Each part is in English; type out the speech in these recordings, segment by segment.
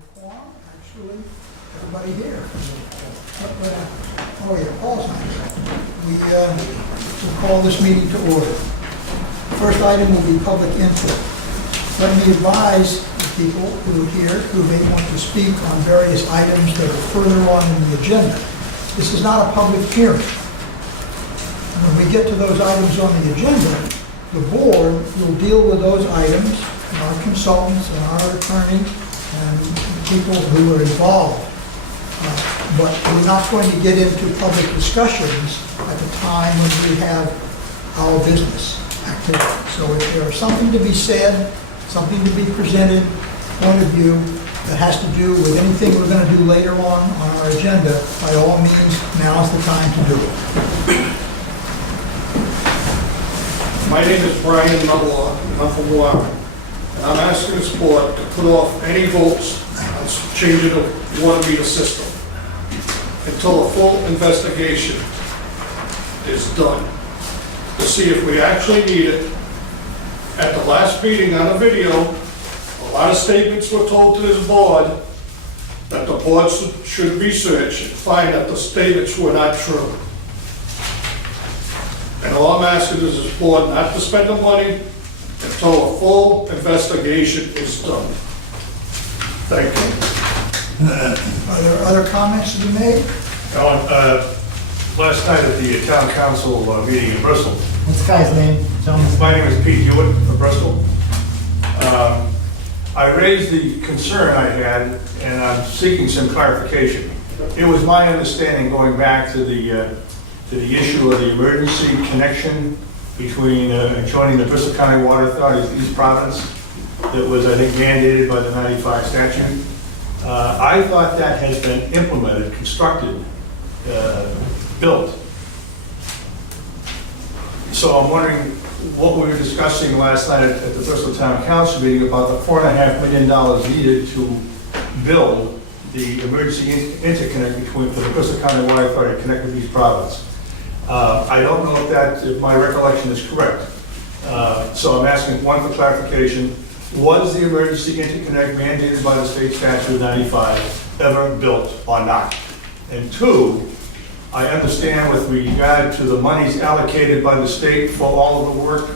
a quorum, actually, everybody here. Oh yeah, Paul's not here. We'll call this meeting to order. First item will be public input. Let me advise the people who are here who may want to speak on various items that are further on in the agenda. This is not a public hearing. When we get to those items on the agenda, the board will deal with those items, and our consultants and our attorney and the people who are involved. But we're not going to get into public discussions at the time when we have our business activity. So if there is something to be said, something to be presented, point of view, that has to do with anything we're going to do later on our agenda, by all means, now's the time to do it. My name is Brian Nuffalwar, and I'm asking this board to put off any votes on changing the water meter system until a full investigation is done to see if we actually need it. At the last meeting on the video, a lot of statements were told to this board that the board should research and find that the statements were not true. And all I'm asking is this board not to spend the money until a full investigation is done. Thank you. Are there other comments to be made? Alan, last night at the town council meeting in Bristol, What's the guy's name? Gentlemen? my name is Pete Hewitt from Bristol. I raised the concern I had, and I'm seeking some clarification. It was my understanding, going back to the issue of the emergency connection between joining the Bristol County Water Authority's East Providence, that was, I think, mandated by the 95 statute. I thought that has been implemented, constructed, built. So I'm wondering what we were discussing last night at the Bristol Town Council meeting about the $4.5 million needed to build the emergency interconnect for the Bristol County Water Authority to connect with East Providence. I don't know if my recollection is correct. So I'm asking, one, for clarification. Was the emergency interconnect mandated by the state statute 95 ever built or not? And two, I understand with regard to the monies allocated by the state for all of the work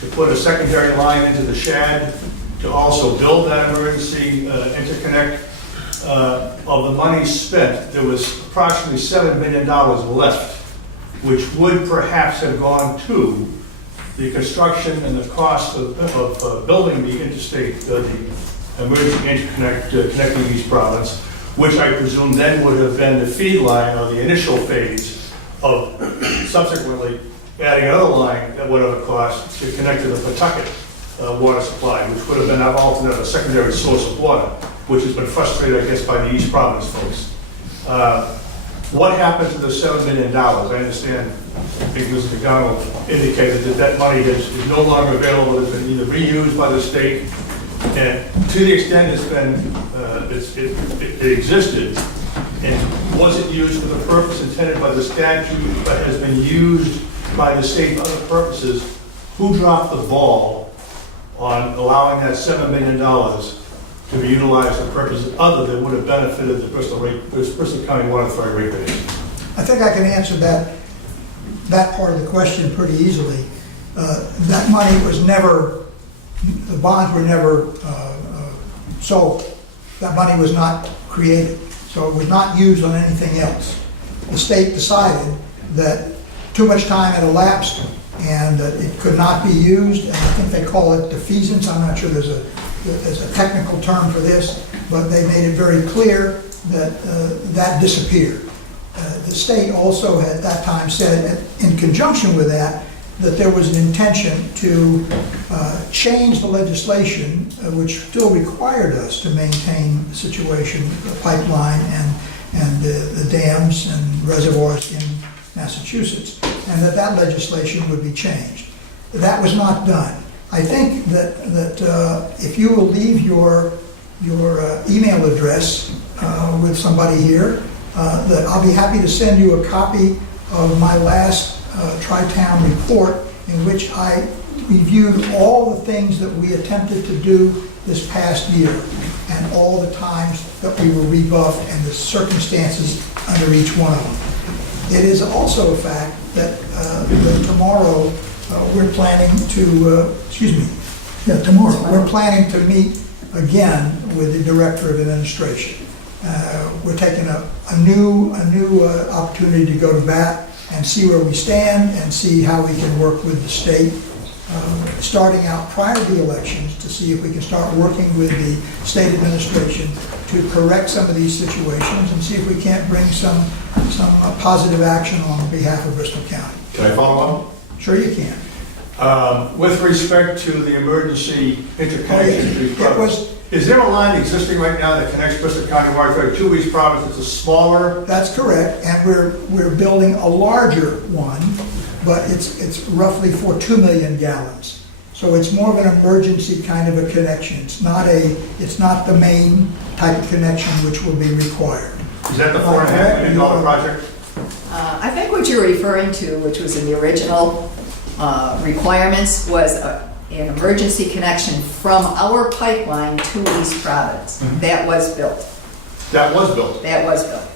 to put a secondary line into the shad, to also build that emergency interconnect, of the money spent, there was approximately $7 million left, which would perhaps have gone to the construction and the cost of building the interstate, the emergency interconnect connecting East Province, which I presume then would have been the feed line or the initial phase of subsequently adding another line that would have a cost to connect to the Pawtucket water supply, which would have been an alternate, a secondary source of water, which has been frustrated, I guess, by the East Province folks. What happened to the $7 million? I understand, I think Mr. McDonald indicated that money is no longer available. It's been either reused by the state, and to the extent it's been, it existed, and was it used for the purpose intended by the statute, but has been used by the state for other purposes, who dropped the ball on allowing that $7 million to be utilized for purposes other than would have benefited the Bristol County Water Authority ratepayers? I think I can answer that part of the question pretty easily. That money was never, the bonds were never sold. That money was not created, so it was not used on anything else. The state decided that too much time had elapsed and that it could not be used, and I think they call it defeasance. I'm not sure there's a technical term for this, but they made it very clear that that disappeared. The state also at that time said, in conjunction with that there was an intention to change the legislation, which still required us to maintain the situation, the pipeline and the dams and reservoirs in Massachusetts, and that legislation would be changed. That was not done. I think that if you will leave your email address with somebody here, that I'll be happy to send you a copy of my last Tri-Town report, in which I reviewed all the things that we attempted to do this past year. and all the times that we were rebuffed and the circumstances under each one of them. It is also a fact that tomorrow we're planning to, tomorrow, we're planning to meet again with the Director of Administration. We're taking a new opportunity to go to bat and see where we stand and see how we can work with the state, starting out prior to the elections to see if we can start working with the state administration to correct some of these situations and see if we can't bring some positive action on behalf of Bristol County. Can I follow Sure you can. up? With respect to the emergency interconnection, It was, is there a line existing right now that connects Bristol County Water Authority to East Providence? It's a smaller, that's correct, and we're building a larger one, but it's roughly for 2 million gallons. So it's more of an emergency kind of a connection. It's not the main type of connection which will be required. is that the $4.5 million project? I think what you're referring to, which was in the original requirements, was an emergency connection from our pipeline to East Providence. That was built. That was built. That was built.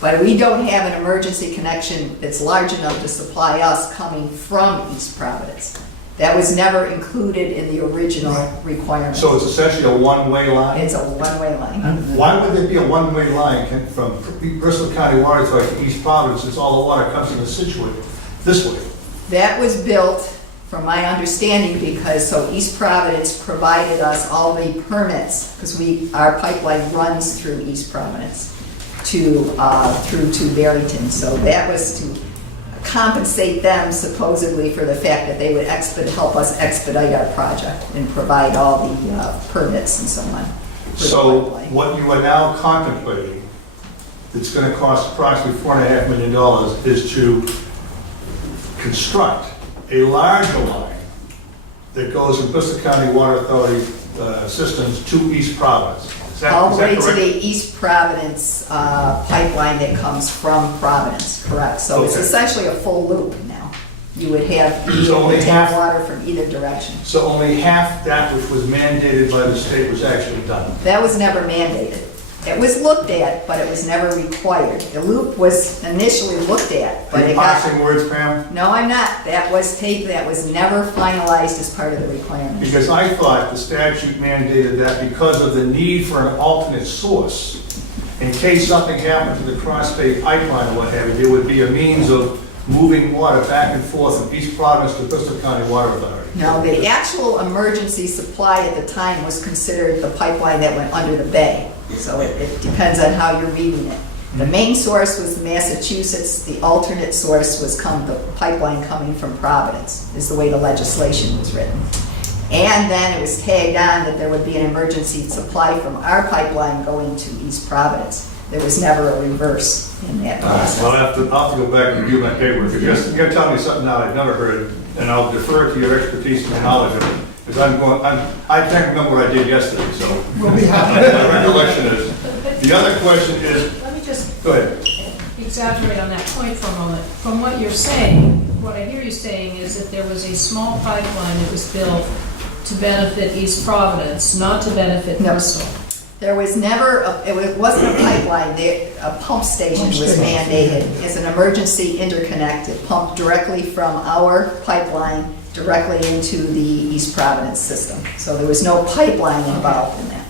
But we don't have an emergency connection that's large enough to supply us coming from East Providence. That was never included in the original requirements. So it's essentially a one-way line? It's a one-way line. Why would there be a one-way line from Bristol County Water Authority to East Providence since all the water comes into Situate this way? That was built, from my understanding, because East Providence provided us all the permits, because our pipeline runs through East Providence through to Barrington. So that was to compensate them supposedly for the fact that they would help us expedite our project and provide all the permits and so on. for the So pipeline. what you are now contemplating, that's going to cost approximately $4.5 million, is to construct a larger line that goes from Bristol County Water Authority systems to East Providence. Is that All the way to correct? the East Providence pipeline that comes from Providence, correct? So it's Okay. essentially a full loop now. You would have, you So only would take half- water from either direction. So only half that which was mandated by the state was actually done. That was never mandated. It was looked at, but it was never required. The loop was initially looked at, but Are you it got... parsing words, Pam? No, I'm not. That was never finalized as part of the requirements. Because I thought the statute mandated that because of the need for an alternate source, in case something happened to the Cross Bay pipeline or what have you, there would be a means of moving water back and forth from East Providence to Bristol County Water Authority. No, the actual emergency supply at the time was considered the pipeline that went under the bay. So it depends on how you're reading it. The main source was Massachusetts, the alternate source was the pipeline coming from Providence, is the way the legislation was written. And then it was tagged on that there would be an emergency supply from our pipeline going to East Providence. There was never a reverse in that process. Well, I'll have to go back and review my paperwork, because you're going to tell me something now I've never heard, and I'll defer to your expertise and knowledge of it, because I can't remember what I did yesterday, so We'll be happy. my recollection is. The other question is, Let me just go ahead. exaggerate on that point for a moment. From what you're saying, what I hear you saying is that there was a small pipeline that was built to benefit East Providence, not to benefit No. Bristol. There was never, it wasn't a pipeline, a pump station was mandated as an emergency interconnect. It pumped directly from our pipeline directly into the East Providence system. So there was no pipeline involved in that.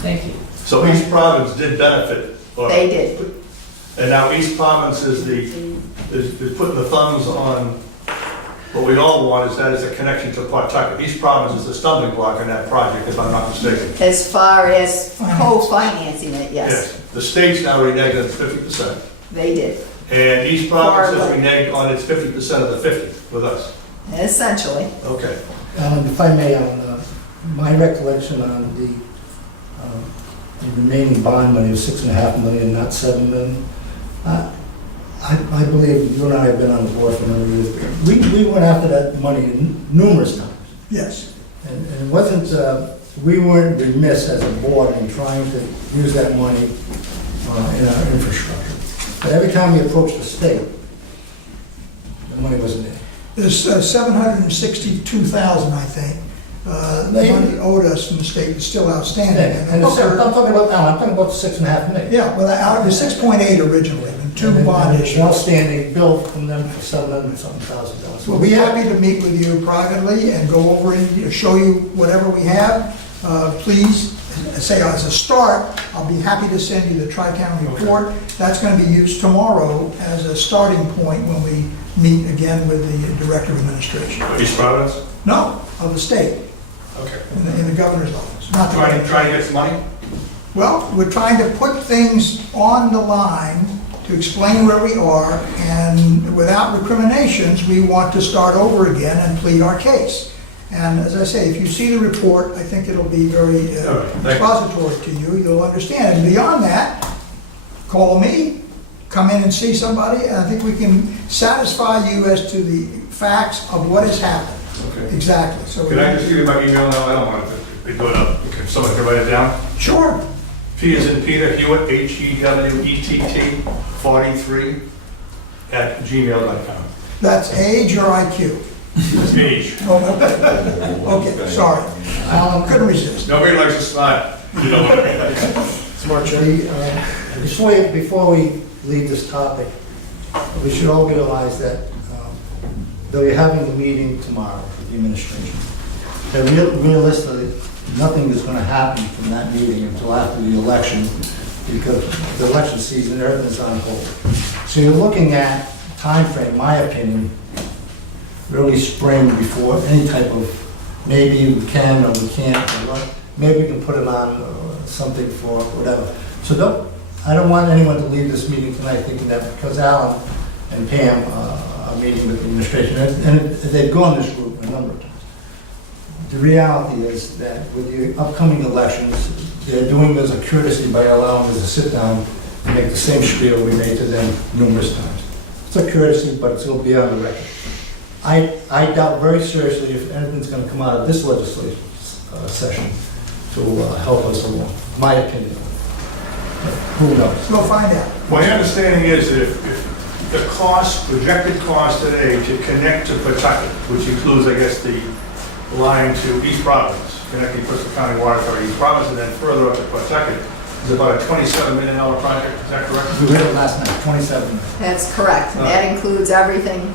Thank you. So East Providence did benefit. They did. And now East Providence is putting the thumbs on what we all want, is that is a connection to Pawtucket. East Providence is the stumbling block in that project, if I'm not mistaken. As far as co-financing it, yes, The state's now reneged on 50%. they did, And East Providence has reneged on its 50% of the 50 with us. essentially. Okay. If I may, my recollection on the remaining bond money was $6.5 million, not $7 million. I believe you and I have been on the board for a number of years. We went after that money numerous times. Yes. And it wasn't, we weren't remiss as a board in trying to use that money in our infrastructure. But every time we approached the state, the money wasn't there. There's 762,000, I think, money owed us from the state is still outstanding. And I'm talking about now, I'm talking about the 6.5 million. Yeah, well, it was 6.8 originally, and two bond And issues. an outstanding bill from them for $700,000. We'll be happy to meet with you privately and go over and show you whatever we have. Please, say as a start, I'll be happy to send you the Tri-County report. That's going to be used tomorrow as a starting point when we meet again with the Director of Administration. East Providence? No, of the state, Okay. in the governor's office. Not the Trying governor. to get some money? Well, we're trying to put things on the line to explain where we are, and without recriminations, we want to start over again and plead our case. And as I say, if you see the report, I think it'll be very All right, thank you. expository to you, you'll understand. And beyond that, call me, come in and see somebody, and I think we can satisfy you as to the facts of what has happened. Okay. Exactly, so. Can I just give you my email now? I don't want to do it up. Can someone can write it down? Sure. P as in Peter, Hewitt, Hewett, 43 @gmail.com. That's age or IQ? Age. Oh, okay. Okay, sorry. Couldn't resist. Nobody likes a smile. You know what I mean? Smart, Jim. Before we leave this topic, we should all realize that they'll be having the meeting tomorrow with the administration. That realistically, nothing is going to happen from that meeting until after the election, because the election season, everything's on hold. So you're looking at timeframe, my opinion, really spring before any type of, maybe we can or we can't, or what, maybe we can put it on something for whatever. So I don't want anyone to leave this meeting tonight thinking that because Alan and Pam are meeting with the administration, and they've gone this route a number of times. The reality is that with the upcoming elections, they're doing this a courtesy by allowing us to sit down and make the same spiel we made to them numerous times. It's a courtesy, but it's going to be on the record. I doubt very seriously if anything's going to come out of this legislative session to help us along, my opinion. But who knows? We'll find out. My understanding is that if the cost, projected cost today to connect to Pawtucket, which includes, I guess, the line to East Providence, connecting Bristol County Water Authority, East Providence, and then further up to Pawtucket, is about a $27 million project. Is that correct? We read it last night, 27. That's correct, and that includes everything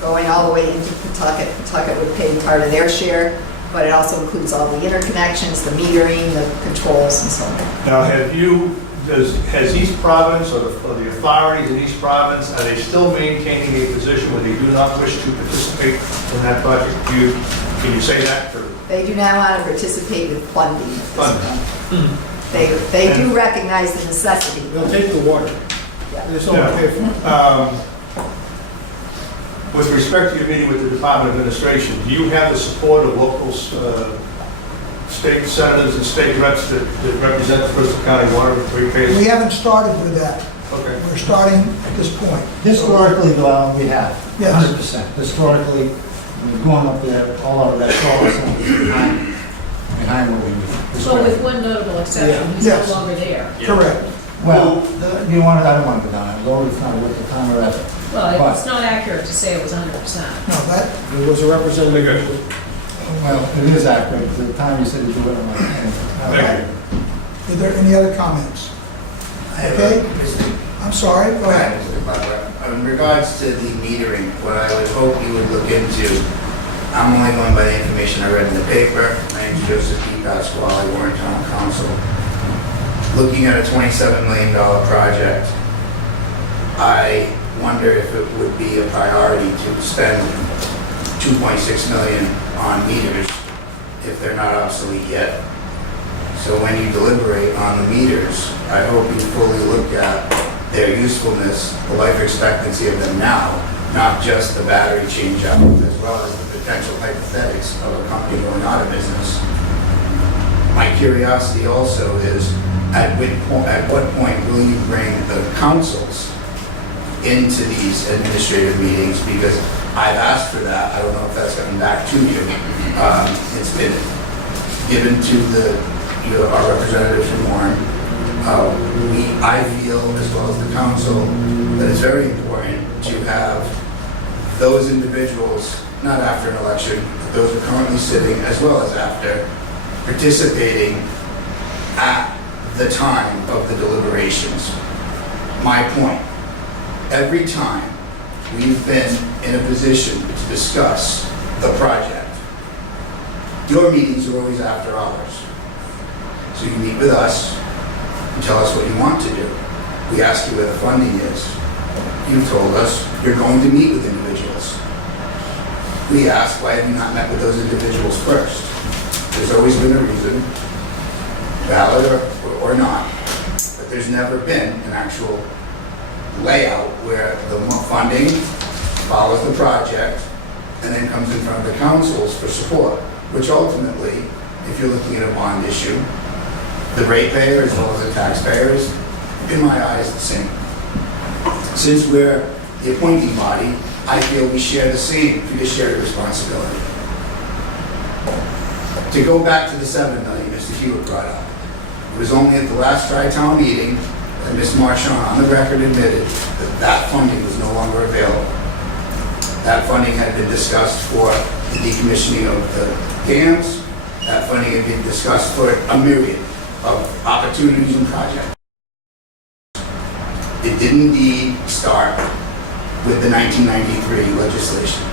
going all the way into Pawtucket. Pawtucket would pay part of their share, but it also includes all the interconnections, the metering, the controls, and so on. Now, has East Providence or the authorities in East Providence, are they still maintaining a position where they do not wish to participate in that project? Can you say that? Or? They do not want to participate with funding at this Funding. point. They do recognize the necessity. They'll take the water. Yeah. There's no one pay for it. With respect to your meeting with the Department of Administration, do you have the support of local state senators and state reps that represent the Bristol County water ratepayers? We haven't started with that. Okay. We're starting at this point. Historically, we have, Yes. 100%. Historically, we've gone up there, all of that dollars behind what we need. So with one notable exception, he's Yes. no longer there. Correct. Well, I don't want to go down that road, it's not worth the time or effort. Well, it's not accurate to say it was 100%. No, that, There was a representative. Well, it is accurate, because the time you said to do it, I'm like, Thank you. are there any other comments? Okay, I'm sorry, go ahead. In regards to the metering, what I would hope you would look into, I'm only going by the information I read in the paper. My name is Joseph P. Pasquale, Warren Town Council. Looking at a $27 million project, I wonder if it would be a priority to spend $2.6 million on meters if they're not obsolete yet. So when you deliberate on the meters, I hope you fully look at their usefulness, the life expectancy of them now, not just the battery change out, as well as the potential hypothetics of a company going out of business. My curiosity also is, at what point will you bring the councils into these administrative meetings? Because I've asked for that. I don't know if that's coming back to you. It's been given to our representatives from Warren. I feel, as well as the council, that it's very important to have those individuals, not after an election, those who are currently sitting, as well as after, participating at the time of the deliberations. My point, every time we've been in a position to discuss the project, your meetings are always after hours. So you meet with us, you tell us what you want to do. We ask you where the funding is. You've told us you're going to meet with individuals. We ask, why have you not met with those individuals first? There's always been a reason, valid or not, but there's never been an actual layout where the funding follows the project and then comes in front of the councils for support, which ultimately, if you're looking at a bond issue, the ratepayer as well as the taxpayer is, in my eyes, the same. Since we're the appointing body, I feel we share the same fiduciary responsibility. To go back to the 7 million Mr. Hewitt brought up, it was only at the last Tri-Town meeting that Ms. Marchand on the record admitted that that funding was no longer available. That funding had been discussed for the decommissioning of the dams. That funding had been discussed for a myriad of opportunities and projects. It did indeed start with the 1993 legislation.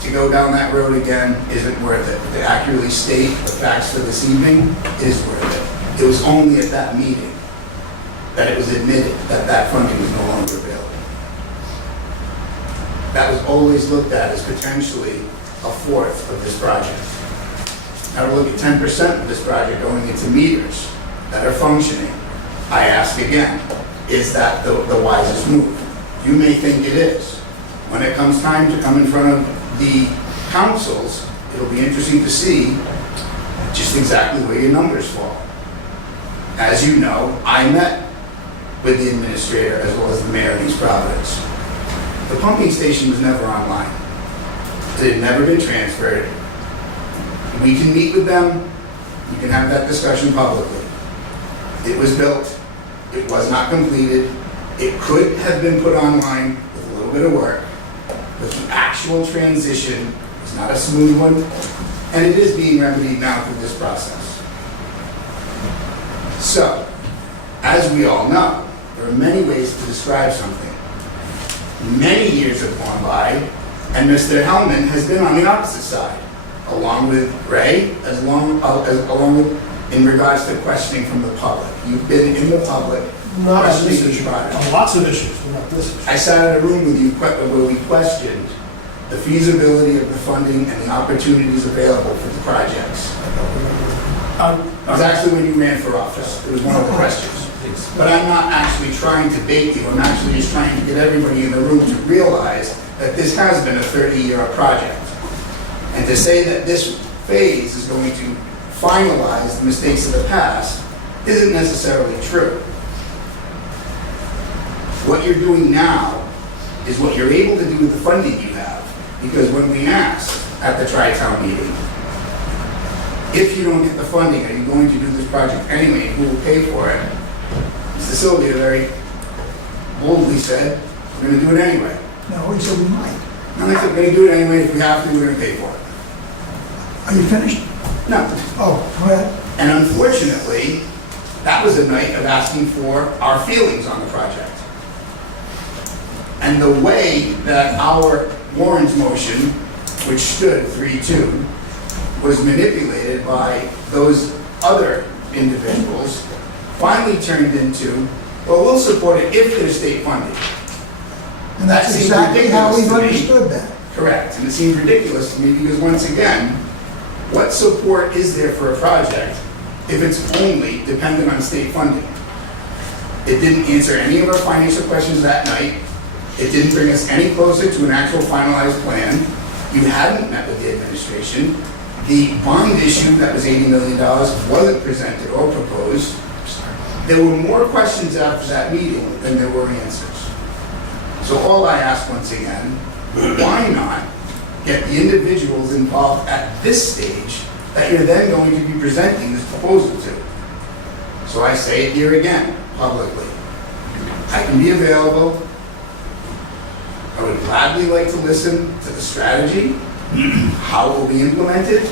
To go down that road again isn't worth it. To accurately state the facts for this evening is worth it. It was only at that meeting that it was admitted that that funding was no longer available. That was always looked at as potentially a fourth of this project. Now to look at 10% of this project going into meters that are functioning, I ask again, is that the wisest move? You may think it is. When it comes time to come in front of the councils, it'll be interesting to see just exactly where your numbers fall. As you know, I met with the administrator as well as the mayor of East Providence. The pumping station was never online. It had never been transferred. We can meet with them. You can have that discussion publicly. It was built. It was not completed. It could have been put online with a little bit of work, but the actual transition is not a smooth one, and it is being remedied now through this process. So, as we all know, there are many ways to describe something. Many years have gone by, and Mr. Hellman has been on the opposite side, along with Ray, along with in regards to questioning from the public. You've been in the public Not on this questioning issue, the project. on lots of issues, but not this issue. I sat in a room with you where we questioned the feasibility of the funding and the opportunities available for the projects. It was actually when you ran for office. It was one of the questions. But I'm not actually trying to bait you. I'm actually just trying to get everybody in the room to realize that this has been a 30-year project. And to say that this phase is going to finalize the mistakes of the past isn't necessarily true. What you're doing now is what you're able to do with the funding you have. Because when we asked at the Tri-Town meeting, if you don't get the funding, are you going to do this project anyway, and who will pay for it? Mr. Sylvia very boldly said, we're going to do it anyway. No, he said we might. And I said, we're going to do it anyway. If we have to, we're going to pay for it. Are you finished? No. Oh, go ahead. And unfortunately, that was a night of asking for our feelings on the project. And the way that our Warren's motion, which stood 3-2, was manipulated by those other individuals, finally turned into, well, we'll support it if there's state funding. And that's That seems exactly how we've ridiculous to me. understood that. Correct, and it seemed ridiculous to me because once again, what support is there for a project if it's only dependent on state funding? It didn't answer any of our financial questions that night. It didn't bring us any closer to an actual finalized plan. You hadn't met with the administration. The bond issue that was $80 million wasn't presented or proposed. There were more questions after that meeting than there were answers. So all I ask once again, why not get the individuals involved at this stage that you're then going to be presenting this proposal to? So I say it here again, publicly. I can be available I would gladly like to listen to the strategy, how it will be implemented,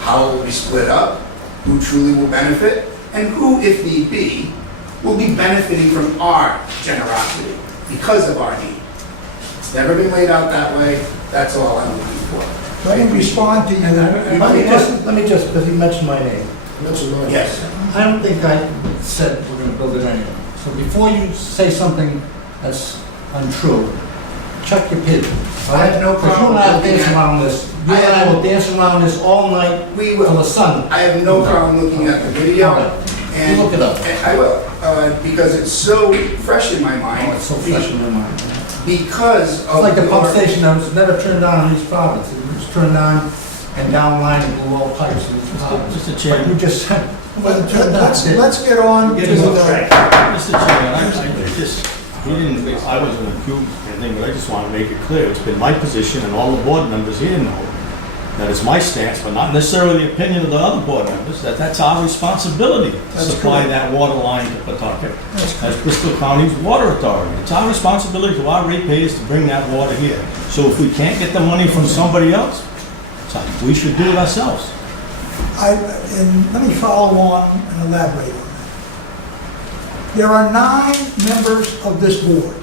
how it will be split up, who truly will benefit, and who, if need be, will be benefiting from our generosity because of our need. It's never been laid out that way. That's all I'm looking for. Let me respond to you. Let me just, because he mentioned my name. That's a lot. Yes. I don't think I said we're gonna build it anyway. So before you say something that's untrue, check your pin. I have no Because you problem and I will looking dance at- around this. You and I will dance around this all night We will. till the sun. I have no problem looking at the video. Okay. And You look it up. and I will, because it's so fresh in my Oh, mind. it's so fresh in my mind. Because It's of like the pump your- station that was never turned on in these provinces. It was turned on and downline and blew all pipes in these provinces. Mr. Chairman. But you just said, Let's get on to Getting off the, track. Mr. Chairman, I just, I wasn't accused of anything, but I just want to make it clear, it's been my position and all the board members here know that it's my stance, but not necessarily the opinion of the other board members, that that's our responsibility to That's supply correct. that water line to Pawtucket That's as Bristol County's water authority. It's our responsibility to our ratepayers to bring that water here. So if we can't get the money from somebody else, we should do it ourselves. and let me follow on and elaborate on that. There are 9 members of this board.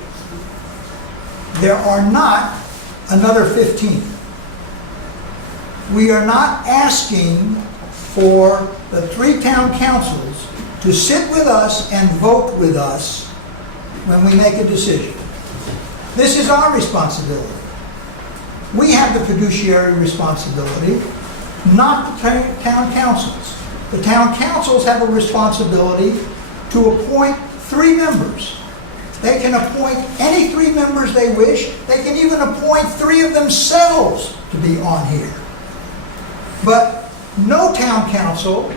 There are not another 15. We are not asking for the 3 town councils to sit with us and vote with us when we make a decision. This is our responsibility. We have the fiduciary responsibility, not the town councils. The town councils have a responsibility to appoint 3 members. They can appoint any 3 members they wish. They can even appoint 3 of themselves to be on here. But no town council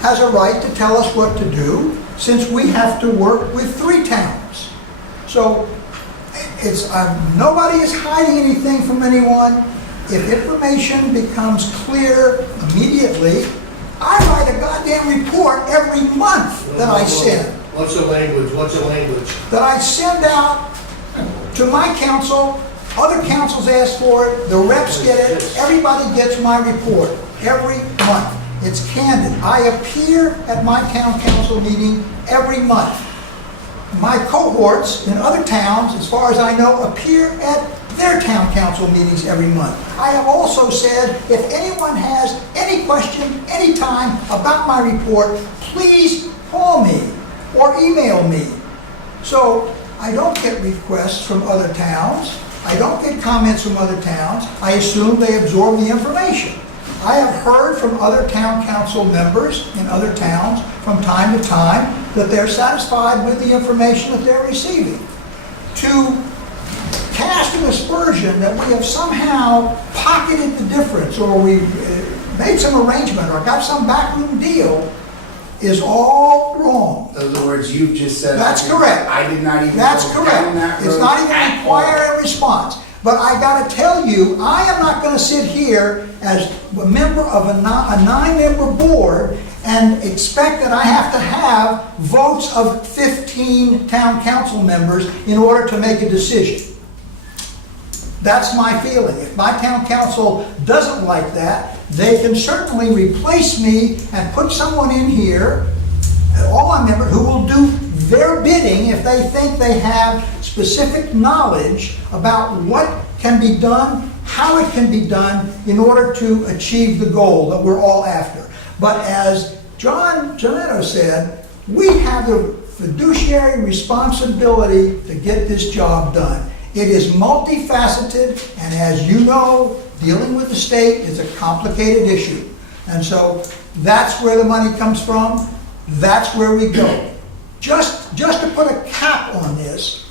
has a right to tell us what to do, since we have to work with 3 towns. So it's, nobody is hiding anything from anyone. If information becomes clear immediately, I write a goddamn report every month that I send. What's the language? What's the language? That I send out to my council. Other councils ask for it, the reps get it, everybody gets my report every month. It's candid. I appear at my town council meeting every month. My cohorts in other towns, as far as I know, appear at their town council meetings every month. I have also said, if anyone has any question, anytime about my report, please call me or email me. So I don't get requests from other towns. I don't get comments from other towns. I assume they absorb the information. I have heard from other town council members in other towns from time to time that they're satisfied with the information that they're receiving. To cast an aspersion that we have somehow pocketed the difference, or we made some arrangement, or got some backroom deal, is all wrong. Those are the words you've just said. That's correct. I did not even That's go down correct. that It's road not even at all. require a response. But I gotta tell you, I am not gonna sit here as a member of a 9-member board and expect that I have to have votes of 15 town council members in order to make a decision. That's my feeling. If my town council doesn't like that, they can certainly replace me and put someone in here, all my members, who will do their bidding if they think they have specific knowledge about what can be done, how it can be done in order to achieve the goal that we're all after. But as John Janetto said, we have the fiduciary responsibility to get this job done. It is multifaceted, and as you know, dealing with the state is a complicated issue. And so that's where the money comes from. That's where we go. Just to put a cap on this,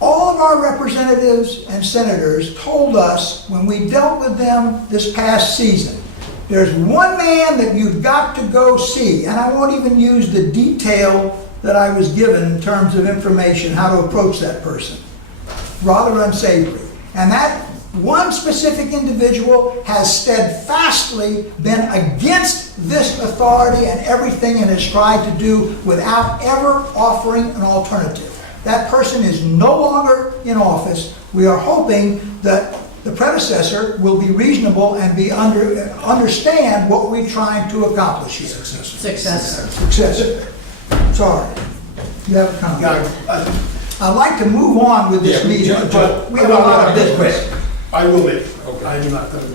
all of our representatives and senators told us when we dealt with them this past season, there's one man that you've got to go see, and I won't even use the detail that I was given in terms of information, how to approach that person. Rather unsavory. And that one specific individual has steadfastly been against this authority and everything it has tried to do without ever offering an alternative. That person is no longer in office. We are hoping that the predecessor will be reasonable and understand what we're trying to accomplish here. Success. Success. Sorry. You have a comment? Yeah, I'd like to move on with this Yeah, meeting, but we have a no, lot of no, business. I will make, I'm not gonna,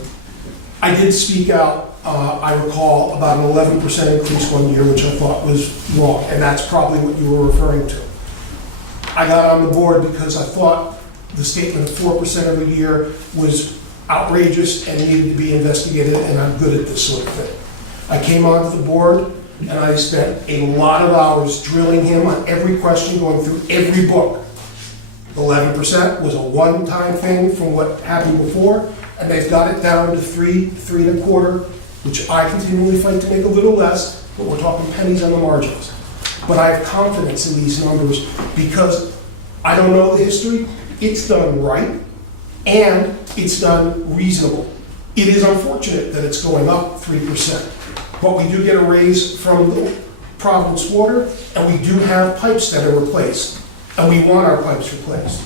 I did speak out, I recall, about an 11% increase one year, which I thought was wrong, and that's probably what you were referring to. I got on the board because I thought the statement of 4% every year was outrageous and needed to be investigated, and I'm good at this sort of thing. I came onto the board, and I spent a lot of hours drilling him on every question, going through every book. 11% was a one-time thing from what happened before, and they've got it down to 3.25, which I continually fight to make a little less, but we're talking pennies on the margins. But I have confidence in these numbers because I don't know the history. It's done right, and it's done reasonable. It is unfortunate that it's going up 3%, but we do get a raise from the Providence Water, and we do have pipes that are replaced, and we want our pipes replaced.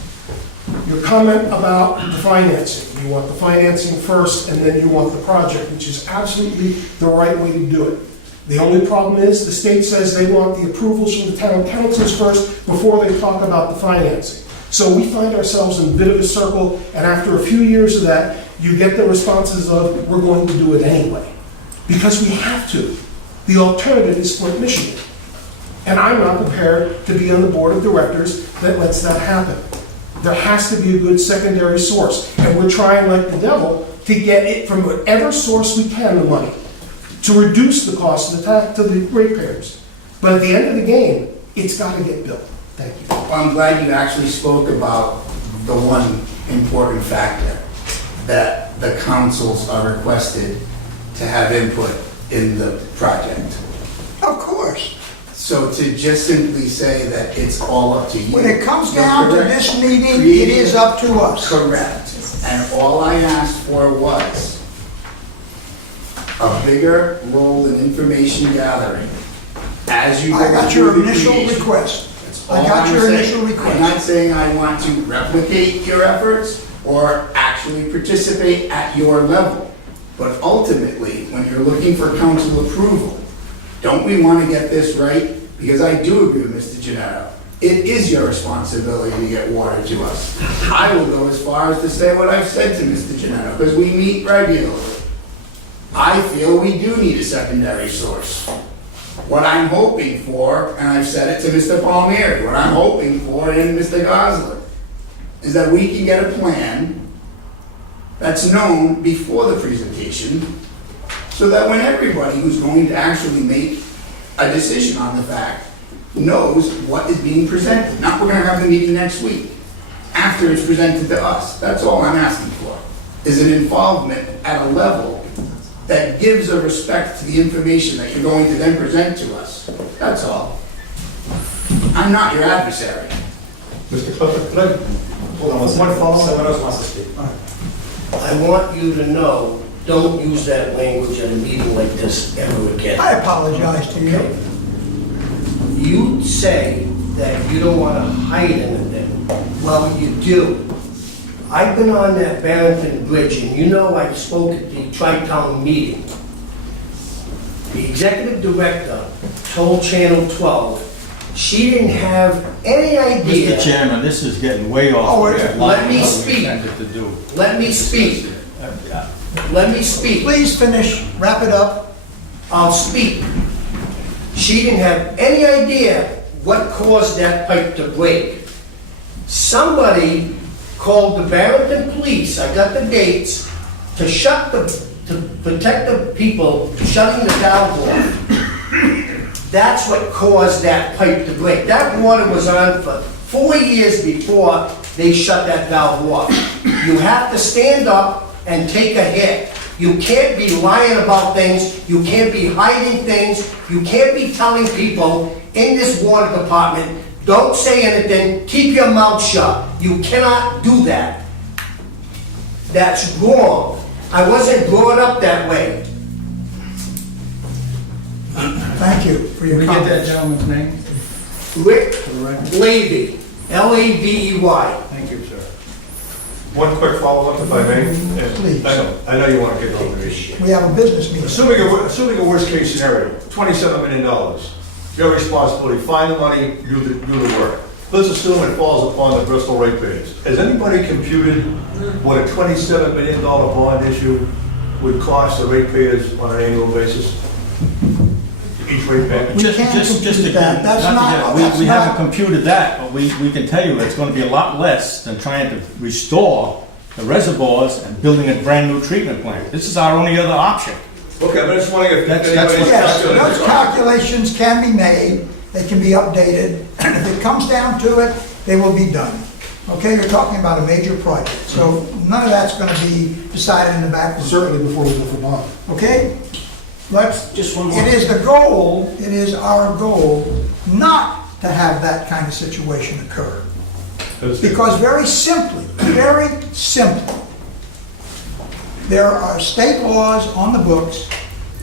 Your comment about the financing, you want the financing first, and then you want the project, which is absolutely the right way to do it. The only problem is, the state says they want the approvals from the town councils first before they talk about the financing. So we find ourselves in a bit of a circle, and after a few years of that, you get the responses of, we're going to do it anyway. Because we have to. The alternative is Flint, Michigan. And I'm not prepared to be on the board of directors that lets that happen. There has to be a good secondary source, and we're trying like the devil to get it from whatever source we can, the money, to reduce the cost of the tax to the ratepayers. But at the end of the game, it's got to get built. Thank you. Well, I'm glad you actually spoke about the one important factor, that the councils are requested to have input in the project. Of course. So to just simply say that it's all up to you. When it comes you're down to correct. this meeting, it is up to us. Correct. And all I asked for was a bigger role in information gathering as you go I got through your the initial creation. request. That's I all got I'm your saying. initial I'm request. not saying I want to replicate your efforts or actually participate at your level. But ultimately, when you're looking for council approval, don't we want to get this right? Because I do agree with Mr. Gennaro. It is your responsibility to get water to us. I will go as far as to say what I've said to Mr. Gennaro, because we meet regularly. I feel we do need a secondary source. What I'm hoping for, and I've said it to Mr. Palmieri, what I'm hoping for and Mr. Gosler, is that we can get a plan that's known before the presentation, so that when everybody who's going to actually make a decision on the fact knows what is being presented. Not we're gonna have the meeting next week, after it's presented to us. That's all I'm asking for, is an involvement at a level that gives a respect to the information that you're going to then present to us. That's all. I'm not your adversary. Mr. Clifford, could I, hold on, one follow-up, someone else wants to speak. I want you to know, don't use that language at a meeting like this ever again. I apologize to you. Okay? You say that you don't want to hide anything. Well, you do. I've been on that Barrington Bridge, and you know I spoke at the Tri-Town meeting. The executive director told Channel 12 she didn't have any idea. Mr. Chairman, this is getting way off. Oh, the line let me of what we speak. intended to do. Let me speak. Yeah. Let me speak. Please finish, wrap it up. I'll speak. She didn't have any idea what caused that pipe to break. Somebody called the Barrington Police, I got the dates, to protect the people, shutting the valve off. That's what caused that pipe to break. That water was on for 4 years before they shut that valve off. You have to stand up and take a hit. You can't be lying about things, you can't be hiding things, you can't be telling people in this water department, don't say anything, keep your mouth shut. You cannot do that. That's wrong. I wasn't brought up that way. Thank you for your Can we get that comments. gentleman's name? Rick Levy. L-E-V-E-Y. Thank you, sir. One quick follow-up, if I may. Please. I know you want to get over this. We have a business meeting. Assuming a worst-case scenario, $27 million, your responsibility, find the money, do the work. Let's assume it falls upon the Bristol ratepayers. Has anybody computed what a $27 million bond issue would cost the ratepayers on an annual basis? Each ratepayer? We can't compute that. That's not- that's We haven't not- computed that, but we can tell you it's gonna be a lot less than trying to restore the reservoirs and building a brand-new treatment plant. This is our only other option. Okay, but I just wondering if That's anybody's Yes, those calculated. calculations can be made, they can be updated, and if it comes down to it, they will be done. Okay, you're talking about a major project, so none of that's gonna be decided in the back room. Certainly before we go for bond. Okay? Let's, Just one more. it is the goal, it is our goal not to have that kind of situation occur. Because very simply, there are state laws on the books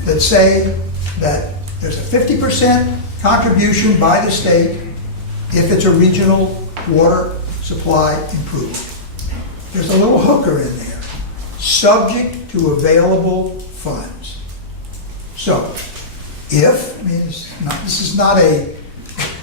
that say that there's a 50% contribution by the state if it's a regional water supply improvement. There's a little hooker in there, subject to available funds. So, if, I mean, this is not a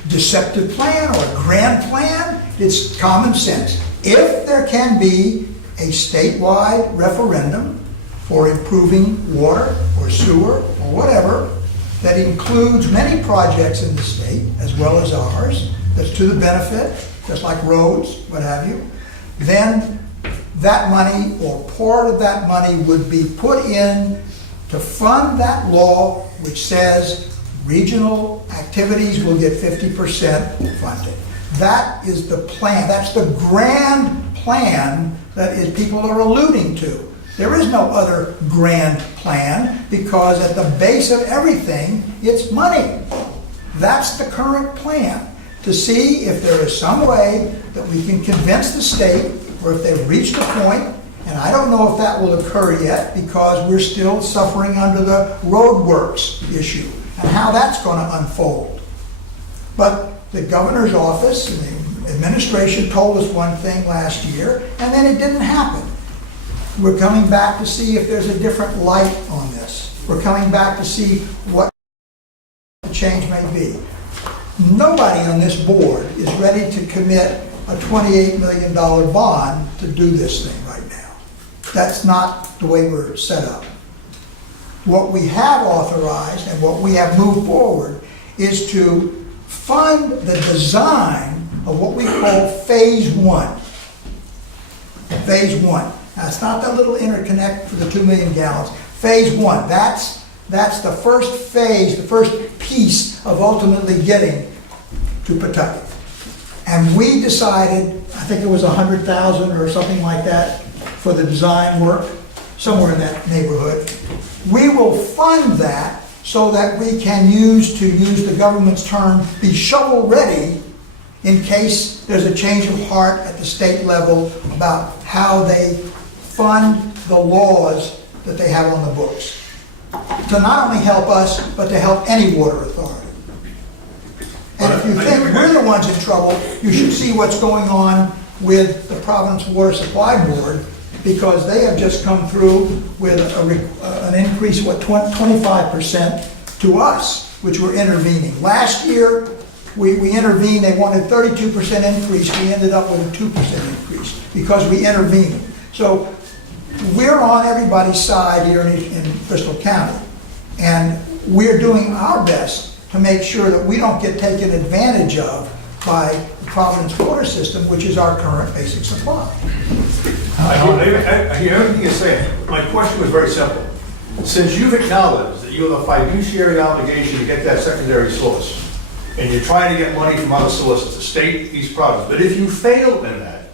deceptive plan or a grand plan, it's common sense. If there can be a statewide referendum for improving water or sewer or whatever that includes many projects in the state as well as ours, that's to the benefit, just like roads, what have you, then that money or part of that money would be put in to fund that law which says regional activities will get 50% funded. That is the plan. That's the grand plan that people are alluding to. There is no other grand plan because at the base of everything, it's money. That's the current plan. To see if there is some way that we can convince the state, or if they've reached a point, and I don't know if that will occur yet because we're still suffering under the roadworks issue and how that's going to unfold. But the governor's office and the administration told us one thing last year, and then it didn't happen. We're coming back to see if there's a different light on this. We're coming back to see what the change may be. Nobody on this board is ready to commit a $28 million bond to do this thing right now. That's not the way we're set up. What we have authorized and what we have moved forward is to fund the design of what we call phase one. Phase one. Now, it's not that little interconnect for the 2 million gallons. Phase one, that's the first phase, the first piece of ultimately getting to Pawtucket. And we decided, I think it was $100,000 or something like that for the design work, somewhere in that neighborhood. We will fund that so that we can use the government's term, be shovel ready in case there's a change of heart at the state level about how they fund the laws that they have on the books. To not only help us, but to help any water authority. And if you think we're the ones in trouble, you should see what's going on with the Providence Water Supply Board, because they have just come through with an increase of 25% to us, which we're intervening. Last year, we intervened, they wanted 32% increase, we ended up with a 2% increase because we intervened. So we're on everybody's side here in Bristol County, and we're doing our best to make sure that we don't get taken advantage of by the Providence water system, which is our current basic supply. I hear everything you're saying. My question was very simple. Since you've acknowledged that you have a fiduciary obligation to get that secondary source, and you're trying to get money from other sources, the state, East Providence, but if you fail in that,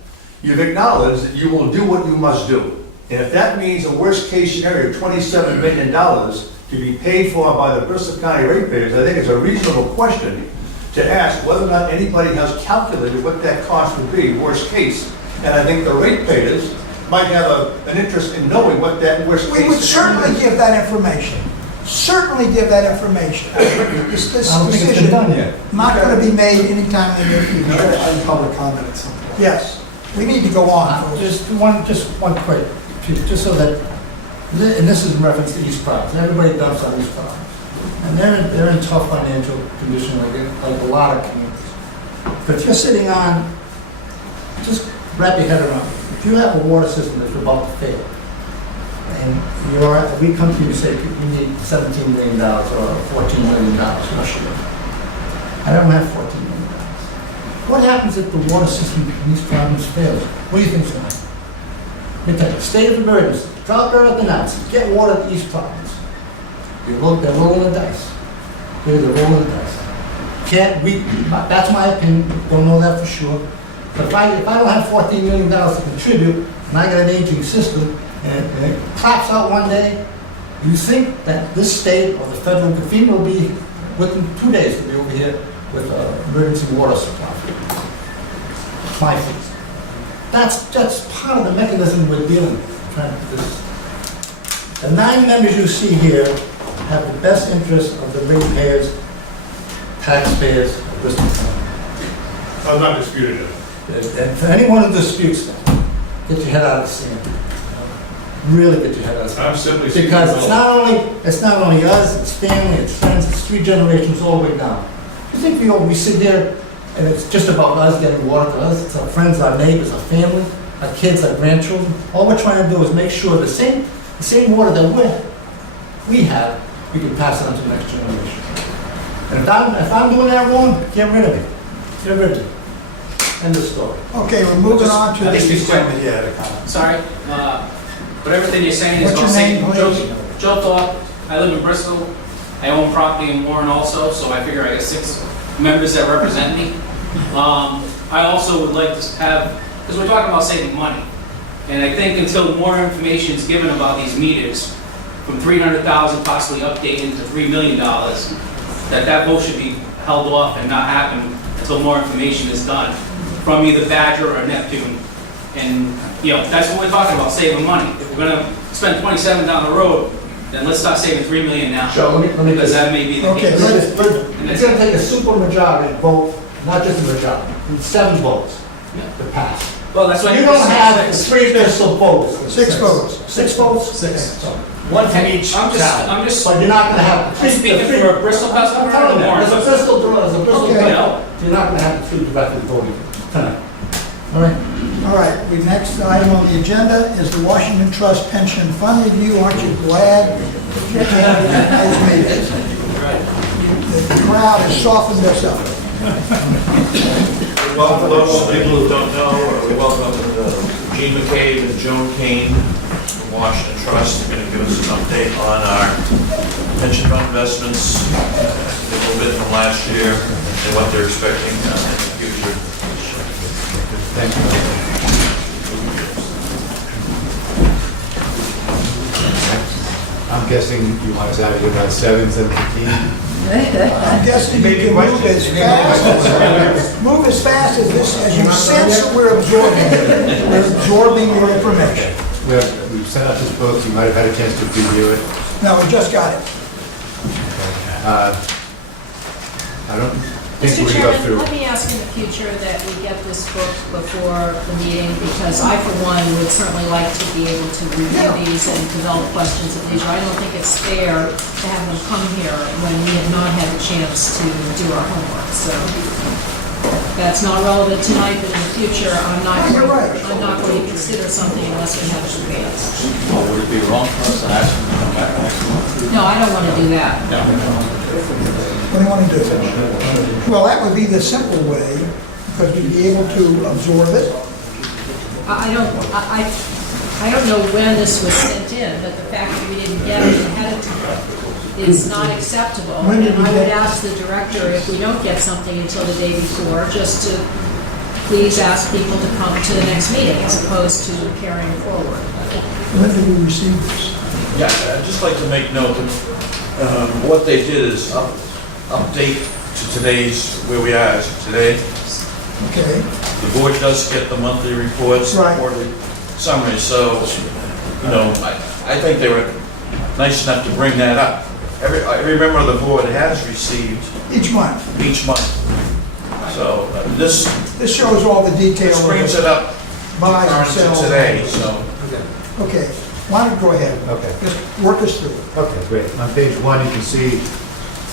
you've acknowledged that you will do what you must do. And if that means a worst-case scenario of $27 million to be paid for by the Bristol County ratepayers, I think it's a reasonable question to ask whether or not anybody has calculated what that cost would be, worst case. And I think the ratepayers might have an interest in knowing what that worst case We would scenario certainly is. give that information. certainly give that information. This I don't think it's been done decision yet. not going to be made anytime in the near future. Public comment at some point. Yes, we need to go on. folks. Just one quick, just so that, and this is in reference to East Providence, everybody dumps on East Providence. And they're in tough financial condition like a lot of communities. But if you're sitting on, just wrap your head around, it. If you have a water system that's about to fail, and we come to you and say, you need $17 million or $14 million, what should I don't have $14 million. What happens if the water system in East Providence fails? What do you think's going to happen? Let me tell you, state of emergency, drop everything out, get water to East Providence. They're rolling the dice. They're rolling the dice. That's my opinion, don't know that for sure. But if I don't have $14 million to contribute, and I got an aging system, and it claps out one day, you think that this state or the federal FEMA will be, within 2 days, to be over here with emergency water supply. My fees. That's part of the mechanism we're dealing with. Trying to do this. The 9 members you see here have the best interest of the ratepayers, taxpayers of Bristol County. I'm not disputing it. And for anyone who disputes that, get your head out of the sand. Really get your head out of the sand. I'm simply seeking Because development. it's not only us, it's family, it's friends, it's 3 generations all the way down. You think we sit there and it's just about us getting water to us? It's our friends, our neighbors, our family, our kids, our grandchildren. All we're trying to do is make sure the same water that we have, we can pass it on to the next generation. And if I'm doing that wrong, get rid of it. Get rid of it. End of story. Okay, we're moving on to I think the, he's quick. Sorry, but everything you're saying is What's all your name, saying. please? Joe Thorpe, I live in Bristol, I own property in Warren also, so I figure I got 6 members that represent me. I also would like to have, because we're talking about saving money, and I think until more information is given about these meters, from $300,000 possibly updating to $3 million, that vote should be held off and not happen until more information is done from either Badger or Neptune. And, that's what we're talking about, saving money. If we're gonna spend 27 down the road, then let's start saving $3 million now. Joe, let me Because that may be the Okay, case. It's going to take a super majority to vote, not just a majority, 7 votes to pass. Well, that's what You don't have 3 Bristol votes. 6 votes. 6 votes? 6. One from each I'm town. just But you're not going to have. I'm speaking for a Bristol customer I'm telling or you, Warren as a customer. Bristol Okay. customer, you're not going to have the 3 directly voting tonight. All right? all right, the next item on the agenda is the Washington Trust Pension Fund Review. Aren't you glad that you came to those meetings? The crowd has softened us up. Welcome those people who don't know, we welcome Gene McCabe and Joan Kane from Washington Trust. They're going to give us an update on our pension fund investments, a little bit from last year, and what they're expecting in the future. Thank you. I'm guessing you want us out of here about 7:15. I'm guessing you can move as fast as this, as you sense that we're absorbing your information. We've sent out this book, you might have had a chance to review it. No, we just got it. I don't think Mr. we're going to go Chairman, through. let me ask in the future that we get this book before the meeting, because I, for one, would certainly like to be able to review these and develop questions of these. I don't think it's fair to have them come here when we have not had a chance to do our homework, so that's not relevant tonight, but in the future, I'm not You're right. going to consider something unless we have it advanced. Well, would it be wrong for us to ask them to come back next month? No, I don't want to do that. What do you want to do? Well, that would be the simple way, because we'd be able to absorb it. I don't know when this was sent in, but the fact that we didn't get it ahead of time is not acceptable. When did And we I would get it? ask the director, if we don't get something until the day before, just to please ask people to come to the next meeting as opposed to carrying forward. When did we receive this? Yeah, I'd just like to make note that what they did is update to today's, where we are today. Okay, The board does get the monthly reports, Right. quarterly summaries, so, I think they were nice enough to bring that up. every member of the board has received Each month. each month. So this This shows all the detail. this brings it up Buy and current sell. to today, so. Okay, why don't, go ahead. Okay. Just work us through it. Okay, great. On page 1, you can see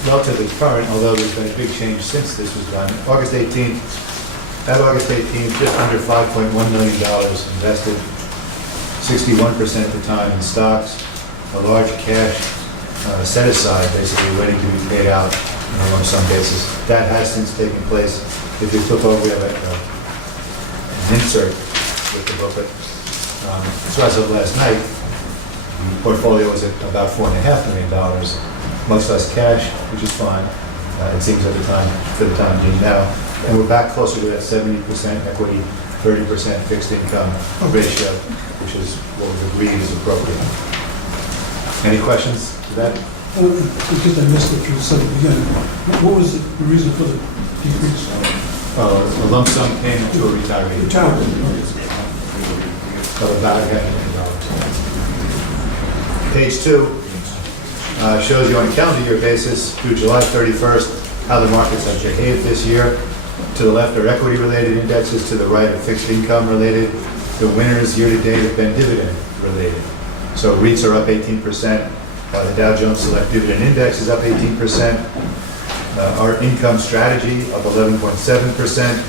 relatively current, although there's been a big change since this was done. August 18th, at August 18th, just under $5.1 million invested, 61% of the time in stocks, a large cash set aside, basically ready to be paid out on a lump sum basis. That has since taken place. If you flip over, we have an insert with the booklet. So as of last night, the portfolio was at about $4.5 million, much less cash, which is fine, it seems at the time, for the time being now. And we're back closer to that 70% equity, 30% fixed income ratio, which is what we've agreed is appropriate. Any questions to that? Because I missed what you said at the beginning. What was the reason for the decrease? A lump sum payment to a retiree Retirement. of about $500 million. Page 2 shows you on a calendar year basis through July 31st how the markets have behaved this year. To the left are equity-related indexes, to the right are fixed income-related. The winners year-to-date have been dividend-related. So REITs are up 18%, the Dow Jones Select Dividend Index is up 18%, our income strategy up 11.7%,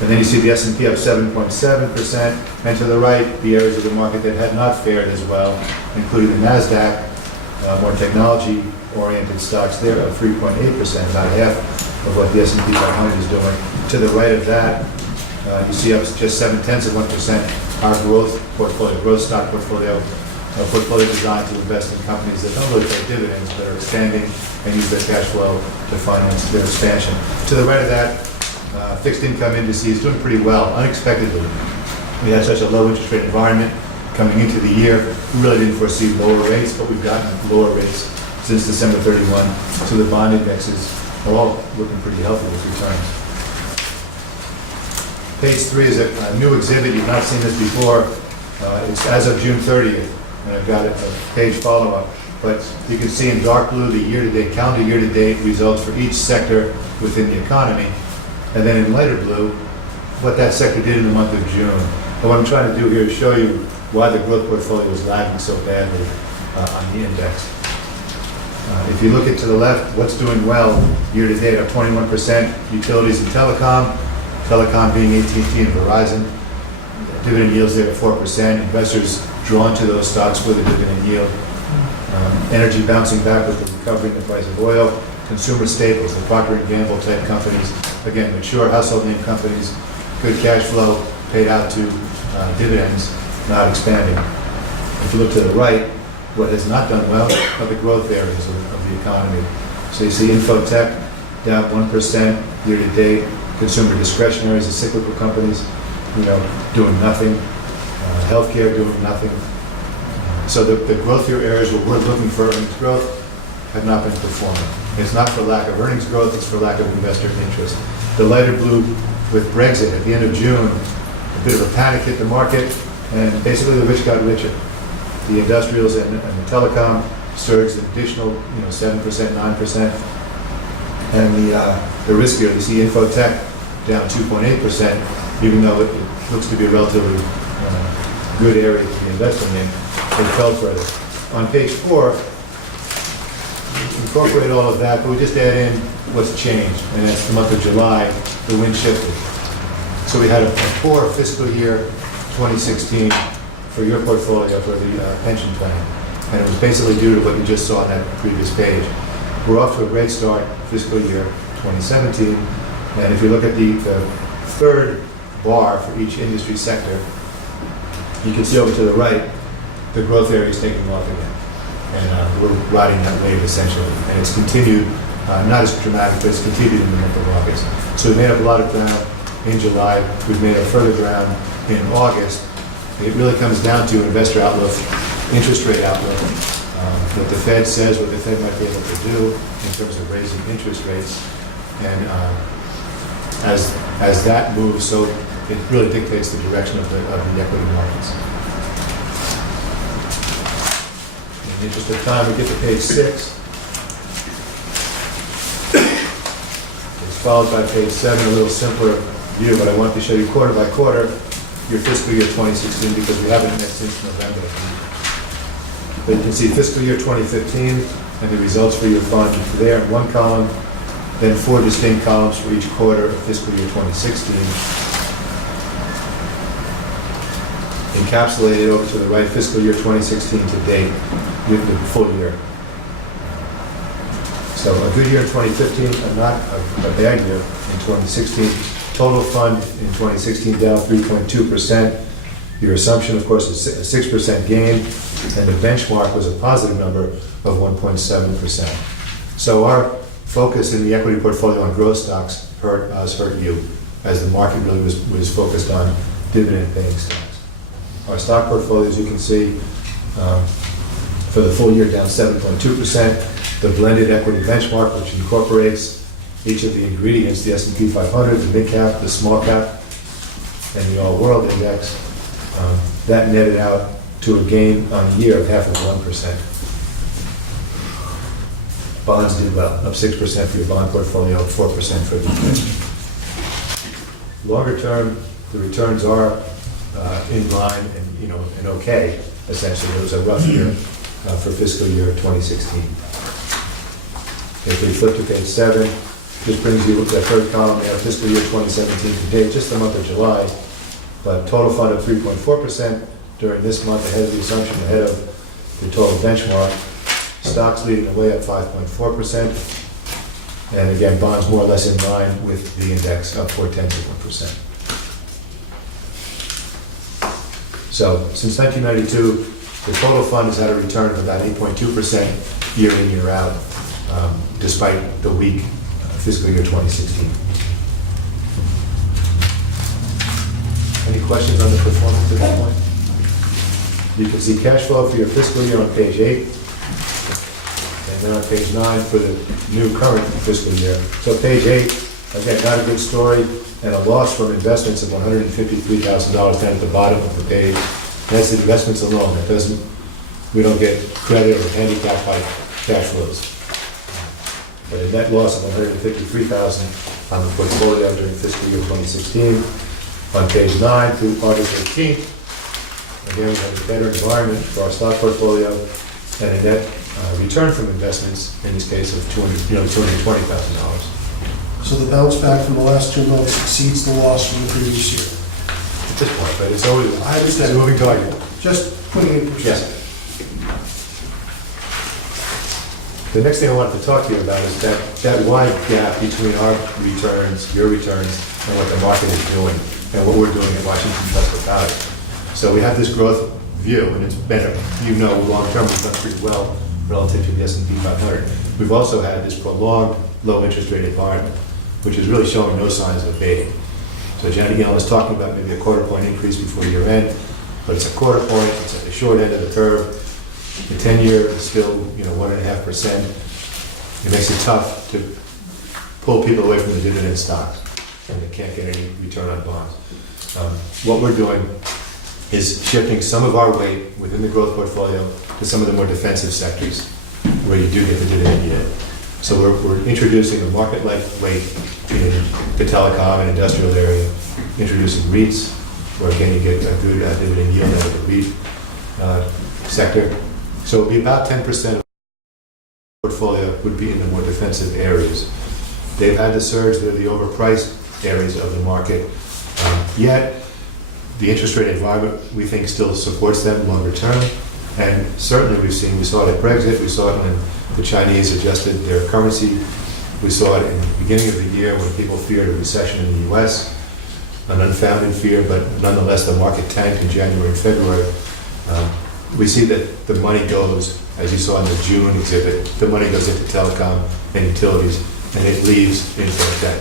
and then you see the S&P up 7.7%, and to the right, the areas of the market that had not fared as well, including the NASDAQ, more technology-oriented stocks there up 3.8%, about half of what the S&P 500 is doing. To the right of that, you see up just 0.7%, our growth portfolio, growth stock portfolio, portfolio designed to invest in companies that don't really pay dividends, but are expanding and use their cash flow to finance their expansion. To the right of that, fixed income indices doing pretty well, unexpectedly. We had such a low interest rate environment coming into the year. We really didn't foresee lower rates, but we've gotten lower rates since December 31. So the bond indexes are all looking pretty healthy with returns. Page 3 is a new exhibit. You've not seen this before. It's as of June 30th, and I've got a page follow-up. But you can see in dark blue the year-to-date, calendar year-to-date results for each sector within the economy. And then in lighter blue, what that sector did in the month of June. And what I'm trying to do here is show you why the growth portfolio was lagging so badly on the index. If you look at to the left, what's doing well year-to-date, up 21%, utilities and telecom being AT&T and Verizon. Dividend yields there at 4%. Investors drawn to those stocks for the dividend yield. Energy bouncing back with the recovery in the price of oil. Consumer staples, the Procter & Gamble type companies, again, mature household name companies, good cash flow paid out to dividends, not expanding. If you look to the right, what has not done well are the growth areas of the economy. So you see infotech down 1% year-to-date. Consumer discretionaries, the cyclical companies, doing nothing. Healthcare doing nothing. So the growthier areas where we're looking for earnings growth have not been performing. It's not for lack of earnings growth, it's for lack of investor interest. The lighter blue with Brexit at the end of June, a bit of a panic hit the market, and basically the rich got richer. The industrials and the telecom surged an additional 7%, 9%. And the riskier, you see infotech down 2.8%, even though it looks to be a relatively good area to be investing in. It fell further. On page 4, we incorporate all of that, but we just add in what's changed. And that's the month of July, the wind shifted. So we had a poor fiscal year 2016 for your portfolio for the pension plan. And it was basically due to what you just saw on that previous page. We're off to a great start fiscal year 2017. And if you look at the third bar for each industry sector, you can see over to the right, the growth area is taking off again. And we're riding that wave essentially. And it's continued, not as dramatic, but it's continued in the month of August. So we made up a lot of ground in July. We've made up further ground in August. It really comes down to investor outlook, interest rate outlook, what the Fed says, what the Fed might be able to do in terms of raising interest rates. And as that moves, so it really dictates the direction of the equity markets. In the interest of time, we get to page 6. followed by page 7, a little simpler view, but I want to show you quarter by quarter your fiscal year 2016 because we haven't met since November. But you can see fiscal year 2015 and the results for your fund there in one column, then 4 distinct columns for each quarter of fiscal year 2016. Encapsulated over to the right, fiscal year 2016 to date with the full year. So a good year in 2015, and not a bad year in 2016. Total fund in 2016 down 3.2%. Your assumption, of course, is a 6% gain, and the benchmark was a positive number of 1.7%. So our focus in the equity portfolio on growth stocks hurt us, hurt you, as the market really was focused on dividend-paying stocks. Our stock portfolio, as you can see, for the full year down 7.2%. The blended equity benchmark, which incorporates each of the ingredients, the S&P 500, the mid cap, the small cap, and the all world index, that netted out to a gain on year of 0.5%. Bonds did well, up 6% for your bond portfolio, up 4% for the longer term. The returns are in line and okay. Essentially, it was a rough year for fiscal year 2016. If we flip to page 7, this brings you to the third column. We have fiscal year 2017 to date, just the month of July, but total fund of 3.4% during this month, ahead of the assumption, ahead of the total benchmark. Stocks leading the way at 5.4%, and again, bonds more or less in line with the index, up 0.4%. So since 1992, the total fund has had a return of about 8.2% year in, year out, despite the weak fiscal year 2016. Any questions on the performance at this point? You can see cash flow for your fiscal year on page 8, and then on page 9 for the new current fiscal year. So page 8, again, not a good story, and a loss from investments of $153,000 down at the bottom of the page. That's investments alone. That doesn't, we don't get credit or handicap by cash flows. But a net loss of $153,000 on the portfolio during fiscal year 2016. On page 9 through August 18th, again, we have a better environment for our stock portfolio and a net return from investments, in this case of $220,000. So the bounce back from the last 2 months exceeds the loss from the previous year. At this point, but it's always I understand. a moving target. Just putting it in perspective. The next thing I wanted to talk to you about is that wide gap between our returns, your returns, and what the market is doing, and what we're doing at Washington Trust about it. So we have this growth view, and it's better. Long-term, we've done pretty well relative to the S&P 500. We've also had this prolonged low interest rate environment, which is really showing no signs of abating. So Janet Yellen is talking about maybe a 1/4 point increase before year end, but it's a 1/4 point, it's at the short end of the curve. The 10-year is still, 1.5%. It makes it tough to pull people away from the dividend stocks, and they can't get any return on bonds. What we're doing is shifting some of our weight within the growth portfolio to some of the more defensive sectors where you do get the dividend yield. So we're introducing a market-like weight in the telecom and industrial area, introducing REITs, where again you get a good dividend yield out of the REIT sector. So it would be about 10% of the portfolio would be in the more defensive areas. They've had the surge, they're the overpriced areas of the market, yet the interest rate environment, we think, still supports them longer term. And certainly we saw it at Brexit, we saw it when the Chinese adjusted their currency, we saw it in the beginning of the year when people feared a recession in the US, an unfounded fear, but nonetheless the market tanked in January and February. We see that the money goes, as you saw in the June exhibit, the money goes into telecom and utilities, and it leaves into debt.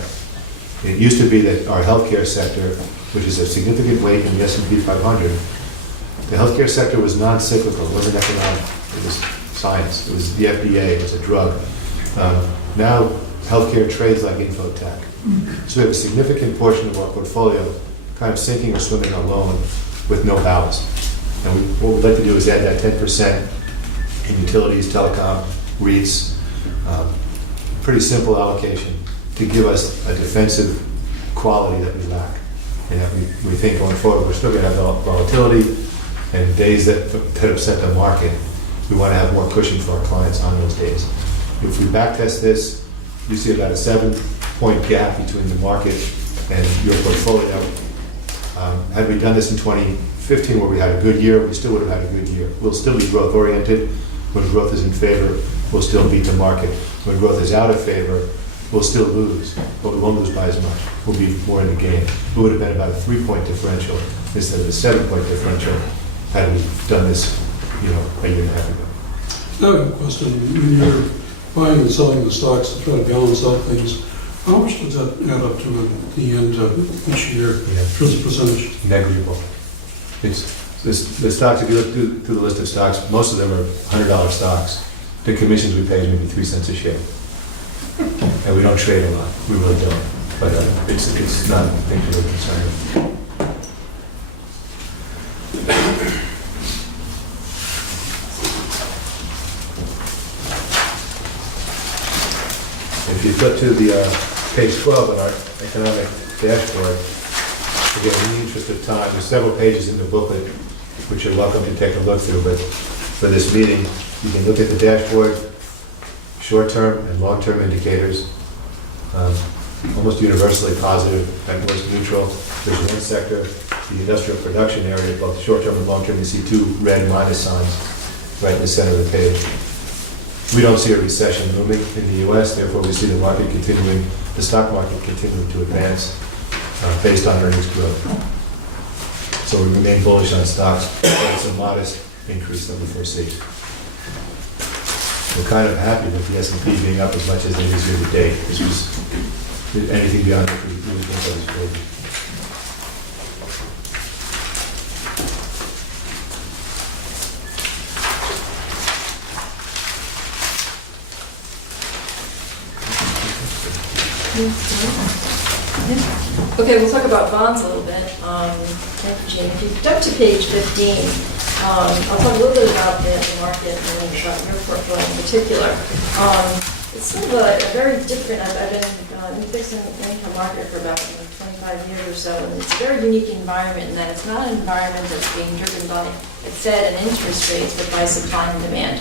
It used to be that our healthcare sector, which is a significant weight in the S&P 500, the healthcare sector was non-cyclical, it wasn't economic, it was science, it was the FDA, it was a drug. Now, healthcare trades like infotech. So we have a significant portion of our portfolio kind of sinking or swimming alone with no ballast. And what we'd like to do is add that 10% in utilities, telecom, REITs, pretty simple allocation, to give us a defensive quality that we lack. And that we think going forward, we're still gonna have volatility and days that upset the market. We wanna have more cushion for our clients on those days. If we backtest this, you see about a 7-point gap between the market and your portfolio. Had we done this in 2015 where we had a good year, we still would have had a good year. We'll still be growth oriented. When growth is in favor, we'll still beat the market. When growth is out of favor, we'll still lose, but we won't lose by as much. We'll be more in the game. It would have been about a 3-point differential instead of a 7-point differential had we done this, a year and a half ago. I have a question. When you're buying and selling the stocks to try to balance out things, how much does that add up to at the end of each year as a percentage? Negligible. The stocks, if you look through the list of stocks, most of them are $100 stocks. The commissions we pay is maybe 3 cents a share. And we don't trade a lot. We really don't. But it's not a thing to be concerned with. If you flip to the page 12 in our economic dashboard, again, in the interest of time, there's several pages in the booklet which you're welcome to take a look through, but for this meeting, you can look at the dashboard, short-term and long-term indicators, almost universally positive, at worst neutral. There's one sector, the industrial production area, both short-term and long-term, you see 2 red minus signs right in the center of the page. We don't see a recession looming in the U.S., therefore we see the market continuing, the stock market continuing to advance based on earnings growth. So we remain bullish on stocks, but it's a modest increase that we foresee. We're kind of happy with the S&P being up as much as it is year to date. This was, anything beyond that, we really think that was crazy. Okay, we'll talk about bonds a little bit. Thank you, Jane. If you jump to page 15, I'll talk a little bit about the market and then about your portfolio in particular. It's sort of a very different, I've been in the fixed income market for about 25 years or so, and it's a very unique environment in that it's not an environment that's being driven by the Fed and interest rates, but by supply and demand.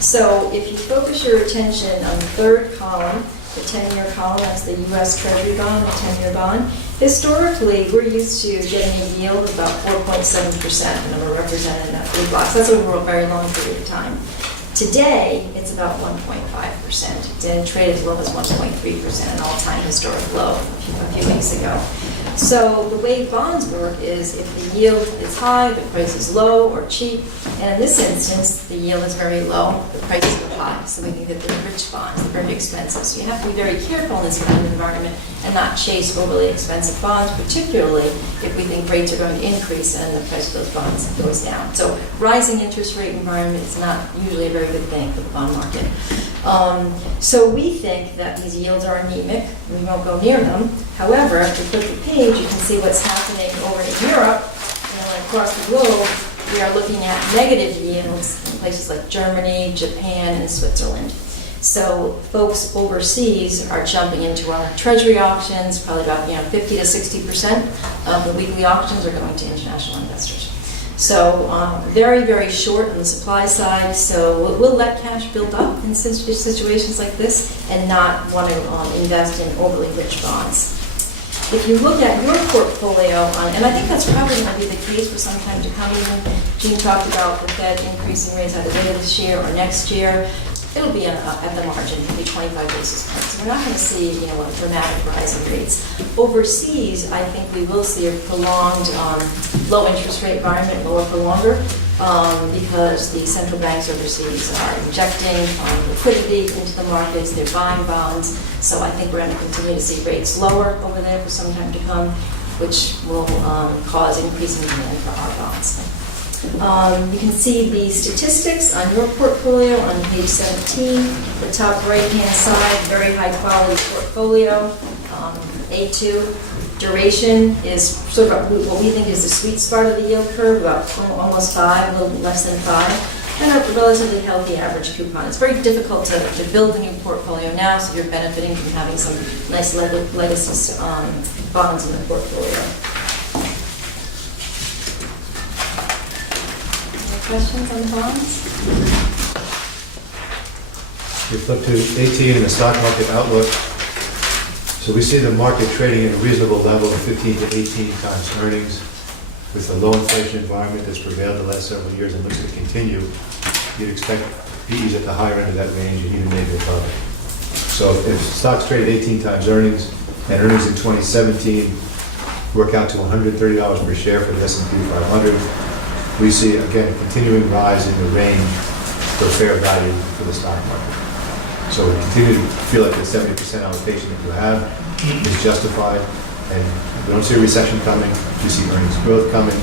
So if you focus your attention on the third column, the 10-year column, that's the U.S. Treasury bond, the 10-year bond. Historically, we're used to getting a yield of about 4.7%, and we're represented in that blue box. That's over a very long period of time. Today, it's about 1.5%. It did trade as low as 1.3%, an all-time historic low a few weeks ago. So the way bonds work is if the yield is high, the price is low or cheap. And in this instance, the yield is very low, the prices are high. So we think that they're rich bonds, they're very expensive. So you have to be very careful in this kind of environment and not chase overly expensive bonds, particularly if we think rates are going to increase and the price of those bonds goes down. So rising interest rate environment is not usually a very good thing for the bond market. So we think that these yields are anemic. We won't go near them. However, if you flip the page, you can see what's happening over in Europe and across the globe. We are looking at negative yields in places like Germany, Japan, and Switzerland. So folks overseas are jumping into our treasury auctions. Probably about 50 to 60% of the weekly auctions are going to international investors. So very, very short on the supply side. So we'll let cash build up in situations like this and not want to invest in overly rich bonds. If you look at your portfolio, and I think that's probably going to be the case for some time to come. Even Gene talked about the Fed increasing rates either later this year or next year. It'll be at the margin, maybe 25 basis points. So we're not going to see, a dramatic rise in rates. Overseas, I think we will see a prolonged low interest rate environment, lower for longer, because the central banks overseas are injecting liquidity into the markets. They're buying bonds. So I think we're going to continue to see rates lower over there for some time to come, which will cause increasing demand for our bonds. You can see the statistics on your portfolio on page 17. The top right-hand side, very high-quality portfolio. A2 duration is sort of what we think is the sweet spot of the yield curve, about almost 5, a little less than 5. and a relatively healthy average coupon. It's very difficult to build a new portfolio now, so you're benefiting from having some nice legacy bonds in the portfolio. Any questions on the bonds? We flip to 18 in the stock market outlook. So we see the market trading at a reasonable level of 15 to 18 times earnings. With the low inflation environment that's prevailed the last several years and looks to continue, you'd expect PEs at the higher end of that range and even maybe above it. So if stocks trade at 18 times earnings, and earnings in 2017 work out to $130 per share for the S&P 500, we see, again, a continuing rise in the range for fair value for the stock market. So we continue to feel like the 70% allocation that you have is justified, and we don't see a recession coming, we see earnings growth coming,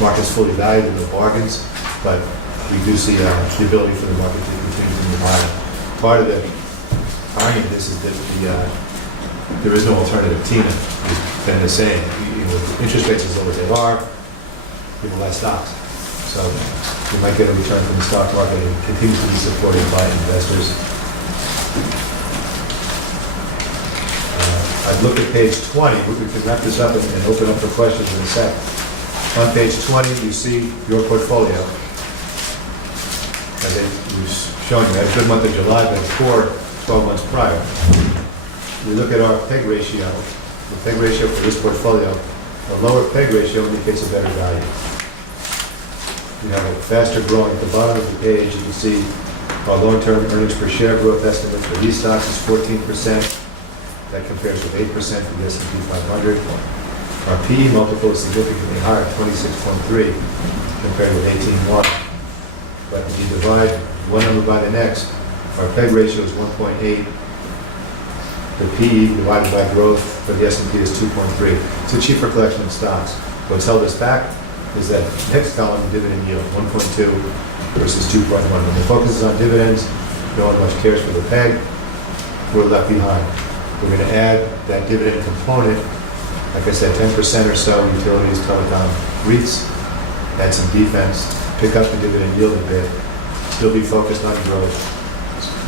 market's fully valued in the bargains, but we do see the ability for the market to continue to move higher. Part of the irony of this is that there is no alternative. Tina has been the same. With interest rates as low as they are, people buy stocks. So you might get a return from the stock market and continue to be supported by investors. I'd look at page 20. We can wrap this up and open up for questions in a sec. On page 20, you see your portfolio. As I was showing you, I had a good month of July, but poor 12 months prior. We look at our PEG ratio. The PEG ratio for this portfolio, a lower PEG ratio indicates a better value. We have a faster growing, at the bottom of the page, you can see our long-term earnings per share growth estimate for these stocks is 14%. That compares with 8% for the S&P 500. Our PE multiple is significantly higher, 26.3, compared with 18.1. But when you divide one number by the next, our PEG ratio is 1.8. The PE divided by growth for the S&P is 2.3. It's a cheaper collection of stocks. What's held us back is that next column, dividend yield, 1.2 versus 2.1. When the focus is on dividends, no one much cares for the PEG. We're left behind. We're going to add that dividend component, like I said, 10% or so, utilities, telecom, REITs, add some defense, pick up the dividend yield a bit, still be focused on growth,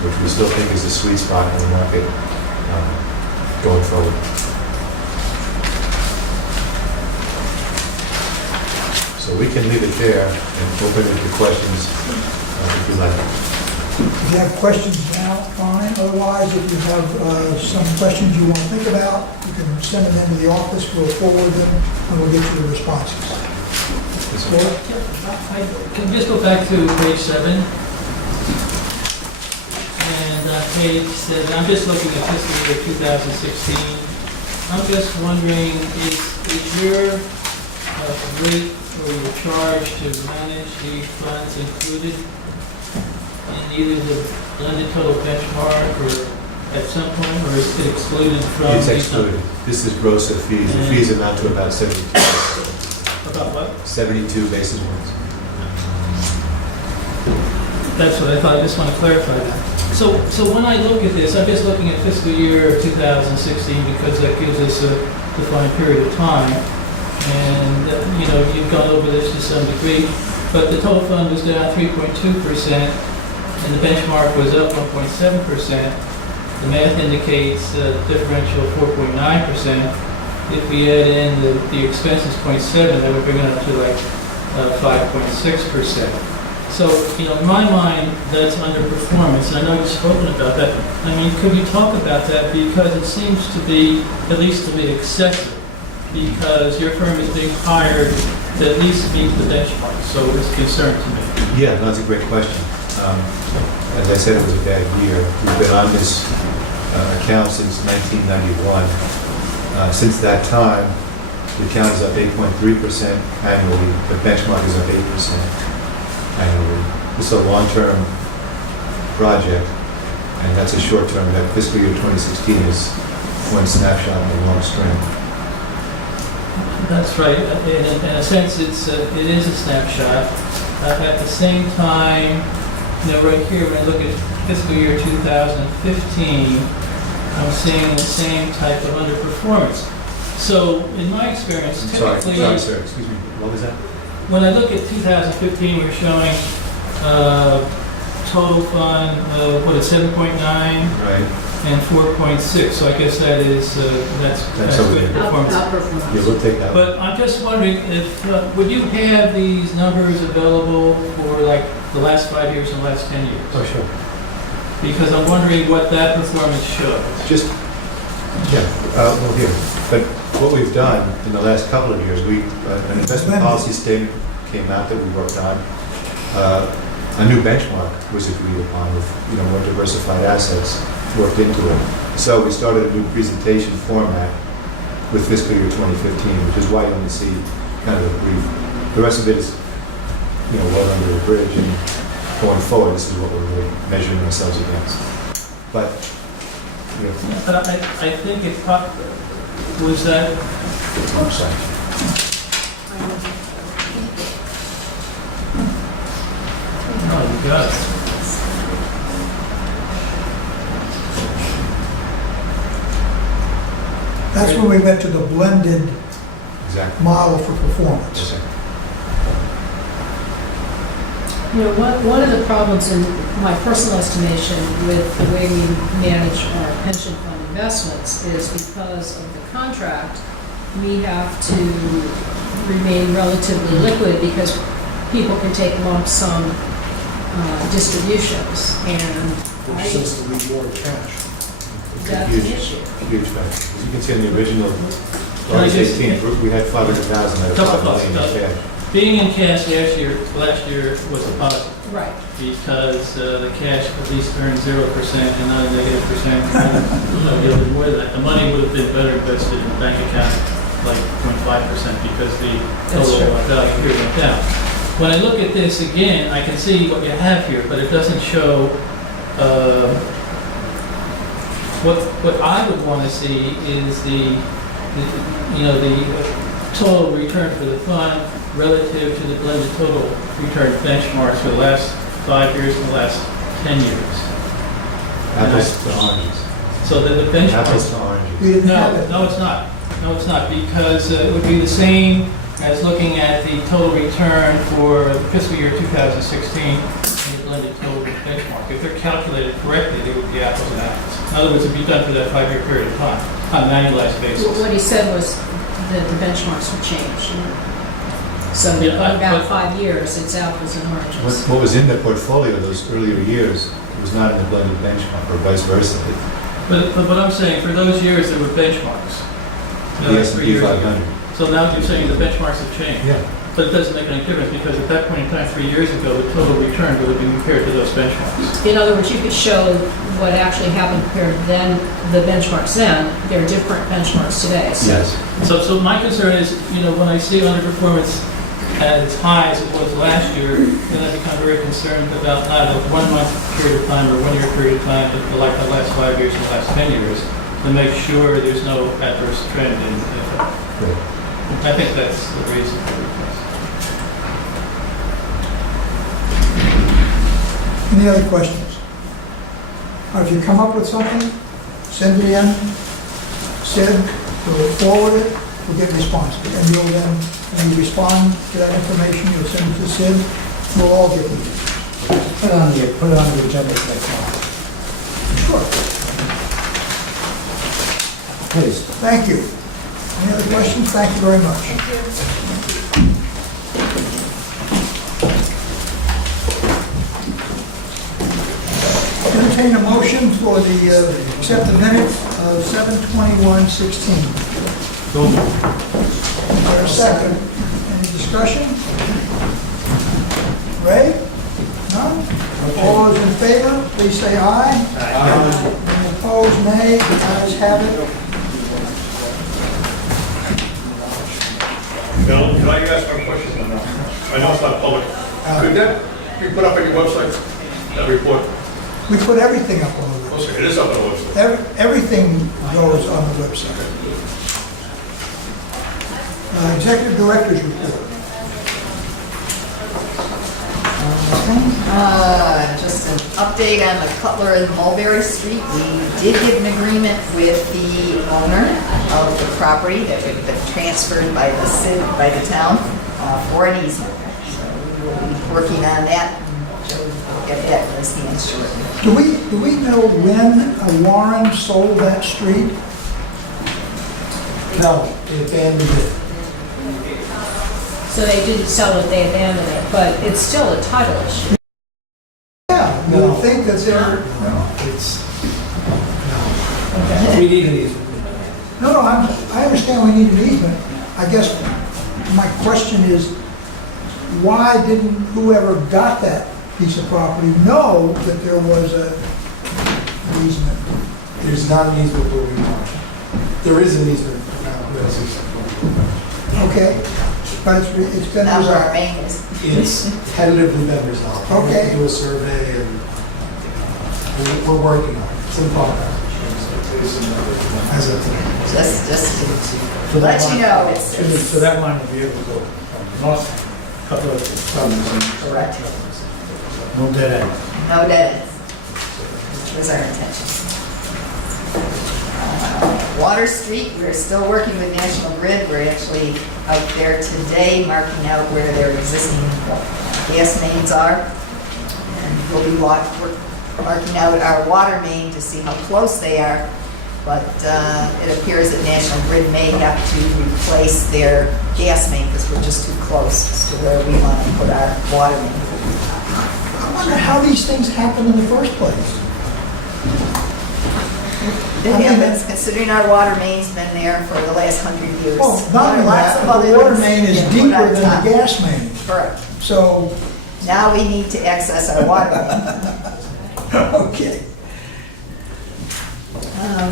which we still think is the sweet spot in the market going forward. So we can leave it there and open it to questions if you like. If you have questions now, fine. Otherwise, if you have some questions you want to think about, you can send them into the office, we'll forward them, and we'll get you the responses. Laura? Can we just go back to page 7? And page 7, I'm just looking at fiscal year 2016. I'm just wondering, is your rate or your charge to manage these funds included in either the blended total benchmark or at some point, or is it excluded from? It's excluded. This is gross of fees. The fees amount to about 72. About what? 72 basis points. That's what I thought. I just want to clarify that. So when I look at this, I'm just looking at fiscal year 2016 because that gives us a defined period of time. And, you've gone over this to some degree, but the total fund was down 3.2%. And the benchmark was up 1.7%. The math indicates differential 4.9%. If we add in the expenses 0.7, that would bring it up to like 5.6%. So, in my mind, that's underperformance. And I know you've spoken about that. I mean, could you talk about that? Because it seems to be, at least to me, excessive. Because your firm is being hired to at least meet the benchmark. So it's a concern to me. Yeah, that's a great question. As I said, it was a bad year. We've been on this account since 1991. Since that time, the account is up 8.3% annually. The benchmark is up 8% annually. This is a long-term project, and that's a short-term. That fiscal year 2016 is one snapshot in a long string. That's right. In a sense, it is a snapshot. At the same time, right here, when I look at fiscal year 2015, I'm seeing the same type of underperformance. So, in my experience, typically... Sorry, sir. Excuse me. What was that? When I look at 2015, we're showing total fund, what is 7.9 Right. and 4.6, so I guess that is, that's over good there. performance. Yeah, we'll take that. But I'm just wondering if, would you have these numbers available for like the last 5 years and the last 10 years? Oh, sure. Because I'm wondering what that performance shows. Just, yeah, well, here, but what we've done in the last couple of years, an investment policy statement came out that we worked on. A new benchmark was agreed upon with, more diversified assets worked into it. So we started a new presentation format with fiscal year 2015, which is why you only see kind of a brief. The rest of it is, well under the bridge, and going forward, this is what we're really measuring ourselves against. But, But I think it was that, I'm sorry. oh, you got it. That's when we went to the blended Exactly. model for performance. Yes, sir. One of the problems in my personal estimation with the way we manage our pension fund investments is because of the contract, we have to remain relatively liquid because people can take lump sum distributions, and Which says to leave more in cash. that's an issue. Huge factor. As you can see in the original Can I August just- 18th, we had 500,000 out of Couple 5 million thoughts. in cash. Being in cash last year was a positive. Right. Because the cash at least earned 0% and not a negative percent. More than that. The money would have been better invested in a bank account, like 0.5%, because the That's total true. value here went down. When I look at this again, I can see what you have here, but it doesn't show, what I would want to see is the total return for the fund relative to the blended total return benchmarks for the last 5 years and the last 10 years. Apples to oranges. So that the benchmark. Apples to oranges. We didn't have No, it. no, it's not. No, it's not, because it would be the same as looking at the total return for fiscal year 2016 and the blended total benchmark. If they're calculated correctly, they would be apples and apples. In other words, it'd be done for that 5-year period of time on an annualized basis. What he said was that the benchmarks would change. So in Yeah, about but- 5 years, it's apples and oranges. What was in the portfolio those earlier years was not in the blended benchmark, or vice versa. But what I'm saying, for those years, there were benchmarks. The S&P 500. So now you're saying the benchmarks have changed. Yeah. But it doesn't make any difference, because at that point in time, 3 years ago, the total return would have been compared to those benchmarks. In other words, you could show what actually happened compared to then, the benchmarks then, they're different benchmarks today. So Yes. So my concern is, when I see underperformance as high as it was last year, then I become very concerned about not a 1 month period of time or 1 year period of time, but like the last 5 years and the last 10 years, to make sure there's no adverse trend in. Good. I think that's the reason for the request. Any other questions? If you come up with something, send it in, Sid, we'll forward it, we'll get a response. And you'll then, when you respond to that information, you'll send it to Sid, we'll all get it. Put it on the agenda for next month, Sure. please. Thank you. Any other questions? Thank you very much. Entertain a motion for the, accept the minutes of 7/21/16. Is there a second? Any discussion? Ray? None? All those in favor, please say aye. Aye. Any opposed, nay. Ayes have it. Bill, can I ask one question? I know it's not public. Could that be put up on your website, that report? We put everything up on the website. Also, it is up on the website. Everything goes on the website. Executive Director's Report. Just an update on the Cutler and Mulberry Street. We did get an agreement with the owner of the property that would have been transferred by the city, by the town, for an easement. So we will be working on that. Joe get his hands shortly. Do we know when Warren sold that street? No, they abandoned it. So they didn't sell it, they abandoned it, but it's still a title issue. Yeah, you would think that they're, It's, no. We need an easement. no, I understand we need an easement. I guess my question is, why didn't whoever got that piece of property know that there was an easement? There's not an easement where we want. There is an easement now. Okay, but it's been Now where our resolved. main is. It's tentatively been resolved. We're Okay. going to do a survey and we're working on it. It's in progress. As of today. Just to let you know, it's So that line will be able to go north, couple of correct. No dead end. No dead ends. Was our intention. Water Street, we're still working with National Grid. We're actually out there today marking out where their existing gas mains are. And we'll be marking out our water main to see how close they are. But it appears that National Grid may have to replace their gas main because we're just too close to where we want to put our water main. I wonder how these things happen in the first place. It happens, considering our water main's been there for the last 100 years. Well, not only There are lots that, of but other the water things main is that put deeper on than top. the gas main. Correct. So, Now we need to access our water main. okay.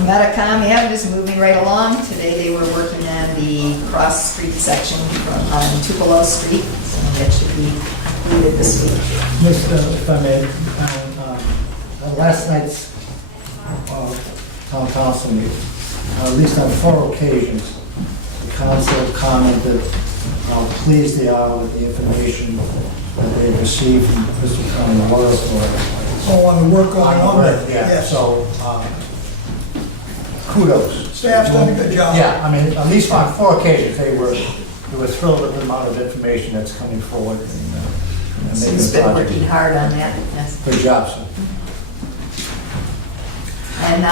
Metacom, yeah, just moving right along. Today they were working on the cross-street section on Tupelo Street, so that should be completed this week. If I may, last night's town council meeting, at least on 4 occasions, the council commented how pleased they are with the information that they've received from Bristol County Water Authority. So on the work going on there. Yeah, Yes. so kudos. Staff's done a good job. Yeah, I mean, at least on 4 occasions, they were thrilled with the amount of information that's coming forward. And making He's the been project. working hard on that, yes. Good job, sir. And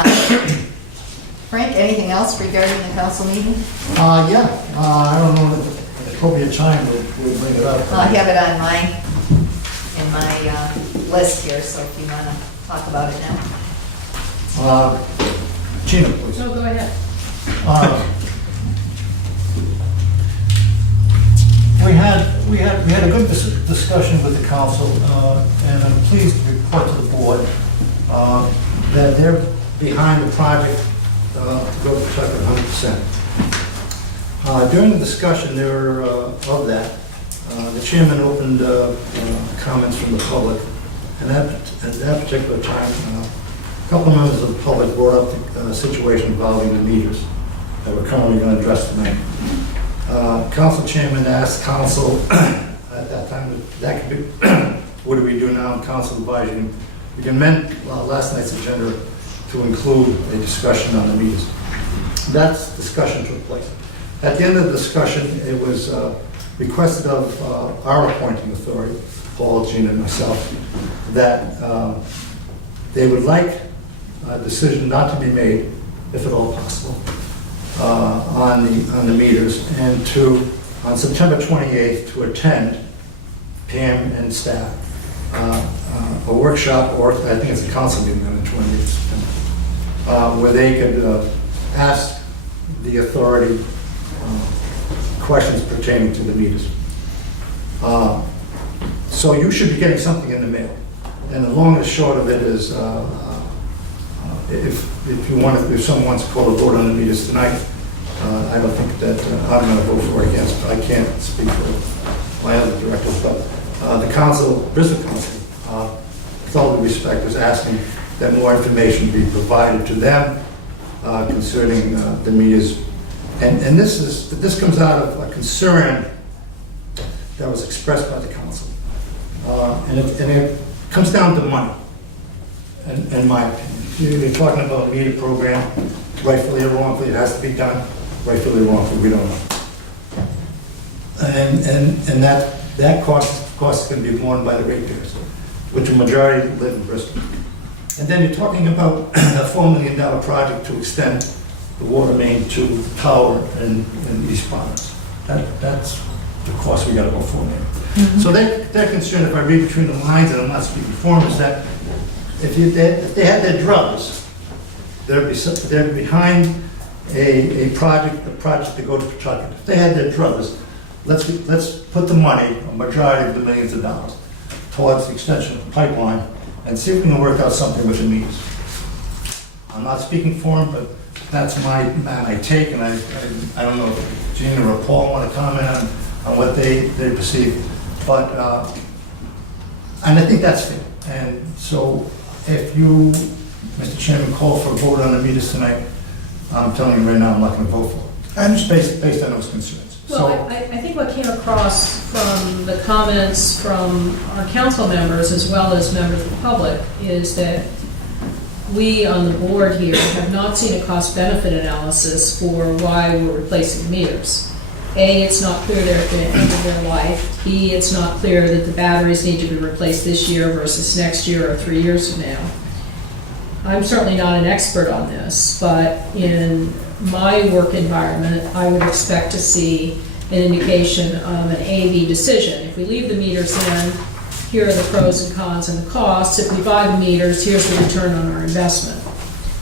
Frank, anything else regarding the council meeting? Yeah, I don't know at the appropriate time, we'll bring it up. I have it on my list here, so if you want to talk about it now. Gina, please. No, go ahead. We had a good discussion with the council, and I'm pleased to report to the board that they're behind the project to go to truck 100%. During the discussion there of that, the chairman opened comments from the public, and at that particular time, a couple of members of the public brought up the situation involving the meters that we're currently going to address tonight. Council chairman asked council at that time, that could be, what do we do now? And council advised you, we can amend last night's agenda to include a discussion on the meters. That discussion took place. At the end of the discussion, it was requested of our appointing authority, Paul, Gina, and myself, that they would like a decision not to be made, if at all possible, on the meters, and to, on September 28th, to attend, Pam and staff, a workshop, or I think it's a council meeting on the 28th of September, where they could ask the authority questions pertaining to the meters. So you should be getting something in the mail. And the long and short of it is, if you want, if someone wants to call a vote on the meters tonight, I don't think that I'm going to vote for or against. I can't speak for my other directors, but the council, Bristol Council, with all due respect, is asking that more information be provided to them concerning the meters. And this comes out of a concern that was expressed by the council. And it comes down to money, in my opinion. You're talking about a meter program, rightfully or wrongfully, it has to be done, rightfully or wrongfully, we don't know. And that cost is going to be borne by the ratepayers. which a majority live in Bristol. And then you're talking about a $4 million project to extend the water main to the tower in East Providence. That's the cost we gotta go for there. So they're concerned, if I read between the lines, and I'm not speaking for them, is that if they had their druthers, they're behind a project to go to Pawtucket. If they had their druthers, let's put the money, a majority of the millions of dollars, towards the extension of the pipeline and see if we can work out something with the meters. I'm not speaking for them, but that's my take, and I don't know if Gina or Paul want to comment on what they perceive, but, and I think that's fair. And so if you, Mr. Chairman, call for a vote on the meters tonight, I'm telling you right now, I'm not going to vote for it. And it's based on those concerns. Well, I think what came across from the comments from our council members as well as members of the public is that we on the board here have not seen a cost-benefit analysis for why we're replacing meters. A, it's not clear they're at the end of their life. B, it's not clear that the batteries need to be replaced this year versus next year or 3 years from now. I'm certainly not an expert on this, but in my work environment, I would expect to see an indication of an A-B decision. If we leave the meters in, here are the pros and cons and the costs. If we buy the meters, here's the return on our investment.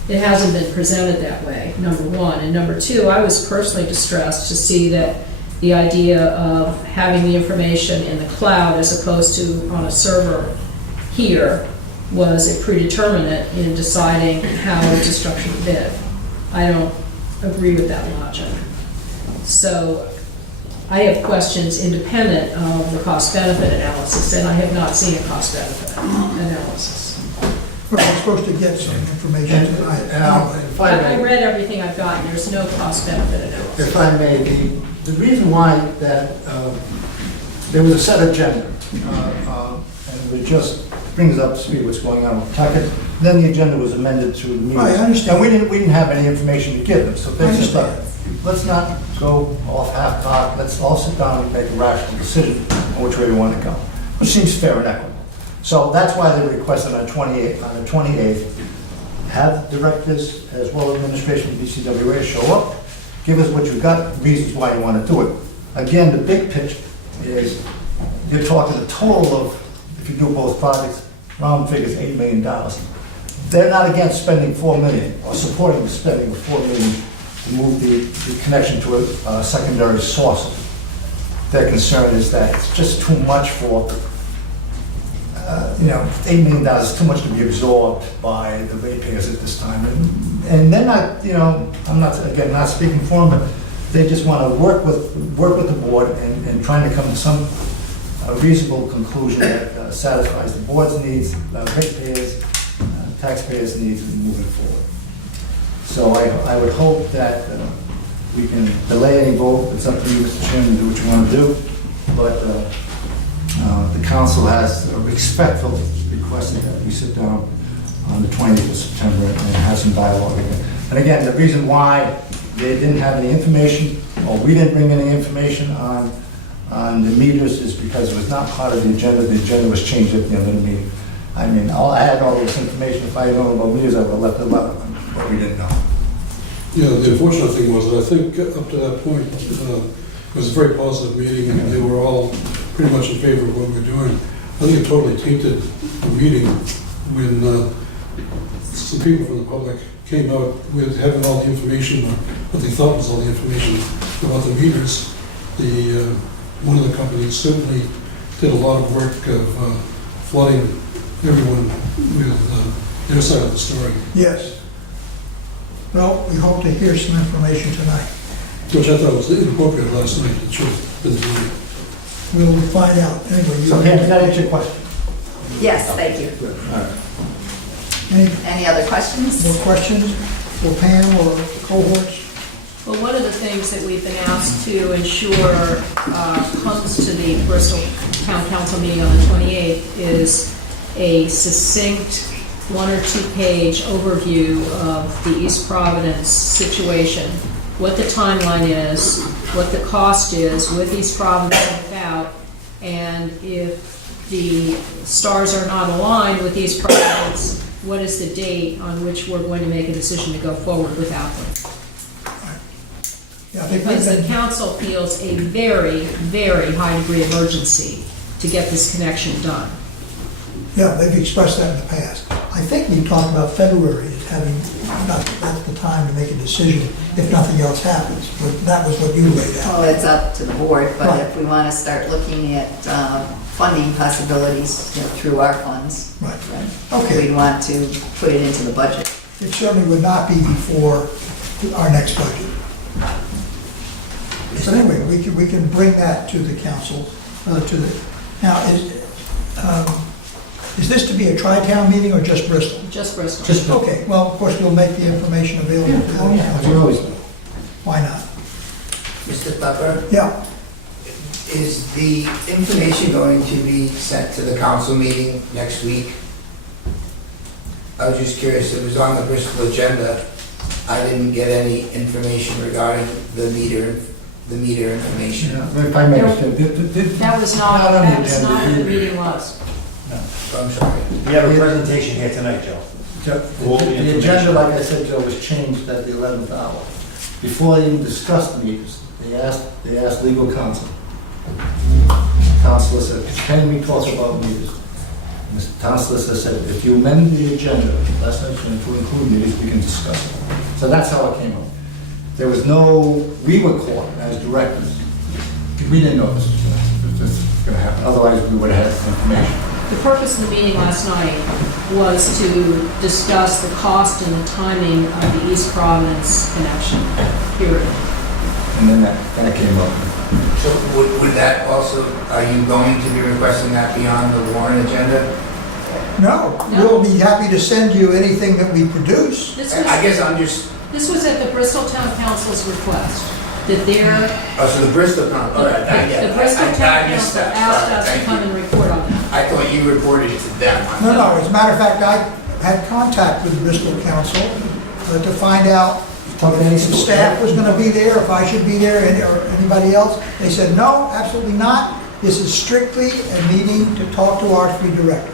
It hasn't been presented that way, number one. And number two, I was personally distressed to see that the idea of having the information in the cloud as opposed to on a server here was a predeterminant in deciding how to structure the bid. I don't agree with that logic. So I have questions independent of the cost-benefit analysis, and I have not seen a cost-benefit analysis. We're supposed to get some information tonight. I read everything I've gotten. There's no cost-benefit analysis. If I may, the reason why that there was a set agenda, and it just brings up to speed what's going on with Tuckett. Then the agenda was amended to the meeting. I understand. And we didn't have any information to give them, so I they just understand. thought, let's not go off half-cocked, let's all sit down and make a rational decision on which way we want to go, which seems fair and equitable. So that's why they requested on the 28th, have directors as well as administration of BCWA show up, give us what you got, reasons why you want to do it. Again, the big picture is, you're talking a total of, if you do both projects, round figures $8 million. They're not against spending $4 million or supporting the spending of $4 million to move the connection to a secondary source. Their concern is that it's just too much for, $8 million is too much to be absorbed by the ratepayers at this time. And they're not, I'm not, again, not speaking for them, but they just want to work with the board and trying to come to some reasonable conclusion that satisfies the board's needs, ratepayers, taxpayers' needs in moving forward. So I would hope that we can delay any vote. It's up to you, Mr. Chairman, to do what you want to do. But the council has respectfully requested that we sit down on the 20th of September and have some dialogue again. And again, the reason why they didn't have any information, or we didn't bring any information on the meters, is because it was not part of the agenda. The agenda was changed at the end of the meeting. I mean, I had all this information. If I had known about meters, I would have left it alone, but we didn't know. Yeah, the unfortunate thing was that I think up to that point, it was a very positive meeting, and they were all pretty much in favor of what we were doing. I think it totally tainted the meeting when some people from the public came out with having all the information, or what they thought was all the information about the meters. One of the companies certainly did a lot of work of flooding everyone with their side of the story. Yes. Well, we hope to hear some information tonight. Which I thought was inappropriate last night, it should have been doing. We'll find out. Anyway, So, Pam, did that answer your question? Yes, thank you. All right. Any other questions? More questions for Pam or cohorts? Well, one of the things that we've been asked to ensure comes to the Bristol Town Council meeting on the 28th is a succinct 1 or 2 page overview of the East Providence situation, what the timeline is, what the cost is with East Providence and without, and if the stars are not aligned with these projects, what is the date on which we're going to make a decision to go forward without them? Yeah, I think Because the we've been- council feels a very, very high degree of urgency to get this connection done. Yeah, they've expressed that in the past. I think we talked about February as having, that's the time to make a decision if nothing else happens. But that was what you laid out. Well, it's up to the board, but Right. if we want to start looking at funding possibilities, you know, through our funds, Right. then Okay. we want to put it into the budget. It certainly would not be before our next budget. But anyway, we can bring that to the council, now, is this to be a tri-town meeting or just Bristol? Just Bristol. Okay, well, of course, we'll make the information available to the We council. always do. Why not? Mr. Pepper, Yeah, is the information going to be sent to the council meeting next week? I was just curious, it was on the Bristol agenda. I didn't get any information regarding the meter information. If I may, did- That was Not not, on the that was not what the agenda. meeting was. I'm sorry. We have a presentation here tonight, Joe. The agenda, like I said, Joe, was changed at the 11th hour. Before they even discussed the meters, they asked legal counsel. Town solicitor, can we talk about meters? And the town solicitor said, if you amend the agenda, last night, to include meters, we can discuss it. So that's how it came up. There was no, we were caught as directors. We didn't know this was going to happen, otherwise we would have had information. The purpose of the meeting last night was to discuss the cost and the timing of the East Providence connection, period. And then that came up. So would that also, are you going to be requesting that be on the warrant agenda? no, No. we'll be happy to send you anything that we produce. I guess I'm just, This was at the Bristol Town Council's request, that their, oh, so the Bristol, all right, I get it. the Bristol I Town missed Council that. asked Sorry, us to thank come you. and report on that. I thought you reported it to them. No, as a matter of fact, I had contact with the Bristol Council to find out if the staff was gonna be there, if I should be there, or anybody else. They said, no, absolutely not. This is strictly a meeting to talk to our three directors.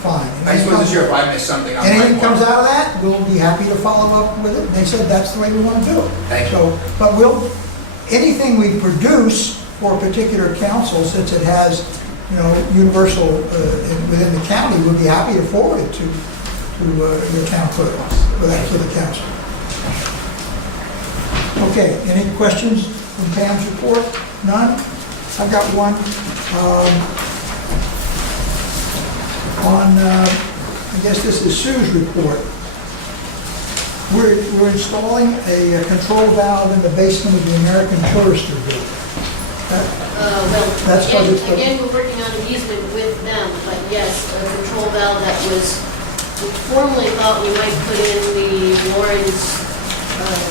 Fine. I just wasn't sure if I missed something on my Anything part. comes out of that, we'll be happy to follow up with it. And they said that's the way we want to do it. Thank you. So, but anything we produce for a particular council, since it has, you know, universal within the county, we'll be happy to forward it to your town clerk, to the council. Okay, any questions from Pam's report? None? I've got one. I guess this is Sue's report. We're installing a control valve in the basement of the American Tourister building. That's Well, budget for- again, we're working on an easement with them, but yes, a control valve that was, we formerly thought we might put in the Warren's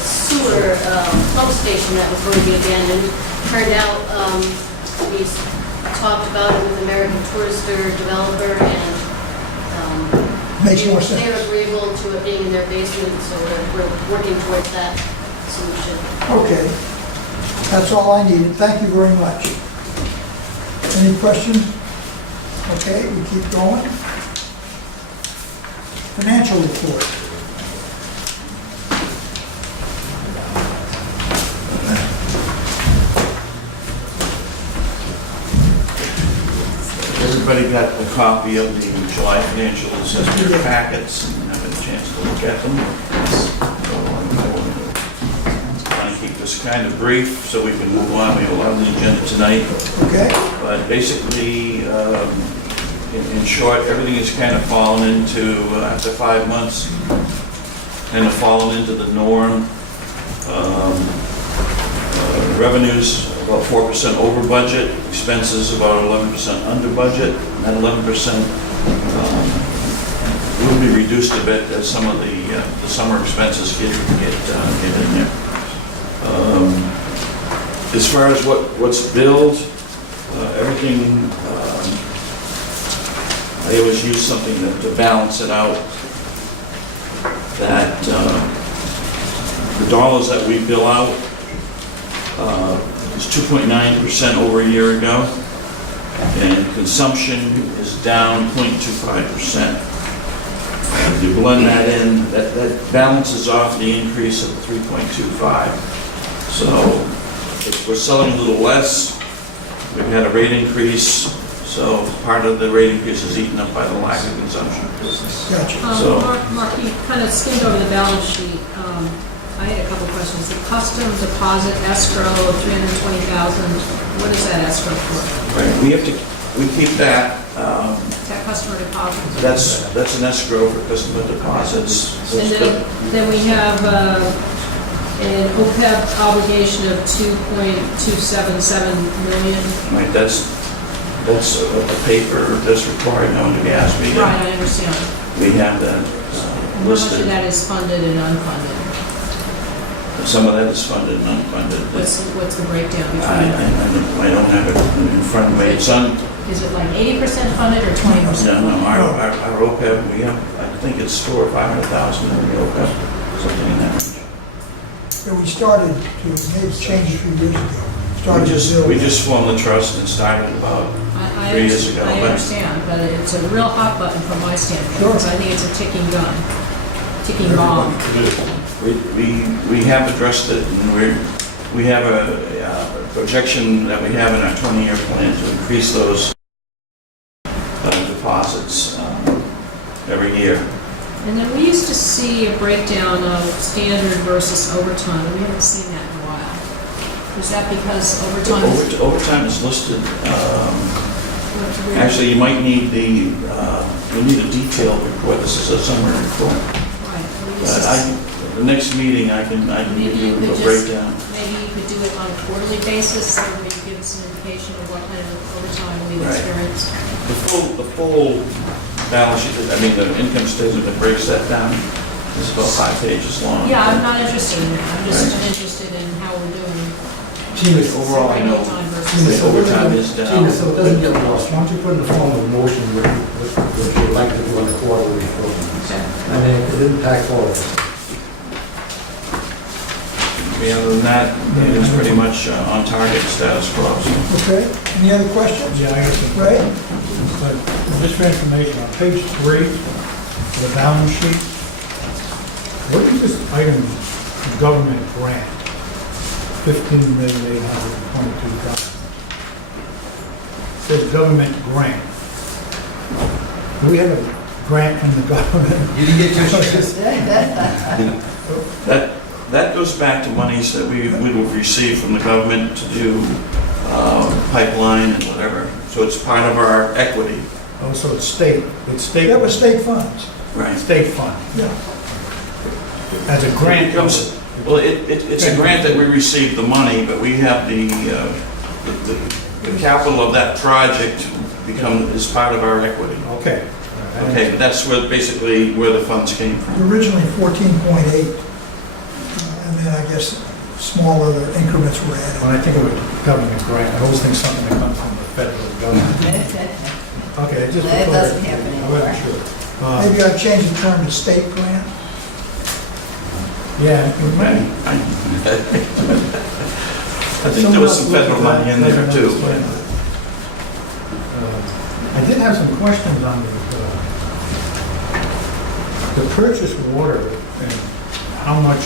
sewer pump station that was going to be abandoned. Turned out, we talked about it with American Tourister developer, and Makes more sense. they're agreeable to it being in their basement, so we're working towards that solution. Okay, that's all I needed. Thank you very much. Any questions? Okay, we keep going. Financial report. Everybody got a copy of the July financials in their packets, and have a chance to look at them. So I'm trying to keep this kind of brief so we can move on. We have a lot on the agenda tonight. Okay, But basically, in short, everything has kind of fallen into, after 5 months, kind of fallen into the norm. Revenues about 4% over budget, expenses about 11% under budget. And that 11% will be reduced a bit as some of the summer expenses get in there. As far as what's billed, everything, I always use something to balance it out, that the dollars that we bill out is 2.9% over a year ago. and consumption is down 0.25%. If you blend that in, that balances off the increase of 3.25. So if we're selling a little less, we've had a rate increase, so part of the rate increase is eaten up by the lack of consumption. Gotcha. So- Mark, you kind of skimmed over the balance sheet. I had a couple questions. The custom deposit escrow of $320,000, what is that escrow for? Right, we keep that, Is that customer deposit? that's an escrow for customer deposits. And then we have an OPEB obligation of $2.277 million. Right, that's a paper that's required now under gas meter. Right, I understand. We have that And how much of listed. that is funded and unfunded? Some of that is funded and unfunded. What's the breakdown I between? don't have it in front of me. It's on, Is it like 80% funded or 20%? no, our OPEB, we have, I think it's $400,000 or $500,000 in the OPEB, something in that range. Yeah, we started to make a change a few years ago. Started to build. We just formed the trust and started about I 3 years ago. I but- understand, but it's a real hot button from my standpoint, Sure. because I think it's a ticking gun, ticking bomb. We have addressed it, and we have a projection that we have in our 20-year plan to increase those deposits every year. And then we used to see a breakdown of standard versus overtime, and we haven't seen that in a while. Is that because overtime is... Overtime is listed. Actually, you might need you need a detailed report. This is a summary report. Right. well, this is- The next meeting, I can give Maybe you you could a just, breakdown. maybe you could do it on a quarterly basis, so maybe give us an indication of what kind of overtime we've Right. experienced. The full balance sheet, I mean, the income statement that breaks that down is about 5 pages long. Yeah, I'm not interested in that, I'm just Right. interested in how we're doing. Overall, I know Overtime versus- the overtime is Tina, down. so it doesn't get lost, why don't you put in the form of a motion what you'd like to do on the quarterly program? Okay. I mean, it impacts all of us. Other than that, it is pretty much on target status quo. So. Okay, any other questions? Yeah, I guess. Ray? But just for information, on page 3 of the balance sheet, what is this item, government grant? $15,822,000. Says government grant. Do we have a grant from the government? You didn't get That goes back to monies that we would have received from the government to do pipeline and whatever. So it's part of our equity. Oh, so it's state, That was state funds. Right. state fund. Yeah. As a grant Comes, well, it's a grant that we received the money, but we have the capital of that project is part of our equity. Okay. Okay, but that's basically where the funds came from. Originally 14.8, and then I guess small other increments were added. When I think of a government grant, I always think something that comes from the federal government. Okay, just. That doesn't happen I anymore. wasn't sure. Maybe I'd change the term to state grant. Yeah. I think there was some federal money in there too. I did have some questions on the purchase water and how much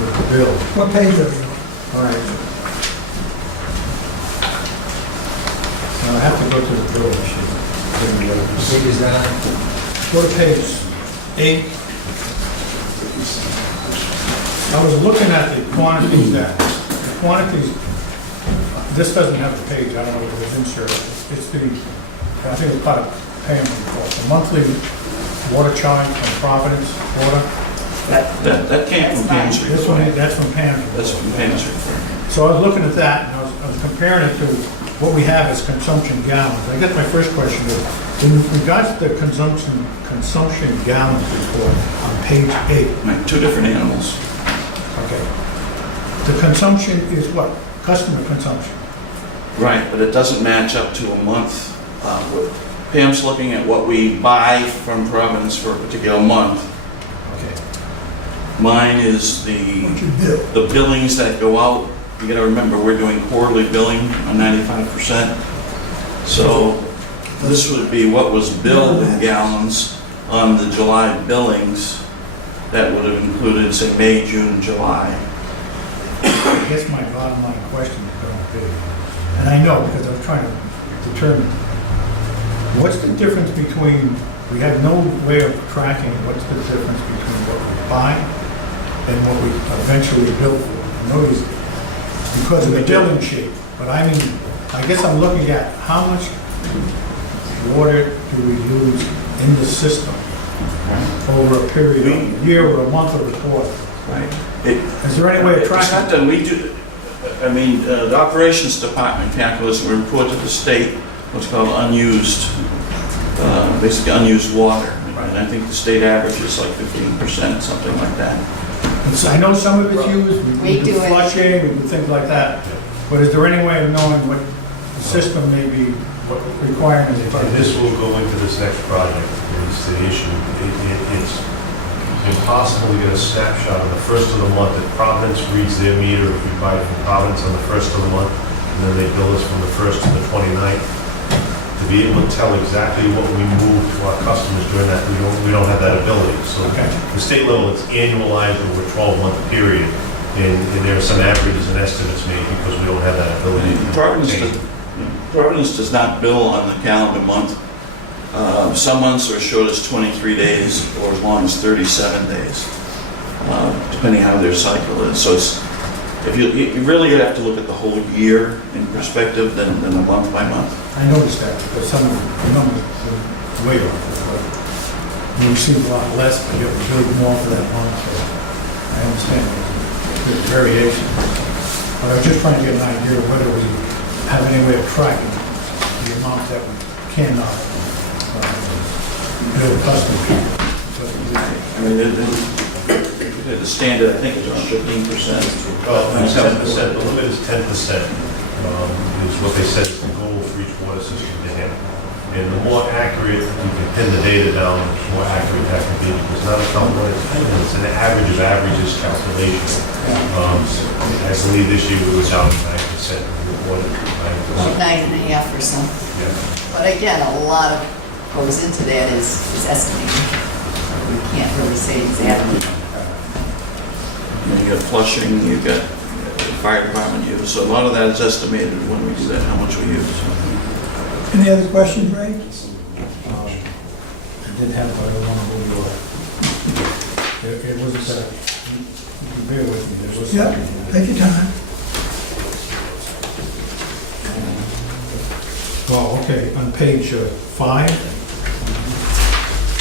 was billed. What page are you on? All right. Now I have to go to the bill sheet. Go to page 8. I was looking at the quantities this doesn't have a page, I don't know if it was inserted. It's I think it's part of payment report, the monthly water charge from Providence Water. That came from Pam's This one, report. that's from Pam. That's from Pam's report. So I was looking at that, and I was comparing it to what we have as consumption gallons. I guess my first question is, in regards to the consumption gallons report on page 8, Right, 2 different animals. okay, the consumption is what? Customer consumption. Right, but it doesn't match up to a month. Pam's looking at what we buy from Providence for a particular month. Okay. Mine is What's your bill? the billings that go out. You gotta remember, we're doing quarterly billing on 95%. So this would be what was billed in gallons on the July billings. That would have included, say, May, June, July. I guess my bottom line question is going to be, and I know because I was trying to determine, what's the difference between, we have no way of tracking, what's the difference between what we buy and what we eventually bill for? I know it's because of the billing sheet, but I mean, I guess I'm looking at how much water do we use in the system over a period of a year or a month or a quarter? Right. Is there any way of It's not tracking? done, we do, I mean, the operations department calculates and report to the state what's called unused, basically unused water. And I think the state average is like 15%, something like that. I know some of it's used, We we do do it. flushing, we do things like that, but is there any way of knowing what the system may be, what requirements And are? this will go into this next project, is the issue. It's impossible to get a snapshot of the first of the month. If Providence reads their meter, if we buy it from Providence on the first of the month, and then they bill us from the 1st to the 29th, to be able to tell exactly what we move to our customers during that, we don't have that ability. So the state level, it's annualized over a 12-month period, and there are some averages and estimates made because we don't have that ability. Providence does not bill on the calendar month. Some months are as short as 23 days or as long as 37 days, depending how their cycle is. So it's, if you really have to look at the whole year in perspective than a month by month. I noticed that because some of the numbers are way off. But you receive a lot less, but you have to bill more for that month, so I understand there's variation. But I was just trying to get an idea of whether we have any way of tracking the amount that we cannot bill customers. I mean, the standard, I think, is 15%. Well, it's 10%, the limit is 10%, is what they said is the goal for each water system to hit. And the more accurate you can pin the data down, the more accurate that can be, because not a count, it's an average of averages calculation. I believe this year we was out 9% reported. Like 9.5 or something. Yeah. But again, a lot of goes into that is estimating. We can't really say exactly. You got flushing, you got fire department use, so a lot of that is estimated when we do that, how much we use. Any other questions, Ray? I did have, but I don't want to move you on. It wasn't that, you can bear with me, there was Yep, something. take your time. Well, okay, on page 5,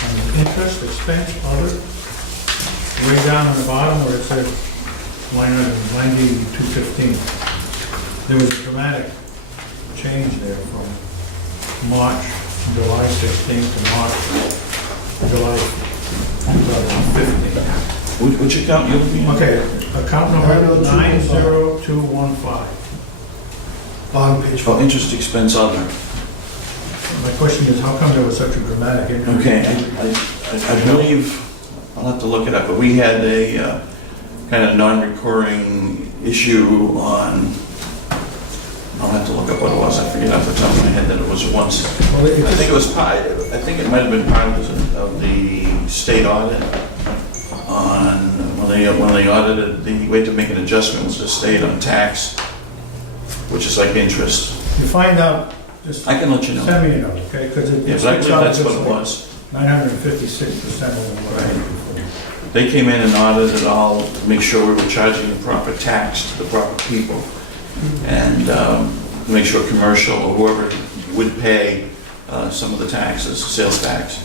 on the interest expense, other, way down on the bottom where it says line item 9215, there was a dramatic change there from March, July 16th to March, July 2015. Which account you looking at? Okay, account number 90215. Bottom page. Oh, interest expense other. My question is, how come there was such a dramatic increase? Okay, I believe, I'll have to look it up, but we had a kind of non-recurring issue on, I'll have to look up what it was, I forget off the top of my head that it was once. I think it was, I think it might have been part of the state audit on, when they audited, the way to make an adjustment was the state on tax, which is like interest. You find out, just I can let you know. send me a note, okay? Because it Yeah, but I sticks believe out that's just what it like was. 956% over what I had before. They came in and audited it all to make sure we were charging the proper tax to the proper people. And make sure commercial or whoever would pay some of the taxes, sales tax.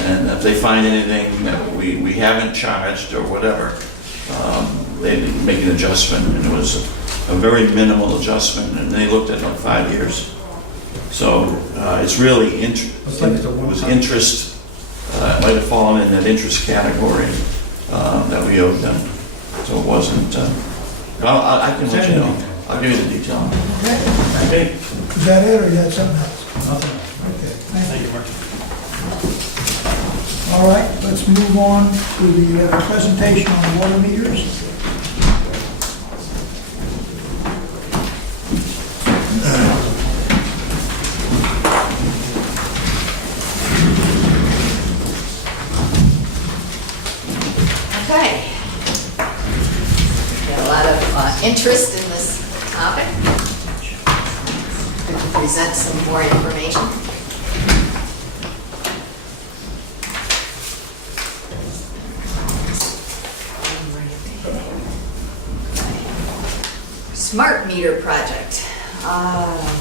And if they find anything that we haven't charged or whatever, they make an adjustment. And it was a very minimal adjustment, and they looked at it 5 years. So it's really, it was interest, it might have fallen in that interest category that we owed them. So it wasn't, I can let you know. I'll give you the detail. Okay. Is that it, or you had something else? Nothing. Okay, thank you. All right, let's move on to the presentation on water meters. interest in this topic. I can present some more information. Smart meter project.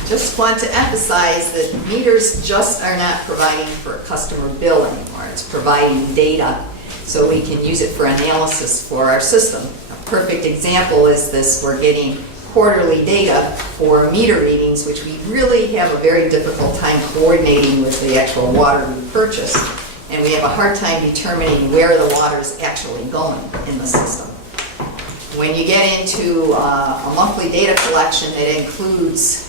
Just want to emphasize that meters just are not providing for a customer bill anymore. It's providing data so we can use it for analysis for our system. A perfect example is this: we're getting quarterly data for meter readings, which we really have a very difficult time coordinating with the actual water we purchase. And we have a hard time determining where the water is actually going in the system. When you get into a monthly data collection that includes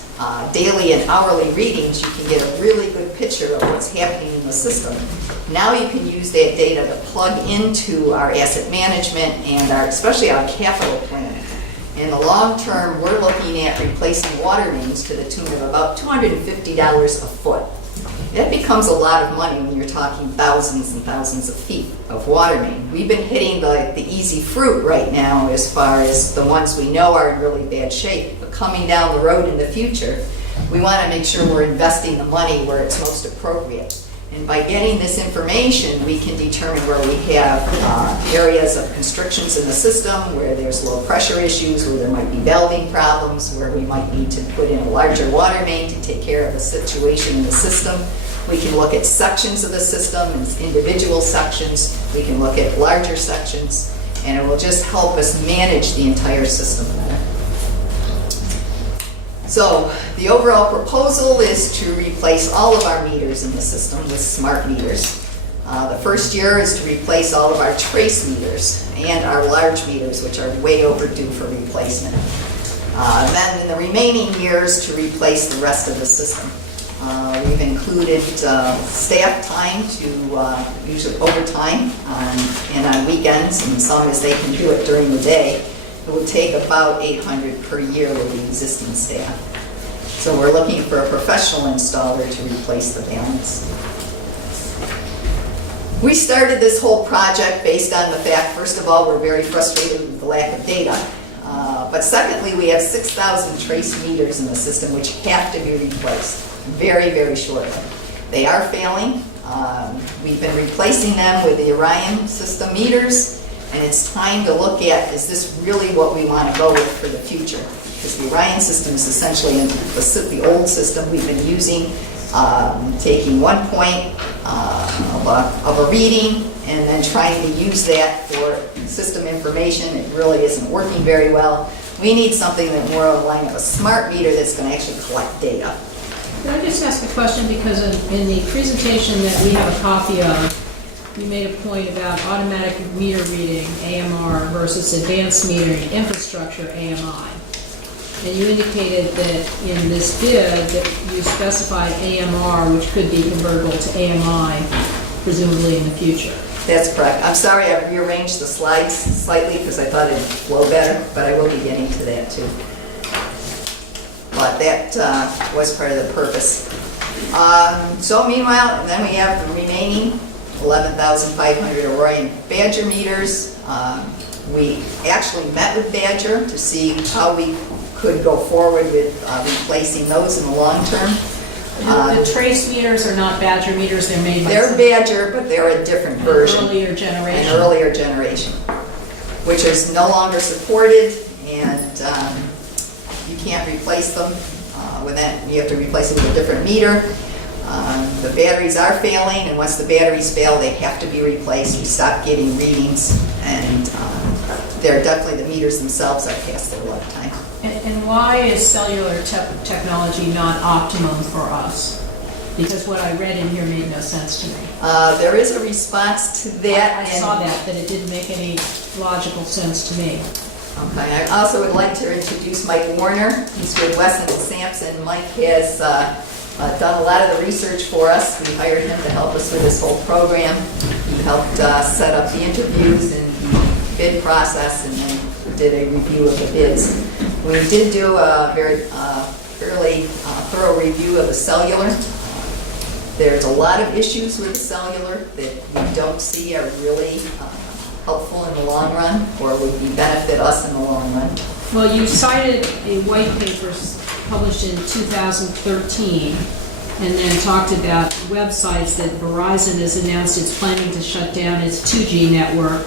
daily and hourly readings, you can get a really good picture of what's happening in the system. Now you can use that data to plug into our asset management and especially our capital plan. In the long term, we're looking at replacing water mains to the tune of about $250 a foot. That becomes a lot of money when you're talking thousands and thousands of feet of water main. We've been hitting the easy fruit right now as far as the ones we know are in really bad shape. But coming down the road in the future, we want to make sure we're investing the money where it's most appropriate. And by getting this information, we can determine where we have areas of constrictions in the system, where there's low pressure issues, where there might be valving problems, where we might need to put in a larger water main to take care of the situation in the system. We can look at sections of the system, individual sections. We can look at larger sections, and it will just help us manage the entire system better. So the overall proposal is to replace all of our meters in the system with smart meters. The first year is to replace all of our trace meters and our large meters, which are way overdue for replacement. Then in the remaining years, to replace the rest of the system. We've included staff time to use overtime and on weekends, and some as they can do it during the day. It would take about $800 per year with the existing staff. So we're looking for a professional installer to replace the balance. We started this whole project based on the fact, first of all, we're very frustrated with the lack of data. But secondly, we have 6,000 trace meters in the system which have to be replaced very, very shortly. They are failing. We've been replacing them with the Orion system meters. And it's time to look at, is this really what we want to go with for the future? Because the Orion system is essentially the old system we've been using, taking 1 point of a reading and then trying to use that for system information. It really isn't working very well. We need something that more aligned with a smart meter that's going to actually collect data. Can I just ask a question, because in the presentation that we have a copy of, you made a point about automatic meter reading, AMR, versus advanced metering infrastructure, AMI. And you indicated that in this bid that you specified AMR, which could be convertible to AMI, presumably in the future. That's correct. I'm sorry I rearranged the slides slightly because I thought it'd flow better, but I will be getting to that too. But that was part of the purpose. So meanwhile, then we have the remaining 11,500 Orion Badger meters. We actually met with Badger to see how we could go forward with replacing those in the long term. The trace meters are not Badger meters, they're made by... They're Badger, but they're a different version. An earlier generation. An earlier generation, which is no longer supported, and you can't replace them with that. You have to replace it with a different meter. The batteries are failing, and once the batteries fail, they have to be replaced. We stop getting readings, and they're definitely, the meters themselves are past their lifetime. And why is cellular technology not optimum for us? Because what I read in here made no sense to me. There is a response to that. I saw that it didn't make any logical sense to me. Okay, I also would like to introduce Mike Warner. He's with Wesson and Sampson. Mike has done a lot of the research for us. We hired him to help us with this whole program. He helped set up the interviews and the bid process, and then did a review of the bids. We did do a very fairly thorough review of the cellular. There's a lot of issues with the cellular that we don't see are really helpful in the long run, or would benefit us in the long run. Well, you cited a white paper published in 2013, and then talked about websites that Verizon has announced it's planning to shut down its 2G network.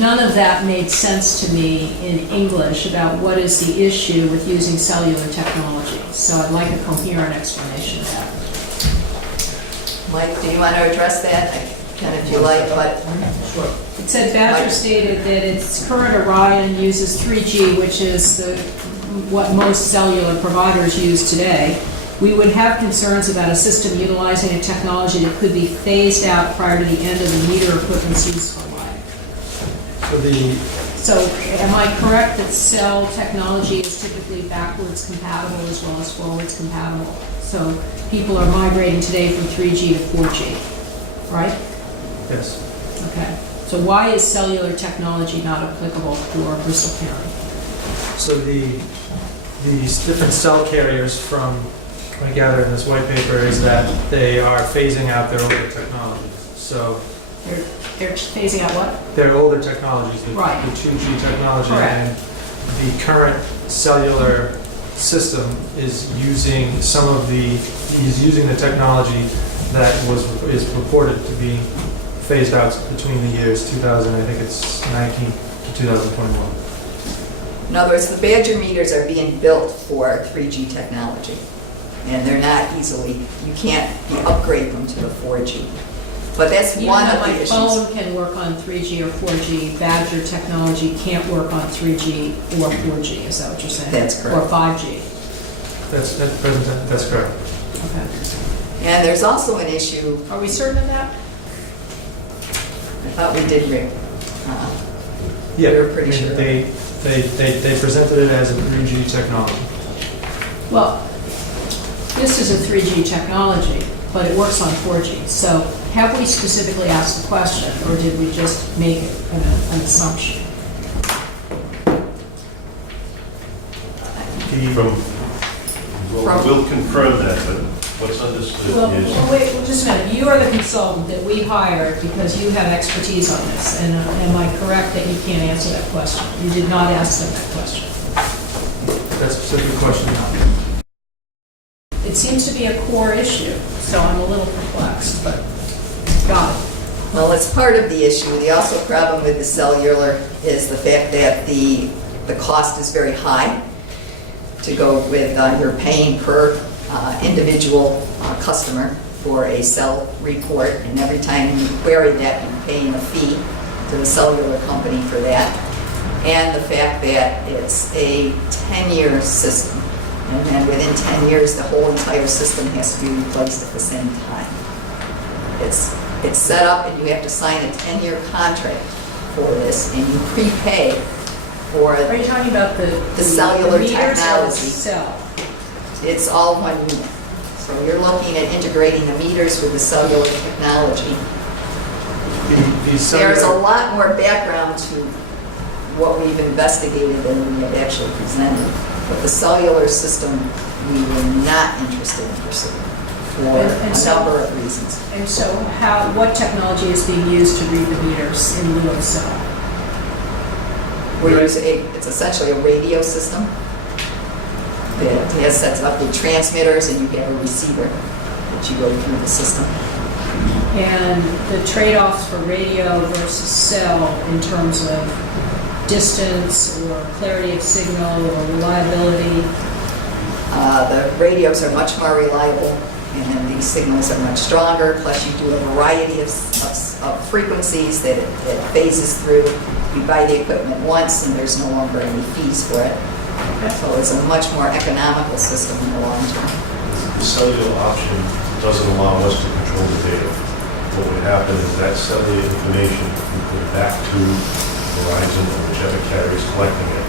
None of that made sense to me in English about what is the issue with using cellular technology. So I'd like a coherent explanation of that. Mike, do you want to address that? I can if you like, but It said Badger stated that its current Orion uses 3G, which is what most cellular providers use today. We would have concerns about a system utilizing a technology that could be phased out prior to the end of the meter equipment's useful life. So am I correct that cell technology is typically backwards compatible as well as forwards compatible? So people are migrating today from 3G to 4G, right? Yes. Okay. So why is cellular technology not applicable for Bristol County? So these different cell carriers from, what I gather in this white paper, is that they are phasing out their older technologies. So They're phasing out what? their older technologies, the Right. 2G technology. Correct. And the current cellular system is using using the technology that is purported to be phased out between the years 2019 to 2021. in other words, the Badger meters are being built for 3G technology. And they're not easily, you can't upgrade them to the 4G. But that's Even one though of the my issues. phone can work on 3G or 4G, Badger technology can't work on 3G or 4G, is that what you're saying? That's correct. Or 5G? That's at present time, that's correct. Okay. And there's also an issue, Are we certain of that? I thought we did, Rick. Yeah, We were pretty I mean, sure. They presented it as a 3G technology. Well, this is a 3G technology, but it works on 4G. So have we specifically asked the question, or did we just make an assumption? We'll confirm that, but what's understood Well, is... wait, just a minute. You are the consultant that we hired because you have expertise on this. And am I correct that you can't answer that question? You did not ask them that question. That specific question, no. It seems to be a core issue, so I'm a little perplexed, but got it. Well, it's part of the issue. The also problem with the cellular is the fact that the cost is very high to go with, you're paying per individual customer for a cell report, and every time you query that, you're paying a fee to the cellular company for that. And the fact that it's a 10-year system, and then within 10 years, the whole entire system has to be replaced at the same time. It's set up and you have to sign a 10-year contract for this, and you prepay for Are you talking about the cellular meters or the technology. cell? It's all one unit. So you're looking at integrating the meters with the cellular technology. There's a lot more background to what we've investigated than we have actually presented. But the cellular system, we were not interested in pursuing for a number of reasons. And so what technology is being used to read the meters in lieu of cell? It's essentially a radio system that has sets up with transmitters, and you have a receiver that you go through the system. And the trade-offs for radio versus cell in terms of distance or clarity of signal or reliability? The radios are much more reliable, and these signals are much stronger, plus you do a variety of frequencies that it phases through. You buy the equipment once, and there's no longer any fees for it. So it's a much more economical system in the long term. The cellular option doesn't allow us to control the data. What would happen is that cellular information we put back to Verizon or whichever carrier is collecting it,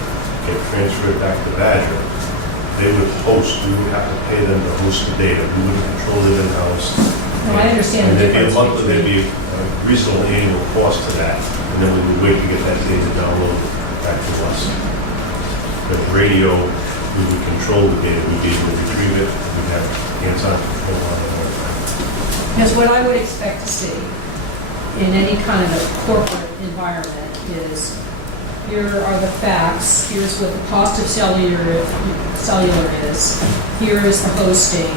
get transferred back to Badger. They would host, we would have to pay them to host the data. We wouldn't control it in-house. No, I understand the difference There'd be a reasonable annual cost to that, and then we would wait to get that data downloaded back to us. But radio, we would control the data, we'd be able to retrieve it, we'd have hands-on control on it all the time. Because what I would expect to see in any kind of a corporate environment is here are the facts, here's what the cost of cellular is, here is the hosting,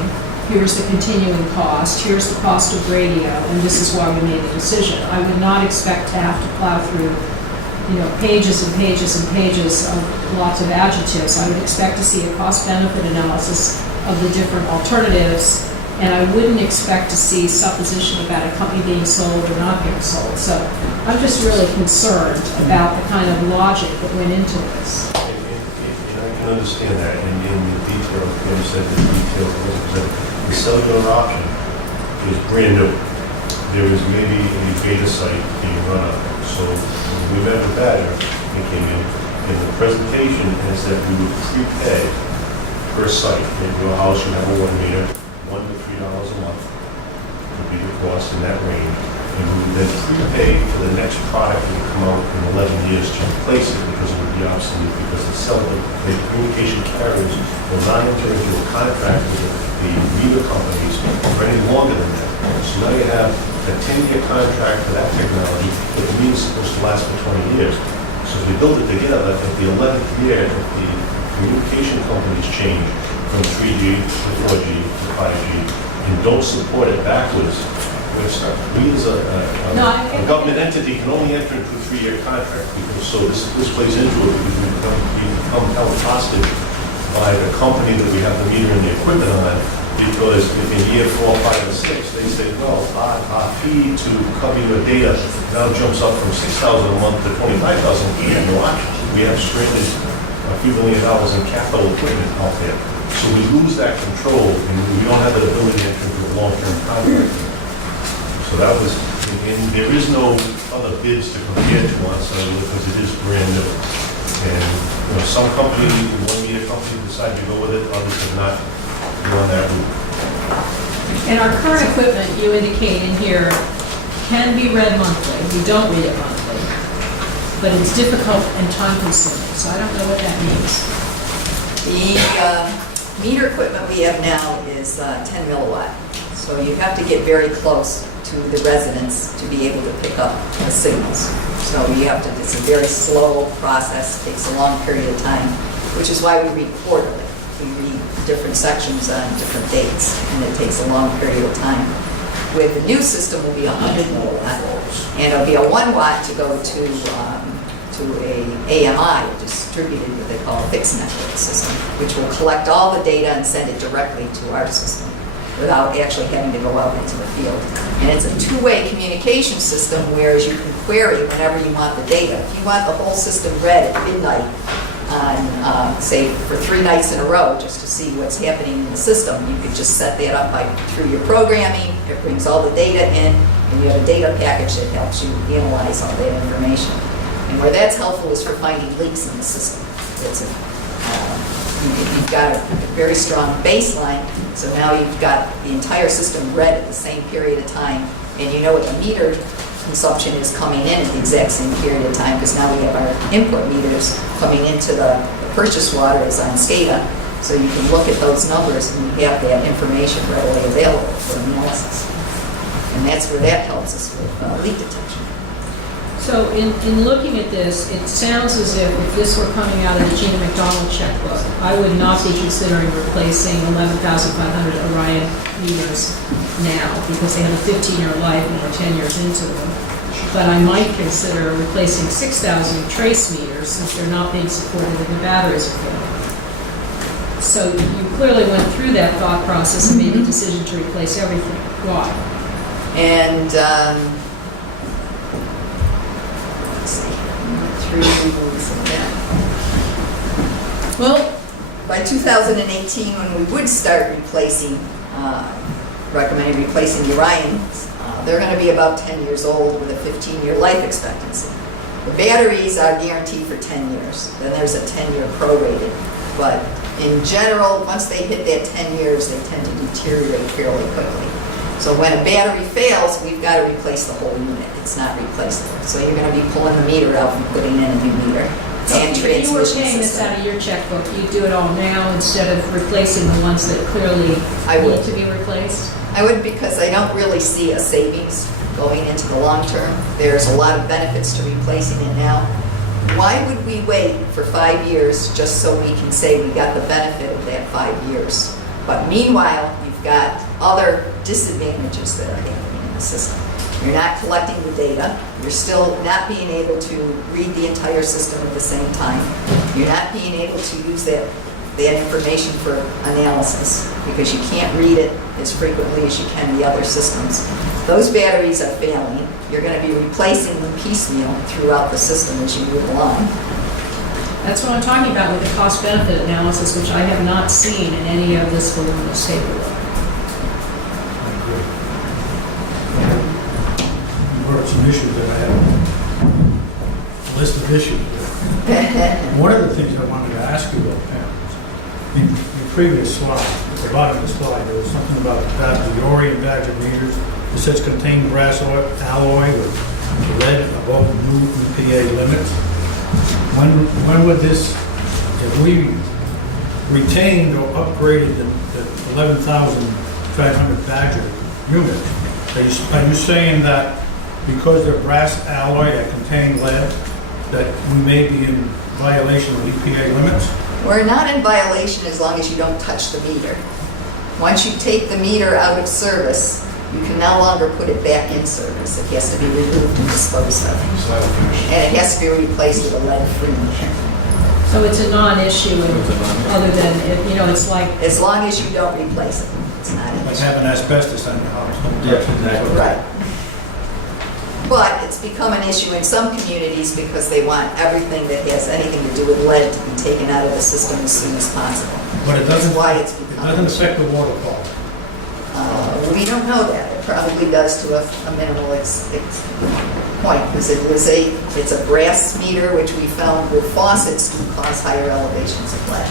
here's the continuing cost, here's the cost of radio, and this is why we made the decision. I would not expect to have to plow through, pages and pages and pages of lots of adjectives. I would expect to see a cost-benefit analysis of the different alternatives, and I wouldn't expect to see supposition about a company being sold or not being sold. So I'm just really concerned about the kind of logic that went into this. And I can understand that, and in the detail, you said the details, the cellular option is brand new. There is maybe a beta site being run up. So when we met with Badger and came in the presentation is that we would prepay per site. In your house, you have a water meter, $1 to $3 a month would be the cost in that range. And we would then prepay for the next product that would come out in 11 years to replace it because it would be obsolete, because the communication carriers will not enter into a contract with the meter companies for any longer than that. So now you have a 10-year contract for that technology that the meter is supposed to last for 20 years. So if we build it together, at the 11th year, if the communication companies change from 3G to 4G to 5G and don't support it backwards, we as a government entity can only enter into a 3-year contract. So this plays into it because we become held hostage by the company that we have the meter and the equipment on, because if in year 4, 5, and 6, they say, well, our fee to cover your data now jumps up from $6,000 a month to $25,000. We have no options. We have stranded a few $1 million in capital equipment out there. So we lose that control, and we don't have the ability to enter into a long-term contract. So that was, and there is no other bids to compare to on cellular because it is brand new. And some company, one meter company decided to go with it, others have not gone that route. And our current equipment, you indicate in here, can be read monthly. We don't read it monthly. But it's difficult and time-consuming, so I don't know what that means. The meter equipment we have now is 10 milliwatt. So you have to get very close to the residents to be able to pick up the signals. So it's a very slow process, takes a long period of time, which is why we read quarterly. We read different sections on different dates, and it takes a long period of time. With the new system, will be 100 milliwatt, and it'll be a 1 watt to go to a AMI, distributed, what they call a fixed network system, which will collect all the data and send it directly to our system without actually having to go out into the field. And it's a two-way communication system, whereas you can query whenever you want the data. If you want the whole system read at midnight on, say, for 3 nights in a row, just to see what's happening in the system, you could just set that up through your programming. It brings all the data in, and you have a data package that helps you analyze all that information. And where that's helpful is for finding leaks in the system. You've got a very strong baseline, so now you've got the entire system read at the same period of time, and you know what the meter consumption is coming in at the exact same period of time, because now we have our input meters coming into the purchase water is on SCADA, so you can look at those numbers and you have that information readily available for analysis. And that's where that helps us with leak detection. So in looking at this, it sounds as if this were coming out of the Gina McDonald checkbook, I would not be considering replacing 11,500 Orion meters now, because they have a 15-year life and we're 10 years into them. But I might consider replacing 6,000 trace meters, since they're not being supported and the batteries are failing. So you clearly went through that thought process and made the decision to replace everything. Why? And well, by 2018, when we would start recommending replacing the Orions, they're going to be about 10 years old with a 15-year life expectancy. The batteries are guaranteed for 10 years. Then there's a 10-year prorated. But in general, once they hit that 10 years, they tend to deteriorate fairly quickly. So when a battery fails, we've got to replace the whole unit. It's not replaceable. So you're going to be pulling the meter out and putting in a new meter. And if you were paying this out of your checkbook, you'd do it all now instead of replacing the ones that clearly need to be replaced? I would, because I don't really see a savings going into the long term. There's a lot of benefits to replacing it now. Why would we wait for 5 years just so we can say we got the benefit of that 5 years? But meanwhile, you've got other disadvantages that are happening in the system. You're not collecting the data. You're still not being able to read the entire system at the same time. You're not being able to use that information for analysis because you can't read it as frequently as you can the other systems. Those batteries are failing. You're going to be replacing them piecemeal throughout the system as you move along. That's what I'm talking about with the cost-benefit analysis, which I have not seen in any of this voluminous paperwork. You brought up some issues that I have, a list of issues. One of the things I wanted to ask you about, Pam, in your previous slide, at the bottom of the slide, there was something about the Orion Badger meters. It says contain brass alloy with lead above new EPA limits. When would this, if we retained or upgraded the 11,500 Badger units, are you saying that because they're brass alloy that contain lead, that we may be in violation of EPA limits? We're not in violation as long as you don't touch the meter. Once you take the meter out of service, you can no longer put it back in service. It has to be removed and disposed of. And it has to be replaced with a lead-free meter. So it's a non-issue, other than, it's like... As long as you don't replace it, it's not an Like issue. having asbestos on your house. Right. But it's become an issue in some communities because they want everything that has anything to do with lead to be taken out of the system as soon as possible. But it doesn't, That's why it's it become... doesn't affect the water quality. We don't know that. It probably does to a minimal point, because it's a brass meter, which we found with faucets can cause higher elevations of lead.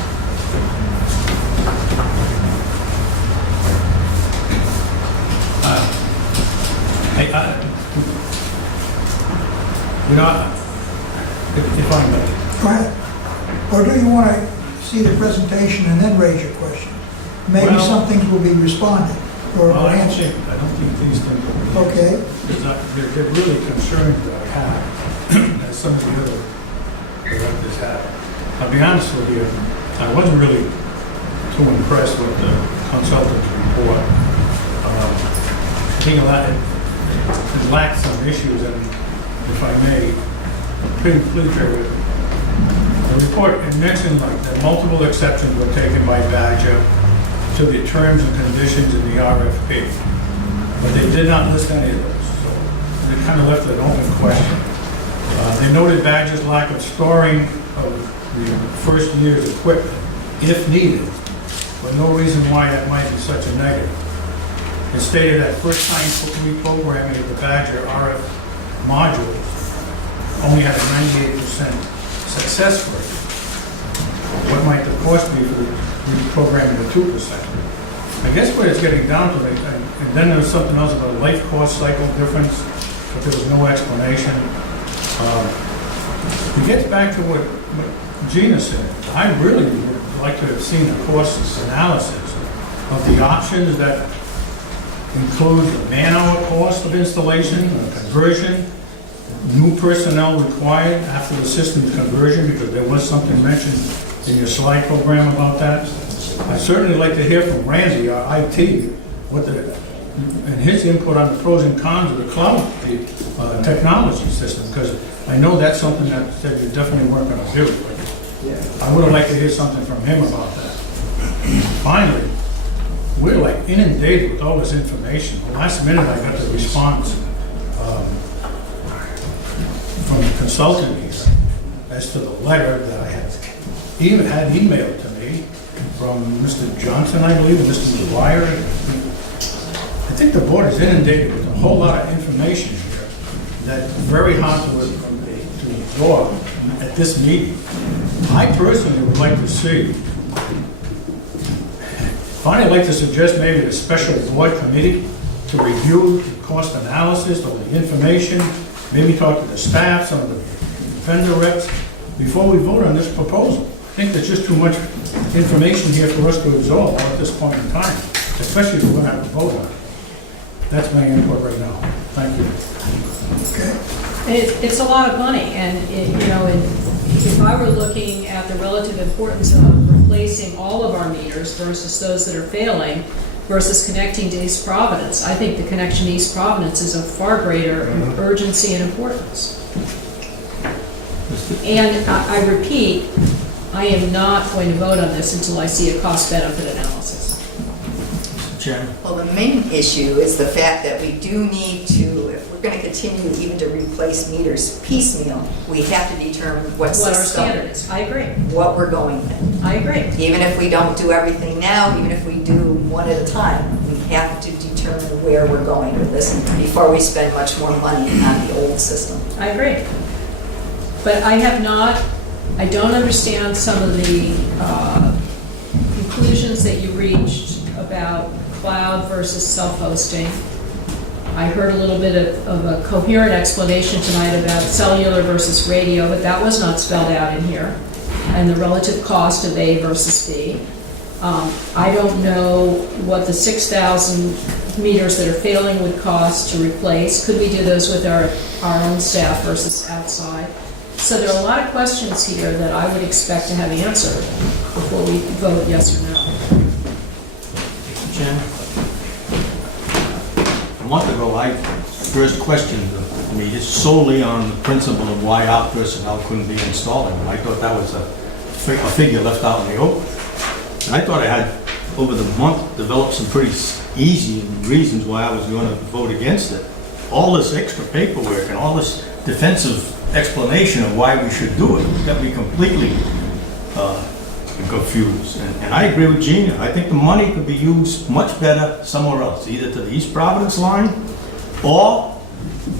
If I may. Go ahead. Or do you want to see the presentation and then raise your question? Maybe Well- some things will be responded or Well, I don't answered. think these things will be. Okay. Because they're really concerns that I have, as some of the other directors have. I'll be honest with you, I wasn't really too impressed with the consultant's report. I think it lacked some issues, and if I may, please bear with me. The report, it mentioned like that multiple exceptions were taken by Badger to the terms and conditions in the RFP, but they did not list any of those, so they kind of left an open question. They noted Badger's lack of storing of the first year's equipment, if needed, but no reason why that might be such a negative. It stated that first-time reprogramming of the Badger RF modules only had a 98% success rate. What might the cost be for reprogramming the 2%? I guess what it's getting down to, and then there was something else about life cost cycle difference, but there was no explanation. It gets back to what Gina said. I really would like to have seen a cost analysis of the options that include the man-hour cost of installation, conversion, new personnel required after the system's conversion, because there was something mentioned in your slide program about that. I'd certainly like to hear from Randy, our IT, and his input on the pros and cons of the cloud technology system, because I know that's something that you definitely weren't going to do. I would have liked to hear something from him about that. Finally, we're like inundated with all this information. The last minute I got the response from the consultant here as to the letter that I had emailed to me from Mr. Johnson, I believe, and Mr. McGuire. I think the board is inundated with a whole lot of information here that's very hard to absorb at this meeting. I personally would like to see, I'd like to suggest maybe a special board committee to review the cost analysis of the information, maybe talk to the staff, some of the vendor reps, before we vote on this proposal. I think there's just too much information here for us to absorb at this point in time, especially if we're going to have to vote on it. That's my input right now. Thank you. Okay. It's a lot of money, and, if I were looking at the relative importance of replacing all of our meters versus those that are failing versus connecting to East Providence, I think the connection to East Providence is of far greater urgency and importance. And I repeat, I am not going to vote on this until I see a cost-benefit analysis. Chairman? Well, the main issue is the fact that we do need to, if we're going to continue even to replace meters piecemeal, we have to determine what What our system, standard is. I agree. what we're going with. I agree. Even if we don't do everything now, even if we do one at a time, we have to determine where we're going with this before we spend much more money on the old system. I agree. But I don't understand some of the conclusions that you reached about cloud versus self-hosting. I heard a little bit of a coherent explanation tonight about cellular versus radio, but that was not spelled out in here, and the relative cost of A versus B. I don't know what the 6,000 meters that are failing would cost to replace. Could we do those with our own staff versus outside? So there are a lot of questions here that I would expect to have answered before we vote yes or no. Mr. Chairman? A month ago, I first questioned the meters solely on the principle of why our personnel couldn't be installing them. I thought that was a figure left out in the open. And I thought I had, over the month, developed some pretty easy reasons why I was going to vote against it. All this extra paperwork and all this defensive explanation of why we should do it got me completely confused. And I agree with Gina. I think the money could be used much better somewhere else, either to the East Providence line or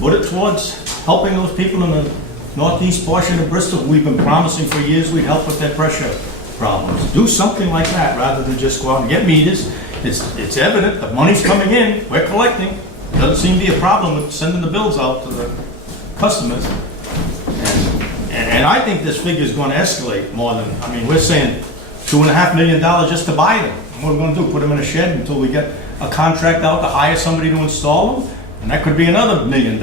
put it towards helping those people in the northeast portion of Bristol. We've been promising for years we'd help with their pressure problems. Do something like that rather than just go out and get meters. It's evident the money's coming in, we're collecting. Doesn't seem to be a problem with sending the bills out to the customers. And I think this figure is going to escalate more than, I mean, we're saying $2.5 million just to buy them. And what are we going to do? Put them in a shed until we get a contract out to hire somebody to install them? And that could be another $1 million.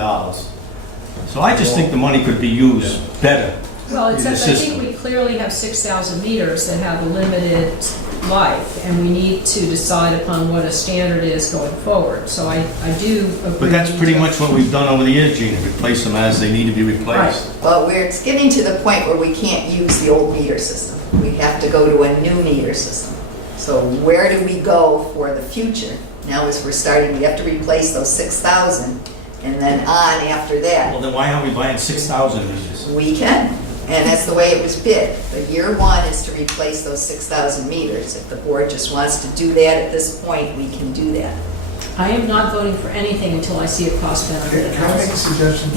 So I just think the money could be used better. Well, in the except I system. think we clearly have 6,000 meters that have a limited life, and we need to decide upon what a standard is going forward. So I do agree. But that's pretty much what we've done over the years, Gina, replace them as they need to be replaced. Well, it's getting to the point where we can't use the old meter system. We have to go to a new meter system. So where do we go for the future? Now as we're starting, we have to replace those 6,000 and then on after that. Well, then why aren't we buying 6,000 meters? We can, and that's the way it was bid. But year one is to replace those 6,000 meters. If the board just wants to do that at this point, we can do that. I am not voting for anything until I see a cost benefit Can I make a analysis. suggestion?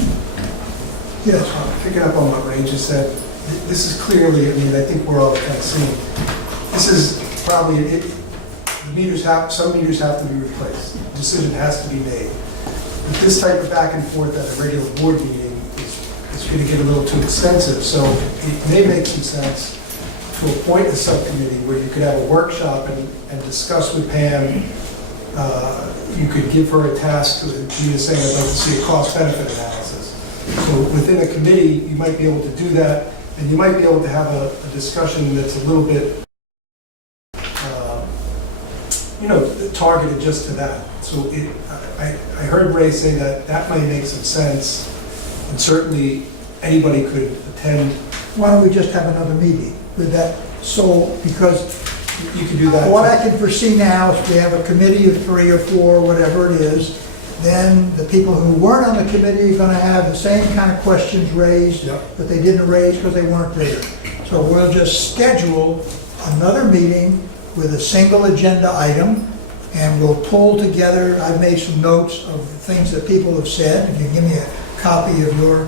Yes. Picking up on what Ray just said, this is clearly, I mean, I think we're all kind of seeing, this is probably, the meters some meters have to be replaced. The decision has to be made. But this type of back and forth at a regular board meeting is going to get a little too extensive. So it may make some sense to appoint a subcommittee where you could have a workshop and discuss with Pam. You could give her a task to be saying, I'd like to see a cost-benefit analysis. So within a committee, you might be able to do that, and you might be able to have a discussion that's a little bit, targeted just to that. So I heard Ray say that might make some sense, and certainly anybody could attend. Why don't we just have another meeting with that sole, because You could do that. what I can foresee now is we have a committee of 3 or 4, whatever it is, then the people who weren't on the committee are going to have the same kind of questions raised that they didn't raise because they weren't there. So we'll just schedule another meeting with a single agenda item, and we'll pull together, I've made some notes of things that people have said, if you give me a copy of your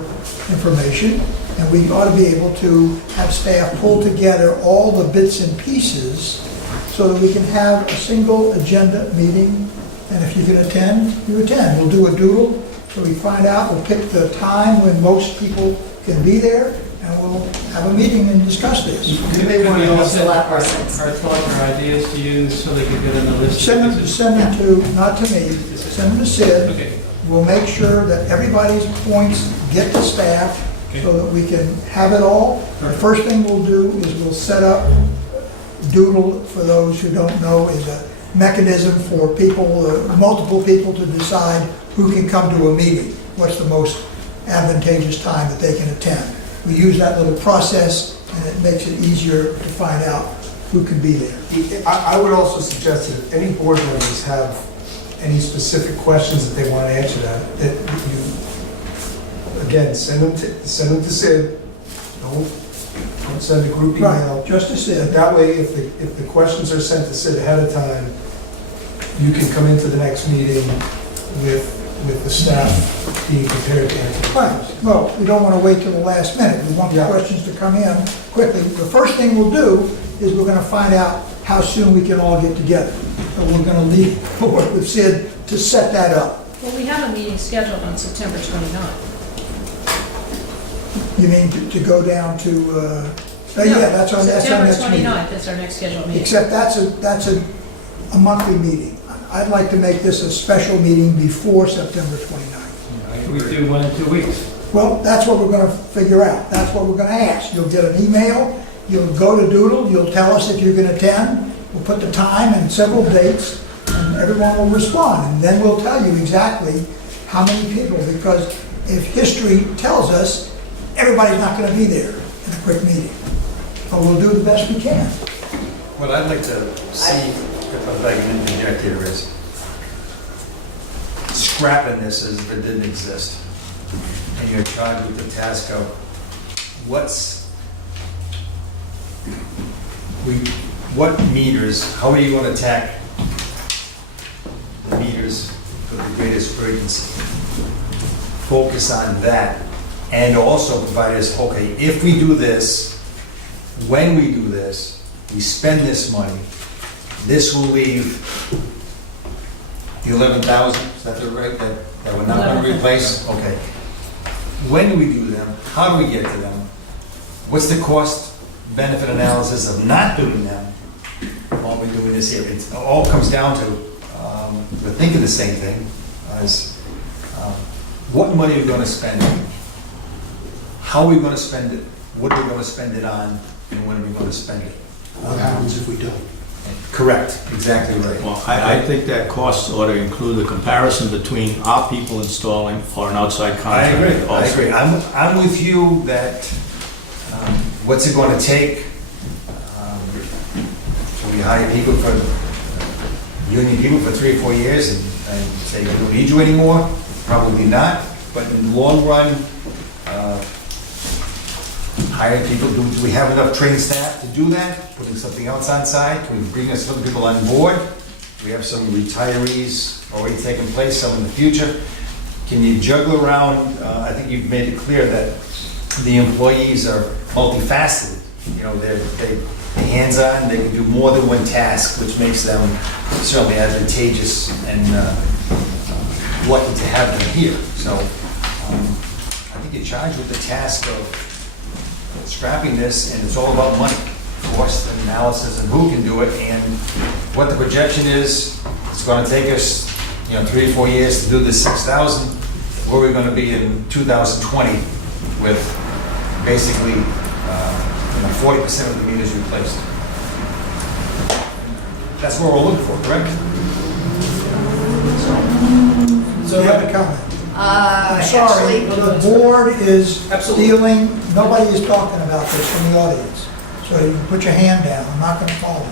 information, and we ought to be able to have staff pull together all the bits and pieces so that we can have a single agenda meeting, and if you can attend, you attend. We'll do a doodle, so we find out, we'll pick the time when most people can be there, and we'll have a meeting and discuss this. You may want to Makes a send lot our more sense. thoughts or ideas to you so they can get on the list. Send them to, not to me, send them to Sid. Okay. We'll make sure that everybody's points get the staff so that we can have it all. The first thing we'll do is we'll set up Doodle, for those who don't know, is a mechanism for people, multiple people to decide who can come to a meeting, what's the most advantageous time that they can attend. We use that little process, and it makes it easier to find out who can be there. I would also suggest that if any board members have any specific questions that they want to answer, that you, again, send them to Sid. Don't send a group email. Right, just to Sid. That way, if the questions are sent to Sid ahead of time, you can come into the next meeting with the staff being prepared to answer. Right, well, we don't want to wait till the last minute. We want the questions to come in quickly. The first thing we'll do is we're going to find out how soon we can all get together. So we're going to leave forward with Sid to set that up. Well, we have a meeting scheduled on September 29th. You mean to go down to, yeah, that's our next September meeting. 29th is our next scheduled meeting. Except that's a monthly meeting. I'd like to make this a special meeting before September 29th. We do 1 in 2 weeks. Well, that's what we're going to figure out. That's what we're going to ask. You'll get an email, you'll go to Doodle, you'll tell us if you're going to attend, we'll put the time and several dates, and everyone will respond. And then we'll tell you exactly how many people, because if history tells us, everybody's not going to be there in a quick meeting. But we'll do the best we can. What I'd like to see, if I can interject here, is scrapping this as if it didn't exist. And you're charged with the task of what meters, how are you going to attack the meters for the greatest urgency? Focus on that. And also provide us, okay, if we do this, when we do this, we spend this money, this will leave the 11,000, is that the right, that we're not going to replace? Okay. When do we do them? How do we get to them? What's the cost benefit analysis of not doing them while we're doing this here? It all comes down to, we're thinking the same thing, as what money are we going to spend? How are we going to spend it? What are we going to spend it on? And when are we going to spend it? What happens if we don't? Correct, exactly right. Well, I think that cost ought to include the comparison between our people installing or an outside I contractor. agree. I'm with you that what's it going to take? Should we hire people union people for 3 or 4 years and say we don't need you anymore? Probably not. But in the long run, hire people, do we have enough trained staff to do that? Putting something else on site? Can we bring us some people on board? We have some retirees already taking place, some in the future. Can you juggle around, I think you've made it clear that the employees are multifaceted. You know, they're hands-on, they can do more than one task, which makes them certainly advantageous and lucky to have them here. So I think you're charged with the task of scrapping this, and it's all about money, cost analysis, and who can do it, and what the projection is. It's going to take us, 3 or 4 years to do this 6,000. Where are we going to be in 2020 with basically 40% of the meters replaced? That's what we're looking for, correct? So you have a comment? I'm sorry, Actually, the board is Absolutely. dealing, nobody is talking about this from the audience. So you can put your hand down, I'm not going to follow.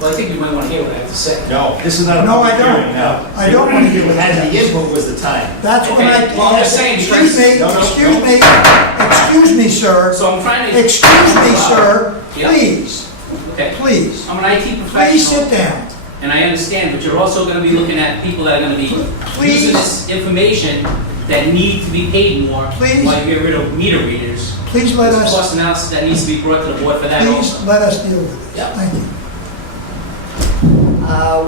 Well, I think you might want to hear what I have to say. No, this is not a No, I public don't. hearing now. I don't want to hear what And that the is. input was the time. That's when I, Okay, well, I'm just saying, excuse me, no, excuse me, sir. So I'm trying to. Excuse me, sir, Yeah. please, Okay. please. I'm an IT Please professional, sit down. and I understand, but you're also going to be looking at people that are going to be Please. using this information that need to be paid more. Please. While you get rid of meter readers. Please let There's us, cost analysis that needs to be brought to the board for that please also. let us deal with this. Yeah. Thank you.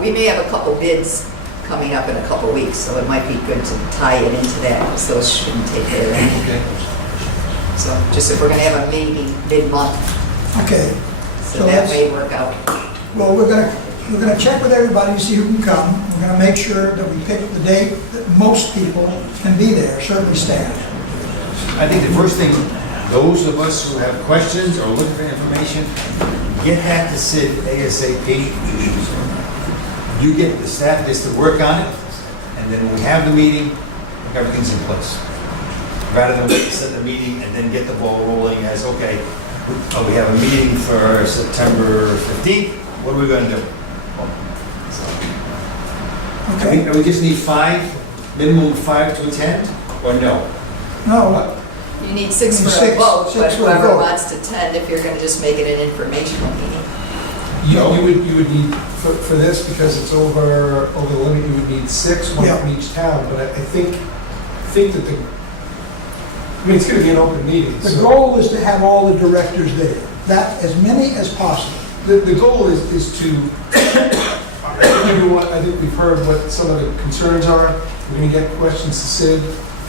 We may have a couple bids coming up in a couple weeks, so it might be good to tie it into that, because those shouldn't take care of anything. So just if we're gonna have a meeting mid-month, Okay, so So that let's- may work out. well, we're gonna check with everybody to see who can come. We're gonna make sure that we pick the date that most people can be there, certainly staff. I think the first thing, those of us who have questions or looking for information, get that to Sid ASAP. You get, the staff gets to work on it, and then when we have the meeting, everything's in place. Rather than wait to set the meeting and then get the ball rolling as, okay, we have a meeting for September 15th, what are we gonna do? Okay? We just need 5, minimum 5 to attend, or no? No, You need 6 for a Six- vote, but six for a whoever vote. wants to attend, if you're gonna just make it an informational meeting. You would need, for this, because it's over the limit, you would need 6, one Yeah. from each town, but I think that it's gonna be an open meeting. the so- goal is to have all the directors there, that, as many as possible. The goal is to, I think we've heard what some of the concerns are. We're going to get questions to Sid.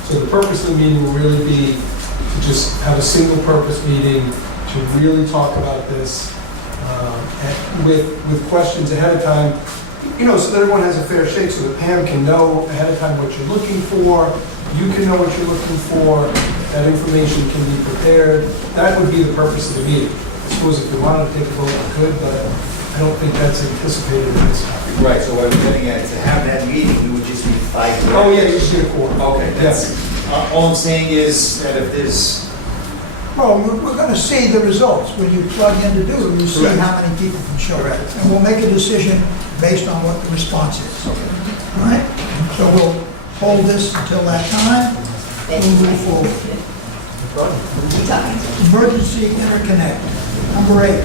So the purpose of the meeting will really be to just have a single purpose meeting to really talk about this and with questions ahead of time, so that everyone has a fair shake, so that Pam can know ahead of time what you're looking for, you can know what you're looking for, that information can be prepared. That would be the purpose of the meeting. I suppose if we wanted to take a vote, we could, but I don't think that's anticipated in this topic. Right, so what I'm getting at, to have that meeting, we would just need 5. Oh, yeah, you should get a quorum. Okay, that's, all I'm saying is that if there's, Well, we're gonna see the results. When you plug in to do it, you see Correct. how many people can show up. Correct. And we'll make a decision based on what the response is. All right? So we'll hold this until that time. We'll move forward. Emergency interconnect, number 8.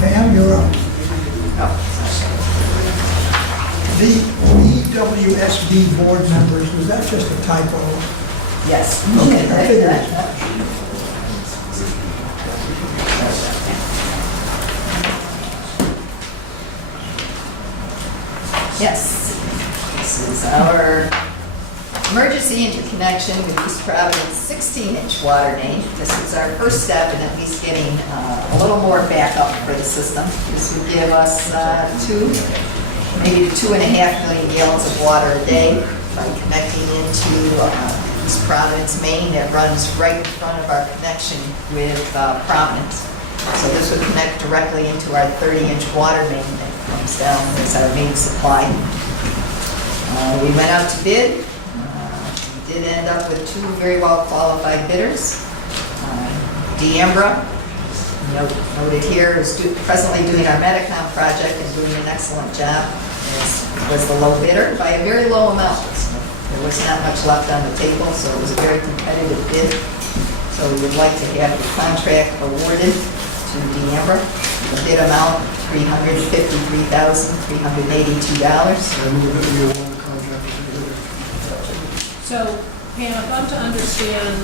Pam, you're up. The EWSB board members, was that just a typo? Yes. Okay, I figured as much. Yes. This is our emergency interconnection with East Providence 16-inch water main. This is our first step in at least getting a little more backup for the system. This would give us 2, maybe to 2.5 million gallons of water a day by connecting into East Providence main that runs right in front of our connection with Providence. So this would connect directly into our 30-inch water main that comes down as our main supply. We went out to bid. We did end up with 2 very well qualified bidders. D'Ambra, noted here, is presently doing our Medicom project and doing an excellent job, was the low bidder by a very low amount. There was not much left on the table, so it was a very competitive bid. So we would like to have the contract awarded to D'Ambra. The bid amount, $353,382. I move that we award the contract to So, Pam, if I'm to understand,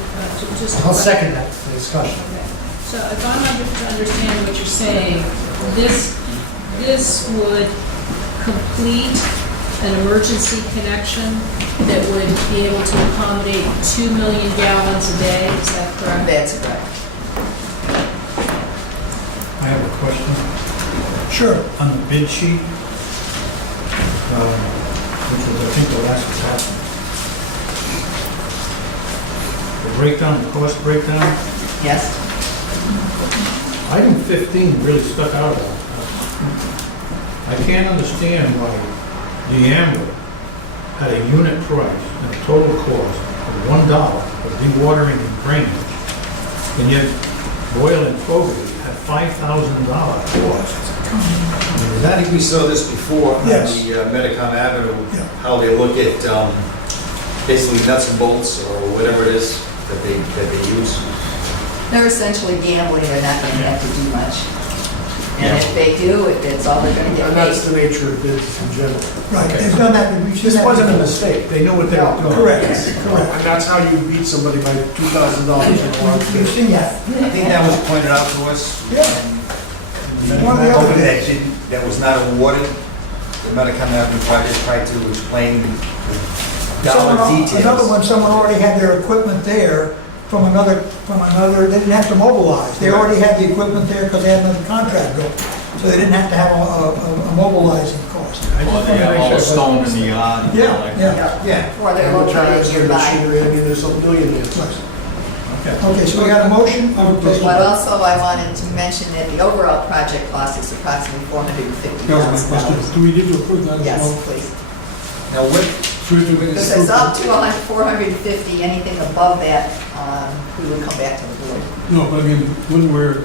just. I'll second that for discussion. Okay. So if I'm to understand what you're saying, this would complete an emergency connection that would be able to accommodate 2 million gallons a day, is that correct? That's correct. I have a question. Sure. On the bid sheet, which was, I think, the last attachment. The breakdown, the cost breakdown, Yes. item 15 really stuck out. I can't understand why D'Ambra had a unit price and a total cost of $1 for dewatering and drainage, and yet Boyle and Fogarty had $5,000 cost. I think we saw this before on the Yes. Medicom Avenue, Yeah. how they look at basically nuts and bolts or whatever it is that they use. They're essentially gambling, they're not going to have to do much. And if they do, it's all they're gonna get And that's paid. the nature of bids in general. Right, they've done that, we've seen This that wasn't a before. mistake, they knew what they were doing. Correct, correct. And that's how you beat somebody by $2,000 in a large We've bid. seen that. I think that was pointed out to us. Yeah. One of the other Nobody bids. that was not awarded, they might have come out and tried to explain the dollar details. Another one, someone already had their equipment there from another, they didn't have to mobilize. They already had the equipment there because they had another contract going. So they didn't have to have a mobilizing cost. Or they have all the stone in the yard. and all that. Yeah. Or they're And the tires, located the nearby. machinery, I mean, there's a million answers. Okay, so we got a motion. But also, I wanted to mention that the overall project cost is approximately $450,000. Do we need to approve that as well? Yes, please. Now, what, So we have to- Because it's up to 450, anything above that, we would come back to the board. No, but I mean, when we're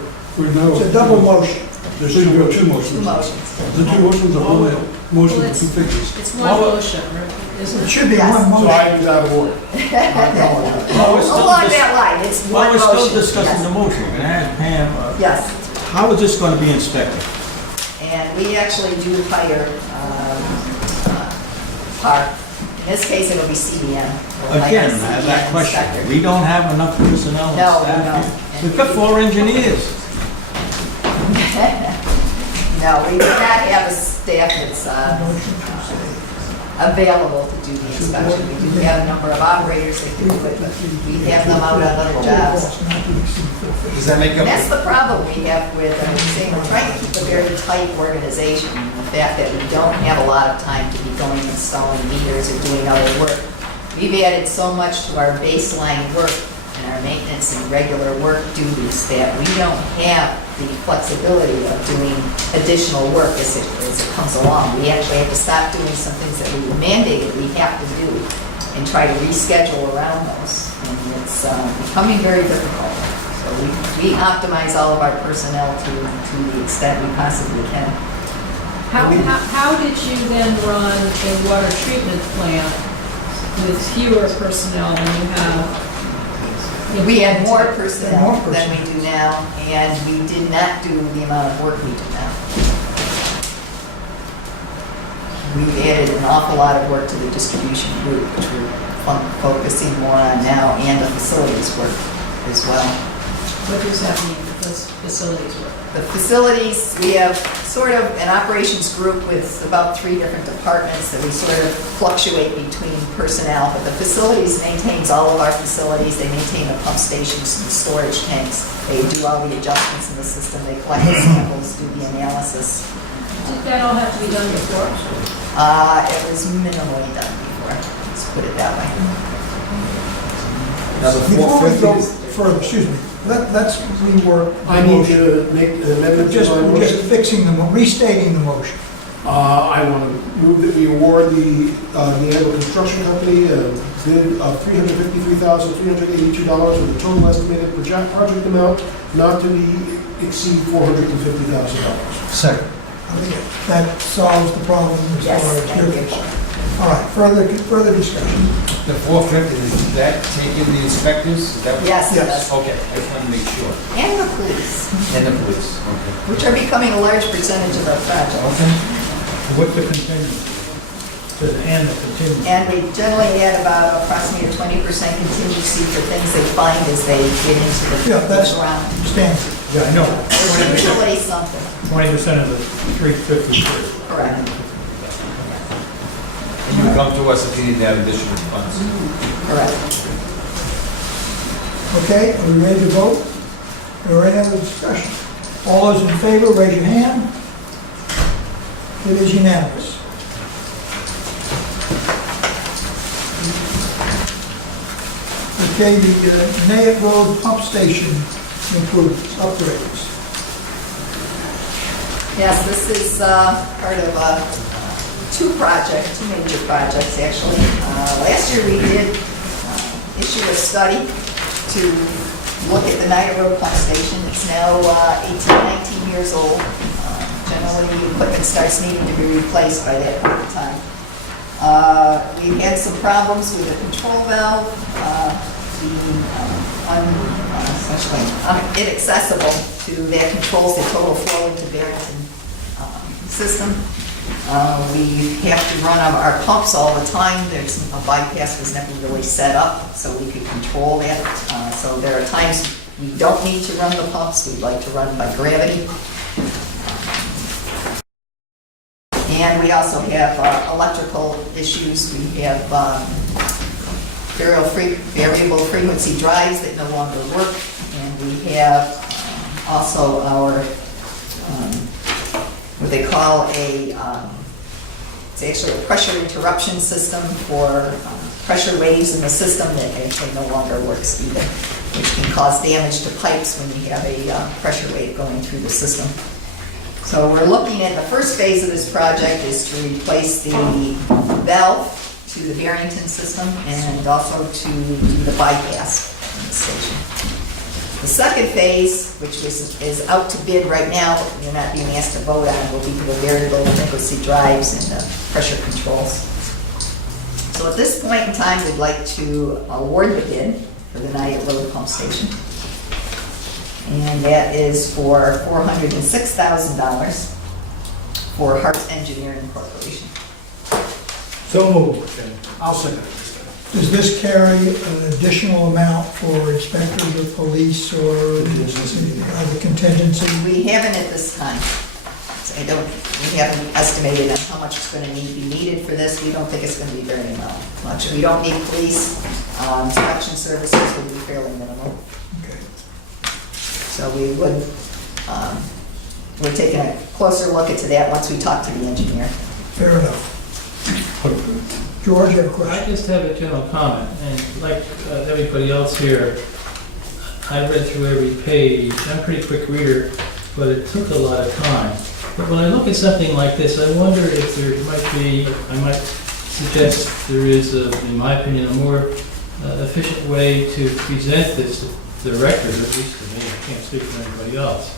now. It's a double motion. There's two motions. Two motions. The two motions are one motion Well, for two figures. It's one motion, right? Isn't It it? should be Yes. one So motion. I was out of order. I apologize. Well, we're still Along dis- that line, it's one Well, motion. we're still discussing the Yes. motion. We're gonna ask Pam, Yes, how is this gonna be inspected? and we actually do hire, our, in this case, it'll be CDM. We'll hire Again, a I have CDM that question. inspector. We don't have enough personnel and No, we staff don't. here. We've got 4 engineers. No, we do not have a staff that's available to do the inspection. We do have a number of operators that can do it, but we have them out on other jobs. does that make And up? that's the problem we have with, saying we're trying to keep a very tight organization. And the fact that we don't have a lot of time to be going and installing meters or doing other work. We've added so much to our baseline work and our maintenance and regular work duties that we don't have the flexibility of doing additional work as it comes along. We actually have to stop doing some things that we were mandated we have to do and try to reschedule around those. And it's becoming very difficult. So we optimize all of our personnel to the extent we possibly can. How did you then run a water treatment plant with fewer personnel than you have? We had more personnel More than we do now, and we did not do the amount of work we do now. We've added an awful lot of work to the distribution group, which we're focusing more on now, and the facilities work as well. What does that mean, those facilities work? The facilities, we have sort of an operations group with about 3 different departments that we sort of fluctuate between personnel, but the facilities maintains all of our facilities. They maintain the pump stations and the storage tanks. They do all the adjustments in the system. They collect the samples, do the analysis. Did that all have to be done before? It was minimally done before, let's put it that way. Now, the Before we go 450 further, excuse me, let's rework. the I need motion. to make an amendment to my We're just motion. fixing restating the motion. I want to move that we award the Neanderthal Construction Company a bid of $353,382 with a total estimated project amount not to exceed $450,000. Second. I think that solves the problem as Yes, far as thank you're you. concerned. All right, further discussion. The 450, is that taking the inspectors? Is that what- Yes, Yes. yes. Okay, I just wanted to make sure. And the police, And the police, okay. which are becoming a large percentage of our project. What's the contingency? Says and the contingency. And we generally add about approximately a 20% contingency for things they find as they get into Yeah, that's the ground. standard. Yeah, I know. There's usually something, 20% of the 350. correct. And you come to us if you need that additional funds. Correct. Okay, are we ready to vote? Or any other discussion? All those in favor, raise your hand. It is unanimous. Okay, the Nayett Road Pump Station improvements, upgrades. Yes, this is part of two major projects, actually. Last year, we did issue a study to look at the Nayett Road Pump Station. It's now 18, 19 years old. Generally, the equipment starts needing to be replaced by that point in time. We've had some problems with the control valve being especially inaccessible to that controls the total flow into Barrington system. We have to run our pumps all the time. There's a bypass was never really set up so we could control that. So there are times we don't need to run the pumps. We'd like to run by gravity. And we also have electrical issues. We have variable frequency drives that no longer work. And we have also our, what they call it's actually a pressure interruption system for pressure waves in the system that actually no longer works either, which can cause damage to pipes when you have a pressure wave going through the system. So we're looking at the first phase of this project is to replace the valve to the Barrington system and also to do the bypass in the station. The second phase, which is out to bid right now, but you're not being asked to vote on, will be the variable frequency drives and the pressure controls. So at this point in time, we'd like to award the bid for the Night Road Pump Station. And that is for $406,000 for Hart Engineering Corporation. So moved. I'll second it. Does this carry an additional amount for inspectors or police or other contingency? We haven't at this time. So we haven't estimated on how much it's going to be needed for this. We don't think it's going to be very much. We don't need police. Inspection services will be fairly minimal. Okay. So we would, we're taking a closer look into that once we talk to the engineer. Fair enough. George, you have a question? I just have a general comment, and like everybody else here, I read through every page. I'm a pretty quick reader, but it took a lot of time. But when I look at something like this, I wonder if there might be, I might suggest there is, in my opinion, a more efficient way to present this to the record, at least to me. I can't speak for anybody else.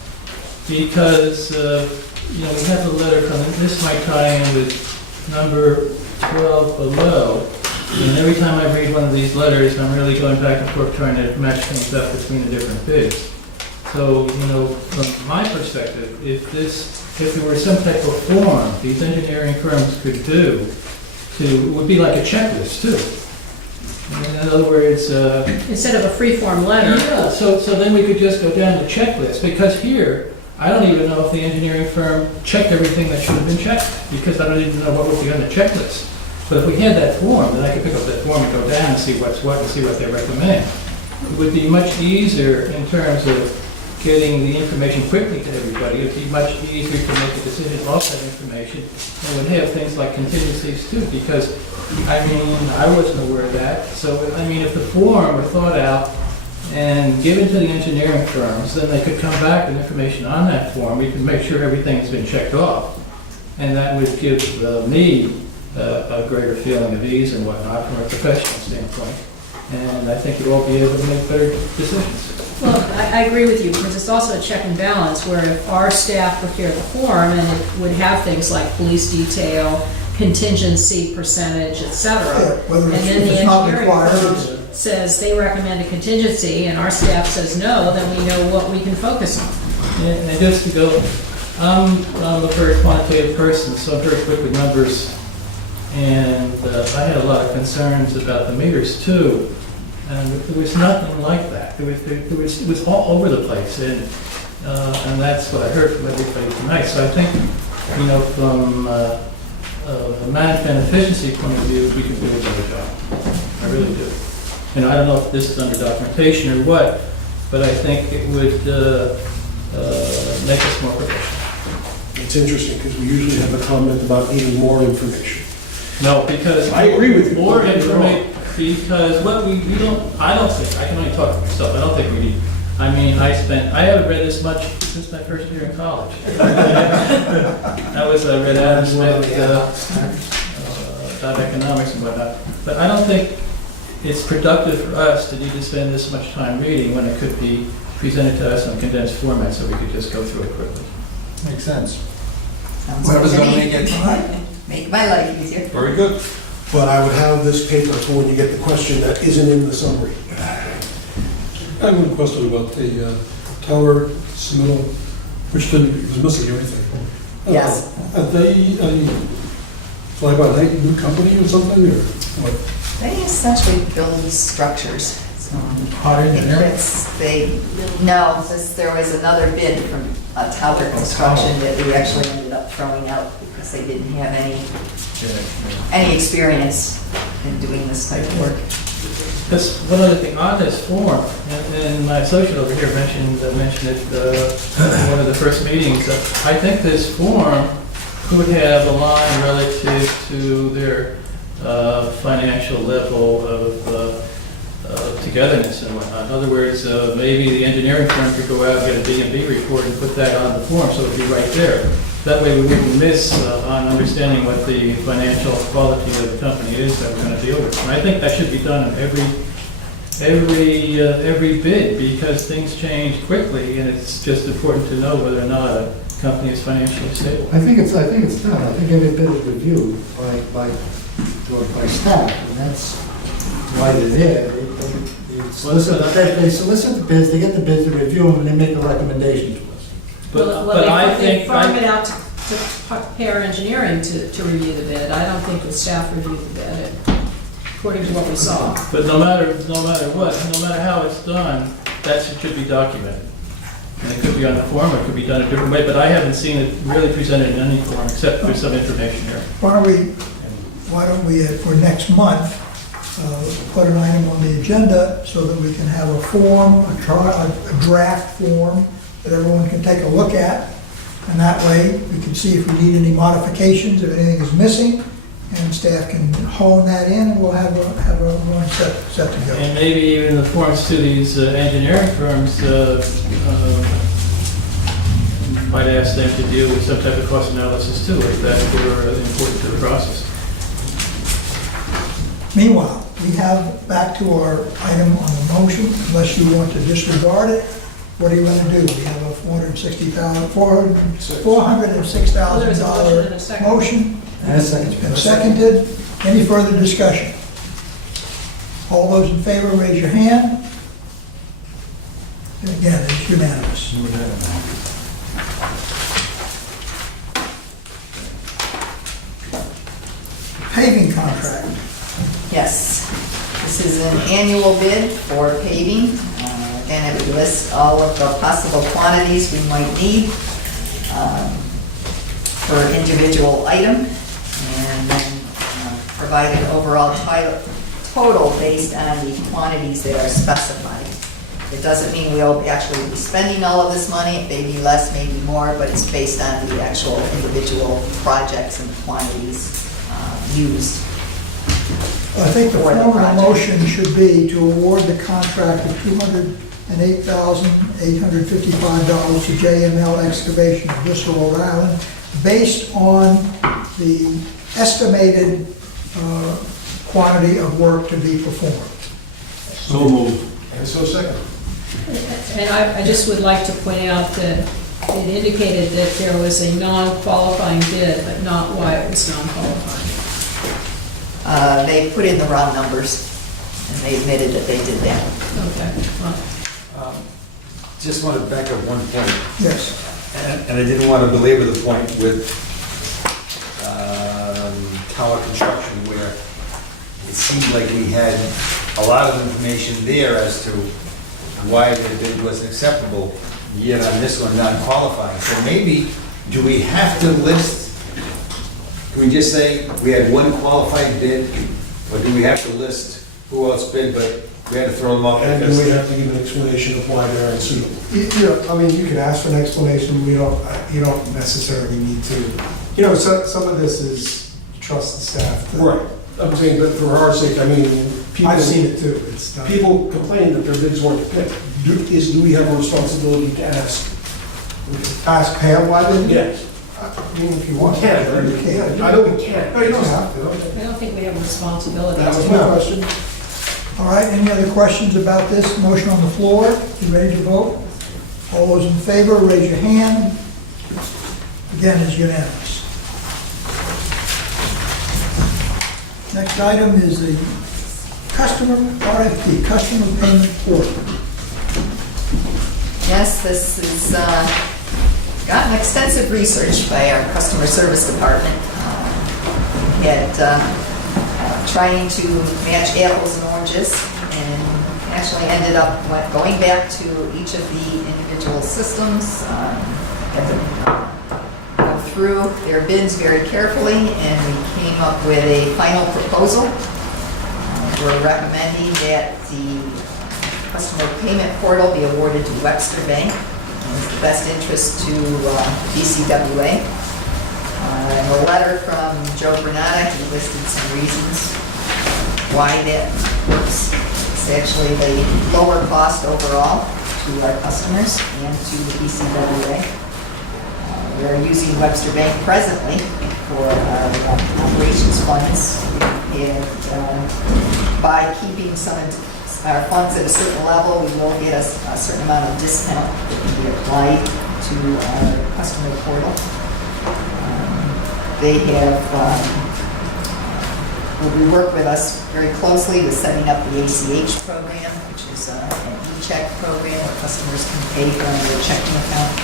Because, we have the letter coming, this might tie in with number 12 below, and every time I read one of these letters, I'm really going back and forth trying to match things up between the different bids. So, from my perspective, if there were some type of form these engineering firms could do, it would be like a checklist too. In other words, Instead of a free-form letter. yeah, so then we could just go down the checklist, because here, I don't even know if the engineering firm checked everything that should have been checked, because I don't even know what would be on the checklist. But if we had that form, then I could pick up that form and go down and see what's what and see what they recommend. It would be much easier in terms of getting the information quickly to everybody. It would be much easier to make a decision off that information, and would have things like contingencies too, because, I wasn't aware of that. So, if the form were thought out and given to the engineering firms, then they could come back with information on that form. We can make sure everything's been checked off, and that would give me a greater feeling of ease and whatnot from a professional standpoint. And I think you'll all be able to make better decisions. Well, I agree with you, because it's also a check and balance, where if our staff prepare the form, and it would have things like police detail, contingency percentage, et cetera. Yeah, whether And it's, then if the it's not engineering required. firm says they recommend a contingency, and our staff says no, then we know what we can focus on. And just to go, I'm a very quantitative person, so I'm very quick with numbers. And I had a lot of concerns about the meters too. And there was nothing like that. It was all over the place. And that's what I heard from everybody tonight. So I think, from a management efficiency point of view, we can do a better job. I really do. I don't know if this is under documentation or what, but I think it would make us more professional. It's interesting, because we usually have a comment about needing more information. No, because I agree with you. more information, because what we don't, I don't think, I can only talk for myself, I don't think we need, I haven't read this much since my first year in college. That was, I read Adam Smith about economics and whatnot, but I don't think it's productive for us to need to spend this much time reading when it could be presented to us in a condensed format, so we could just go through it quickly. Makes sense. Whatever's going to make it. Make my life easier. Very good. But I would have this paper for when you get the question that isn't in the summary. I have one question about the tower submittal, which was missing everything. Yes. Are they a fly-by-night new company or something, or what? They essentially build structures. So, Hot engineering? No, there was another bid from Tower Construction that we actually ended up throwing out because they didn't have any experience in doing this type of work. This, one other thing, on this form, and my associate over here mentioned it in one of the first meetings, I think this form could have a line relative to their financial level of togetherness and whatnot. In other words, maybe the engineering firm could go out and get a B&B report and put that on the form, so it'd be right there. That way we wouldn't miss on understanding what the financial quality of the company is that we're going to deal with. And I think that should be done in every bid, because things change quickly, and it's just important to know whether or not a company is financially stable. I think it's done. I think every bid is reviewed by staff, and that's why they're there. They solicit the bids, they get the bids, they review them, and they make a recommendation to us. They farm it out to pair engineering to review the bid. I don't think the staff reviewed the bid, according to what we saw. But no matter what, no matter how it's done, that should be documented. And it could be on the form, or it could be done a different way, but I haven't seen it really presented in any form, except there's some information here. Why don't we, for next month, put an item on the agenda so that we can have a form, a draft form that everyone can take a look at. And that way, we can see if we need any modifications, if anything is missing, and staff can hone that in, and we'll have a one set to go. And maybe even the forms to these engineering firms, might ask them to deal with some type of cost analysis too, if that were important to the process. Meanwhile, we have back to our item on the motion, unless you want to disregard it. What are you going to do? We have a $406,000 motion. And a second. It's been seconded. Any further discussion? All those in favor, raise your hand. And again, it's unanimous. Paving contract. Yes, this is an annual bid for paving. Again, it would list all of the possible quantities we might need per individual item, and then provide an overall total based on the quantities that are specified. It doesn't mean we'll actually be spending all of this money. It may be less, maybe more, but it's based on the actual individual projects and quantities used. I think the form of the motion should be to award the contract of $208,855 to JML Excavation of Bristol, Rhode Island, based on the estimated quantity of work to be performed. So moved. And so second. And I just would like to point out that it indicated that there was a non-qualifying bid, but not why it was non-qualifying. They put in the wrong numbers, and they admitted that they did that. Okay. Well, Just want to back up one point. Yes. And I didn't want to belabor the point with tower construction, where it seemed like we had a lot of information there as to why the bid wasn't acceptable, yet on this one, non-qualifying. So maybe, do we have to list, can we just say we had one qualified bid, or do we have to list who else bid, but we had to throw them out? And do we have to give an explanation of why they're unsuitable? I mean, you can ask for an explanation, you don't necessarily need to. Some of this is trust the staff. Right. I'm saying, but for our sake, I mean, I've seen it too. People complain that their bids weren't picked. Do we have a responsibility to ask? Ask Pam why they didn't? Yes. I mean, if you want. You can, right? You can. I know we can. No, you don't have to. I don't think we have a responsibility. That was my question. All right, any other questions about this motion on the floor? You ready to vote? All those in favor, raise your hand. Again, it's unanimous. Next item is the customer RFP, customer payment portal. Yes, this has gotten extensive research by our customer service department. Trying to match apples and oranges, and actually ended up going back to each of the individual systems, had to go through their bids very carefully, and we came up with a final proposal. We're recommending that the customer payment portal be awarded to Webster Bank. It's the best interest to BCWA. In the letter from Joe Granata, he listed some reasons why that works. It's actually the lower cost overall to our customers and to the BCWA. We are using Webster Bank presently for our operations funds. And by keeping some of our funds at a certain level, we will get a certain amount of discount that can be applied to our customer portal. They have, we work with us very closely with setting up the ACH program, which is an e-check program where customers can pay from their checking account.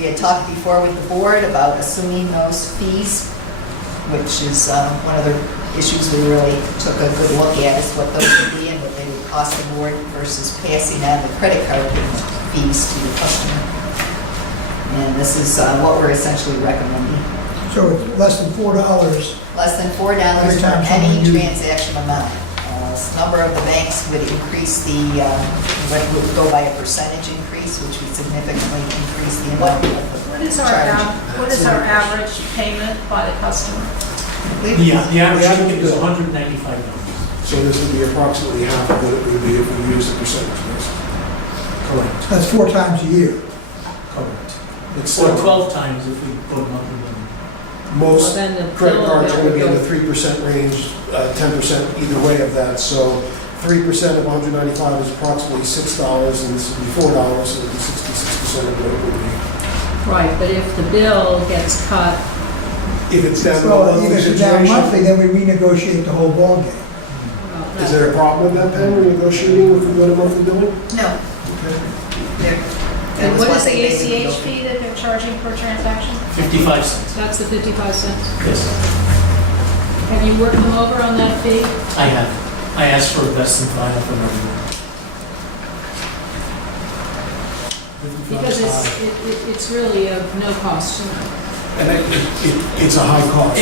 We had talked before with the board about assuming those fees, which is one of the issues we really took a good look at, is what those would be and what they would cost the board versus passing on the credit card payment fees to the customer. And this is what we're essentially recommending. So it's less than $4. Less than $4 for any transaction amount. A number of the banks would increase would go by a percentage increase, which would significantly increase the amount of What is charge. our average payment by the customer? The average is $195. So this would be approximately half of what it would be if we used the percentage list. Correct. That's 4 times a year. Correct. It's Or still, 12 times if we go monthly billing. most Well, then the credit bill cards are going to be in will the 3% range, 10% either way of that. So 3% of 195 is approximately $6, and this would be $4, so it would be 66% of what it would be. Right, but if the bill gets cut, If it's down to Well, a even if it's down monthly, then we renegotiate the whole ballgame. well, Is there a problem with that, Pen, when negotiating if we go to monthly billing? No. and was what one is the thing they would ACH fee that they're charging per transaction? 55 cents. That's the 55 cents? Yes, Have you worked them over on that fee? I have. I asked for less than final from everyone. Because it's really of no cost to them. And it's a high cost.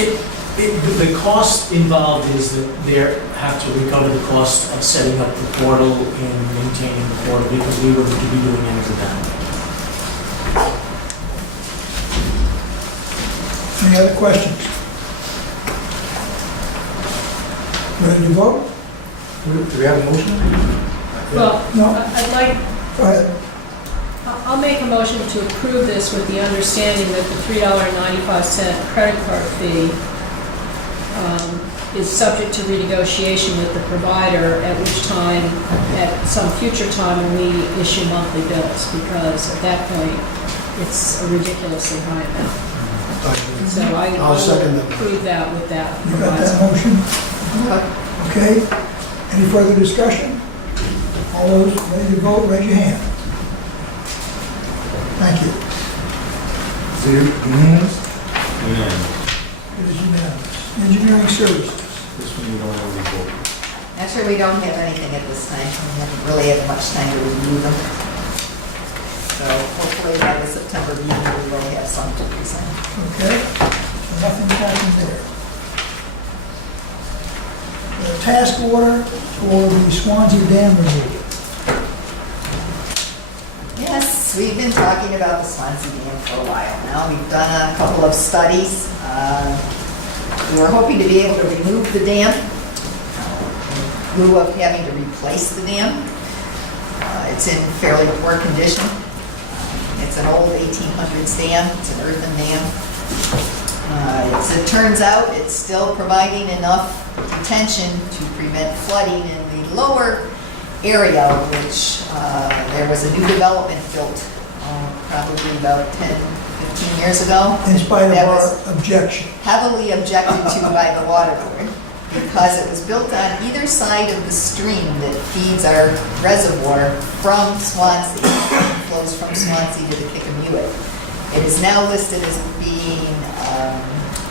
The cost involved is that they have to recover the cost of setting up the portal and maintaining the portal because we were to be doing it for them. Any other questions? Ready to vote? Do we have a motion? Well, No. I'd like, Go ahead. I'll make a motion to approve this with the understanding that the $3.95 credit card fee is subject to renegotiation with the provider, at which time, at some future time, when we issue monthly bills, because at that point, it's a ridiculously high amount. So I I'll second will that. approve that with that You got proviso. that motion? Okay. Any further discussion? All those ready to vote, raise your hand. Thank you. Is it unanimous? It is unanimous. Engineering services. This one you don't have a report. Actually, we don't have anything at this time. We haven't really had much time to review them. So hopefully by the September meeting, we will have some to present. Okay, so nothing happened there. The task order for the Swansea Dam removal. Yes, we've been talking about the Swansea Dam for a while now. We've done a couple of studies. We were hoping to be able to remove the dam in lieu of having to replace the dam. It's in fairly poor condition. It's an old 1800s dam. It's an earthen dam. As it turns out, it's still providing enough detention to prevent flooding in the lower area, which there was a new development built probably about 10, 15 years ago. In spite of That our was objection. heavily objected to by the water board. because it was built on either side of the stream that feeds our reservoir from Swansea, flows from Swansea to the Kickamuit. It is now listed as being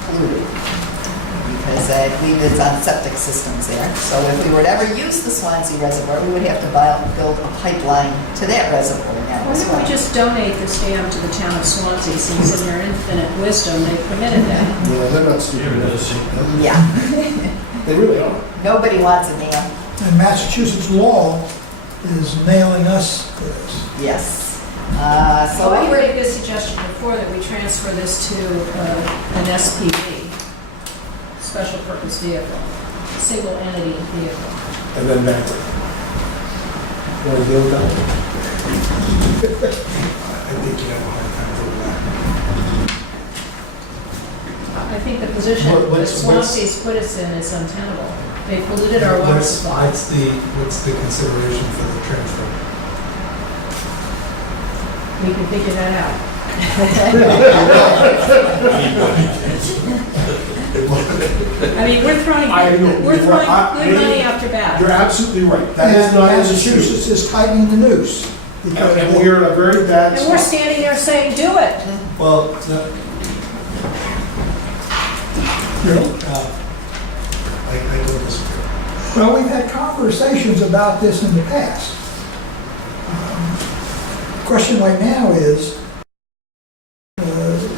polluted, because I believe it's on septic systems there. So if we were to ever use the Swansea Reservoir, we would have to build a pipeline to that reservoir now Why as don't we well. just donate this dam to the town of Swansea, since in their infinite wisdom, they permitted that? No, they're not stupid. Yeah. They really are. Nobody wants a dam. And Massachusetts law is nailing us for this. Yes. So I made this suggestion before, that we transfer this to an SPV, special purpose vehicle, single entity vehicle. And then back to. Want to deal with that? I think you have a hard time doing that. I think the position that Swansea's put us in is untenable. They polluted our water supply. What's the consideration for the transfer? We can figure that out. I mean, we're throwing good money after bad. You're absolutely right. That is And not Massachusetts is tightening the noose. because And we are in a very bad And we're spot. standing there saying, do it. Well, I don't disagree. Well, we've had conversations about this in the past. Question right now is,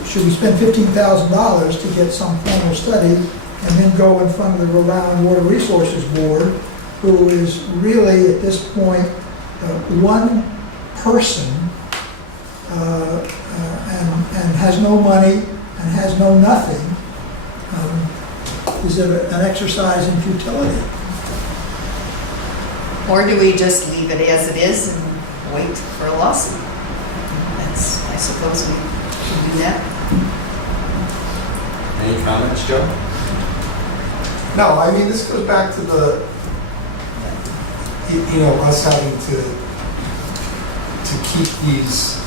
should we spend $15,000 to get some formal study and then go in front of the Rhode Island Water Resources Board, who is really at this point one person and has no money and has no nothing? Is it an exercise in futility? Or do we just leave it as it is and wait for a lawsuit? That's, I suppose we should do that. Any comments, Joe? No, I mean, this goes back to the, us having to keep these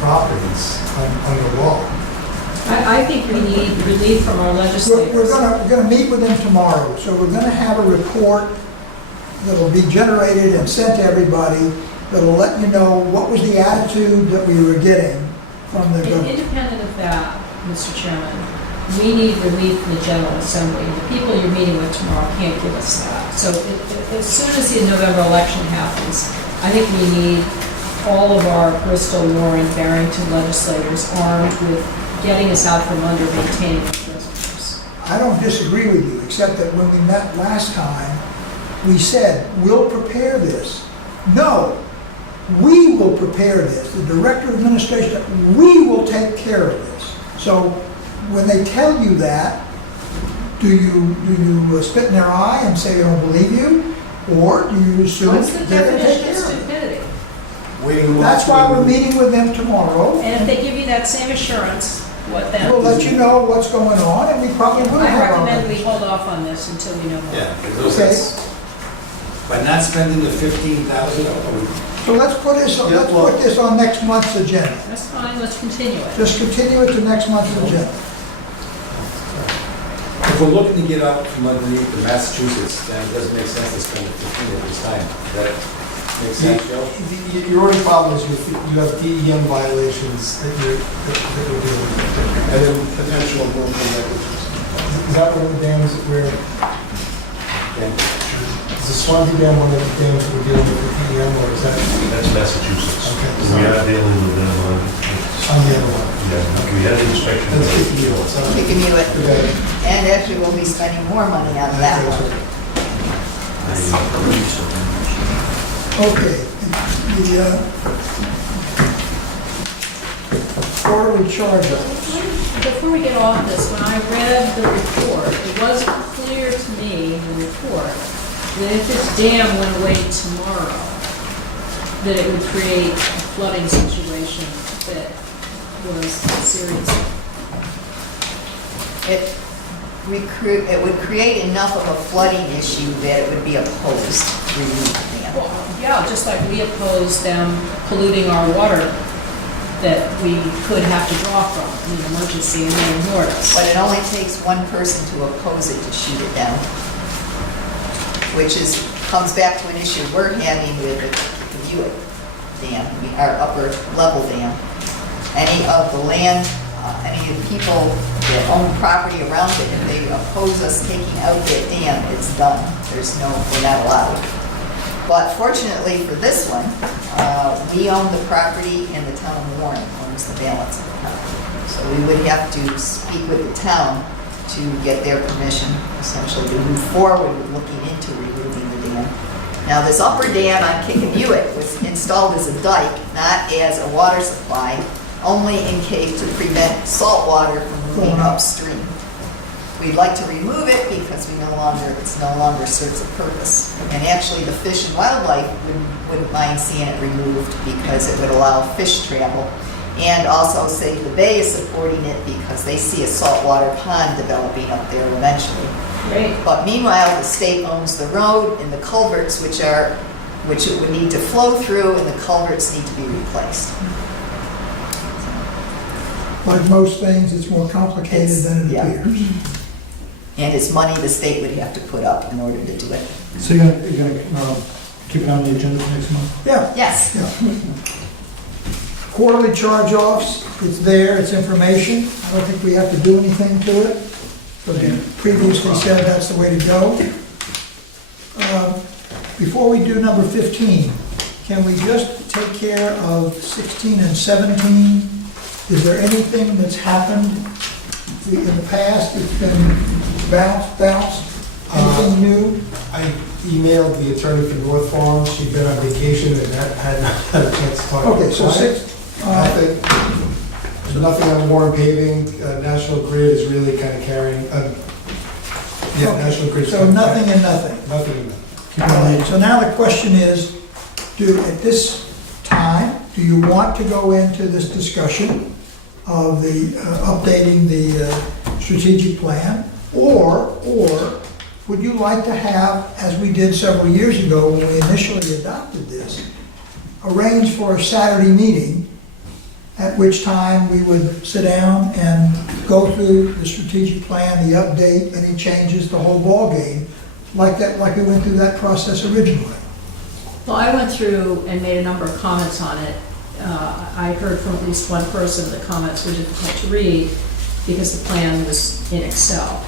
properties under law. I think we need relief from our legislators. We're gonna meet with them tomorrow, so we're gonna have a report that'll be generated and sent to everybody that'll let you know what was the attitude that we were getting from the government. Independent of that, Mr. Chairman, we need relief from the General Assembly. The people you're meeting with tomorrow can't give us that. So as soon as the November election happens, I think we need all of our Bristol, Warren, Barrington legislators armed with getting us out from under maintaining those reservoirs. I don't disagree with you, except that when we met last time, we said, we'll prepare this. No, we will prepare this. The Director of Administration, we will take care of this. So when they tell you that, do you spit in their eye and say, I don't believe you? Or do you assume What's the they're going to take definition of care of it? stupidity? That's why we're meeting with them tomorrow. And if they give you that same assurance, what then? We'll let you know what's going on, and we probably will I have our... recommend we hold off on this until we know more. Yeah. Okay. By not spending the 15,000, So let's put this on next month's agenda. That's fine, let's continue it. Just continue it to next month's agenda. if we're looking to get out from underneath the Massachusetts, then it doesn't make sense to spend the 15 at this time. Does that make sense, Joe? Your only problem is you have DEM violations that you're dealing with. And then potential willful negligence. Is that one of the dams that we're, is the Swansea Dam one of the dams that we're dealing with DEM, or is that That's Massachusetts. Okay. We are dealing with them on, on the other one? yeah, we had an inspection. That's 50 years. Kicking you it. Okay. And actually, we'll be spending more money on that one. Okay. The quarterly charge-offs. Before we get off this, when I read the report, it wasn't clear to me in the report that if this dam went away tomorrow, that it would create a flooding situation that was serious. It would create enough of a flooding issue that it would be opposed to removing the dam. Well, yeah, just like we oppose them polluting our water that we could have to draw from in an emergency, and they ignored us. But it only takes one person to oppose it to shoot it down. which comes back to an issue we're having with the Buick dam, our upper level dam. Any of the land, any of the people that own property around it, if they oppose us taking out that dam, it's done. We're not allowed. But fortunately for this one, we own the property and the town of Warren owns the balance of the property. So we would have to speak with the town to get their permission, essentially, to move forward with looking into removing the dam. Now, this upper dam on Kickabuick was installed as a dike, not as a water supply, only in case to prevent salt water from moving upstream. We'd like to remove it because it's no longer serves a purpose. And actually, the Fish and Wildlife wouldn't mind seeing it removed because it would allow fish travel. And also save the Bay is supporting it because they see a saltwater pond developing up there eventually. Great. But meanwhile, the state owns the road and the culverts, which it would need to flow through, and the culverts need to be replaced. Like most things, it's more complicated than it Yeah. appears. And it's money the state would have to put up in order to do it. So you're gonna keep it on the agenda for next month? Yeah. Yes. Yeah. Quarterly charge-offs, it's there, it's information. I don't think we have to do anything to it. But we previously said that's the way to go. Before we do number 15, can we just take care of 16 and 17? Is there anything that's happened in the past that's been bounced? Anything new? I emailed the attorney for North Farm, she'd been on vacation and had not had a chance to talk to Okay, the so client. 6, Nothing, there's nothing on Warren paving, National Grid is really kind of carrying, yeah, Okay, National Grid. so nothing and nothing. Nothing and nothing. All right, so now the question is, at this time, do you want to go into this discussion of the updating the strategic plan? Or would you like to have, as we did several years ago when we initially adopted this, arrange for a Saturday meeting at which time we would sit down and go through the strategic plan, the update, any changes, the whole ballgame, like we went through that process originally? Well, I went through and made a number of comments on it. I heard from at least one person the comments were difficult to read because the plan was in Excel.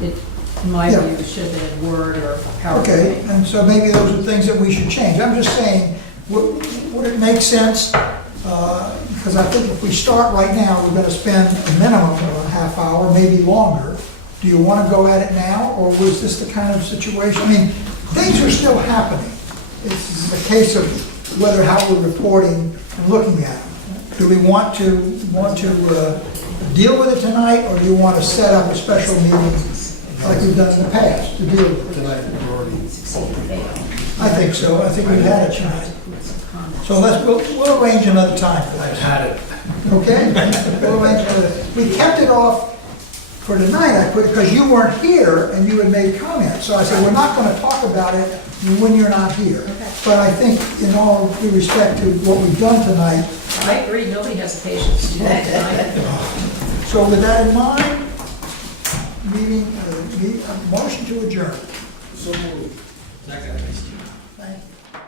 It, in my view, should have been in Word or PowerPoint. Okay, and so maybe those are things that we should change. I'm just saying, would it make sense? Because I think if we start right now, we're going to spend a minimum of a half hour, maybe longer. Do you want to go at it now, or was this the kind of situation? I mean, things are still happening. It's a case of how we're reporting and looking at them. Do we want to deal with it tonight, or do you want to set up a special meeting like we've done in the past to deal with it? Tonight, we're already. I think so. I think we've had it tonight. So we'll arrange another time for I've that. had it. Okay? We'll arrange another. We kept it off for tonight, I put it, because you weren't here and you had made comments. So I said, we're not going to talk about it when you're not here. But I think in all due respect to what we've done tonight. I agree, nobody has the patience to do that tonight. So with that in mind, a motion to adjourn. So moved. Thank you.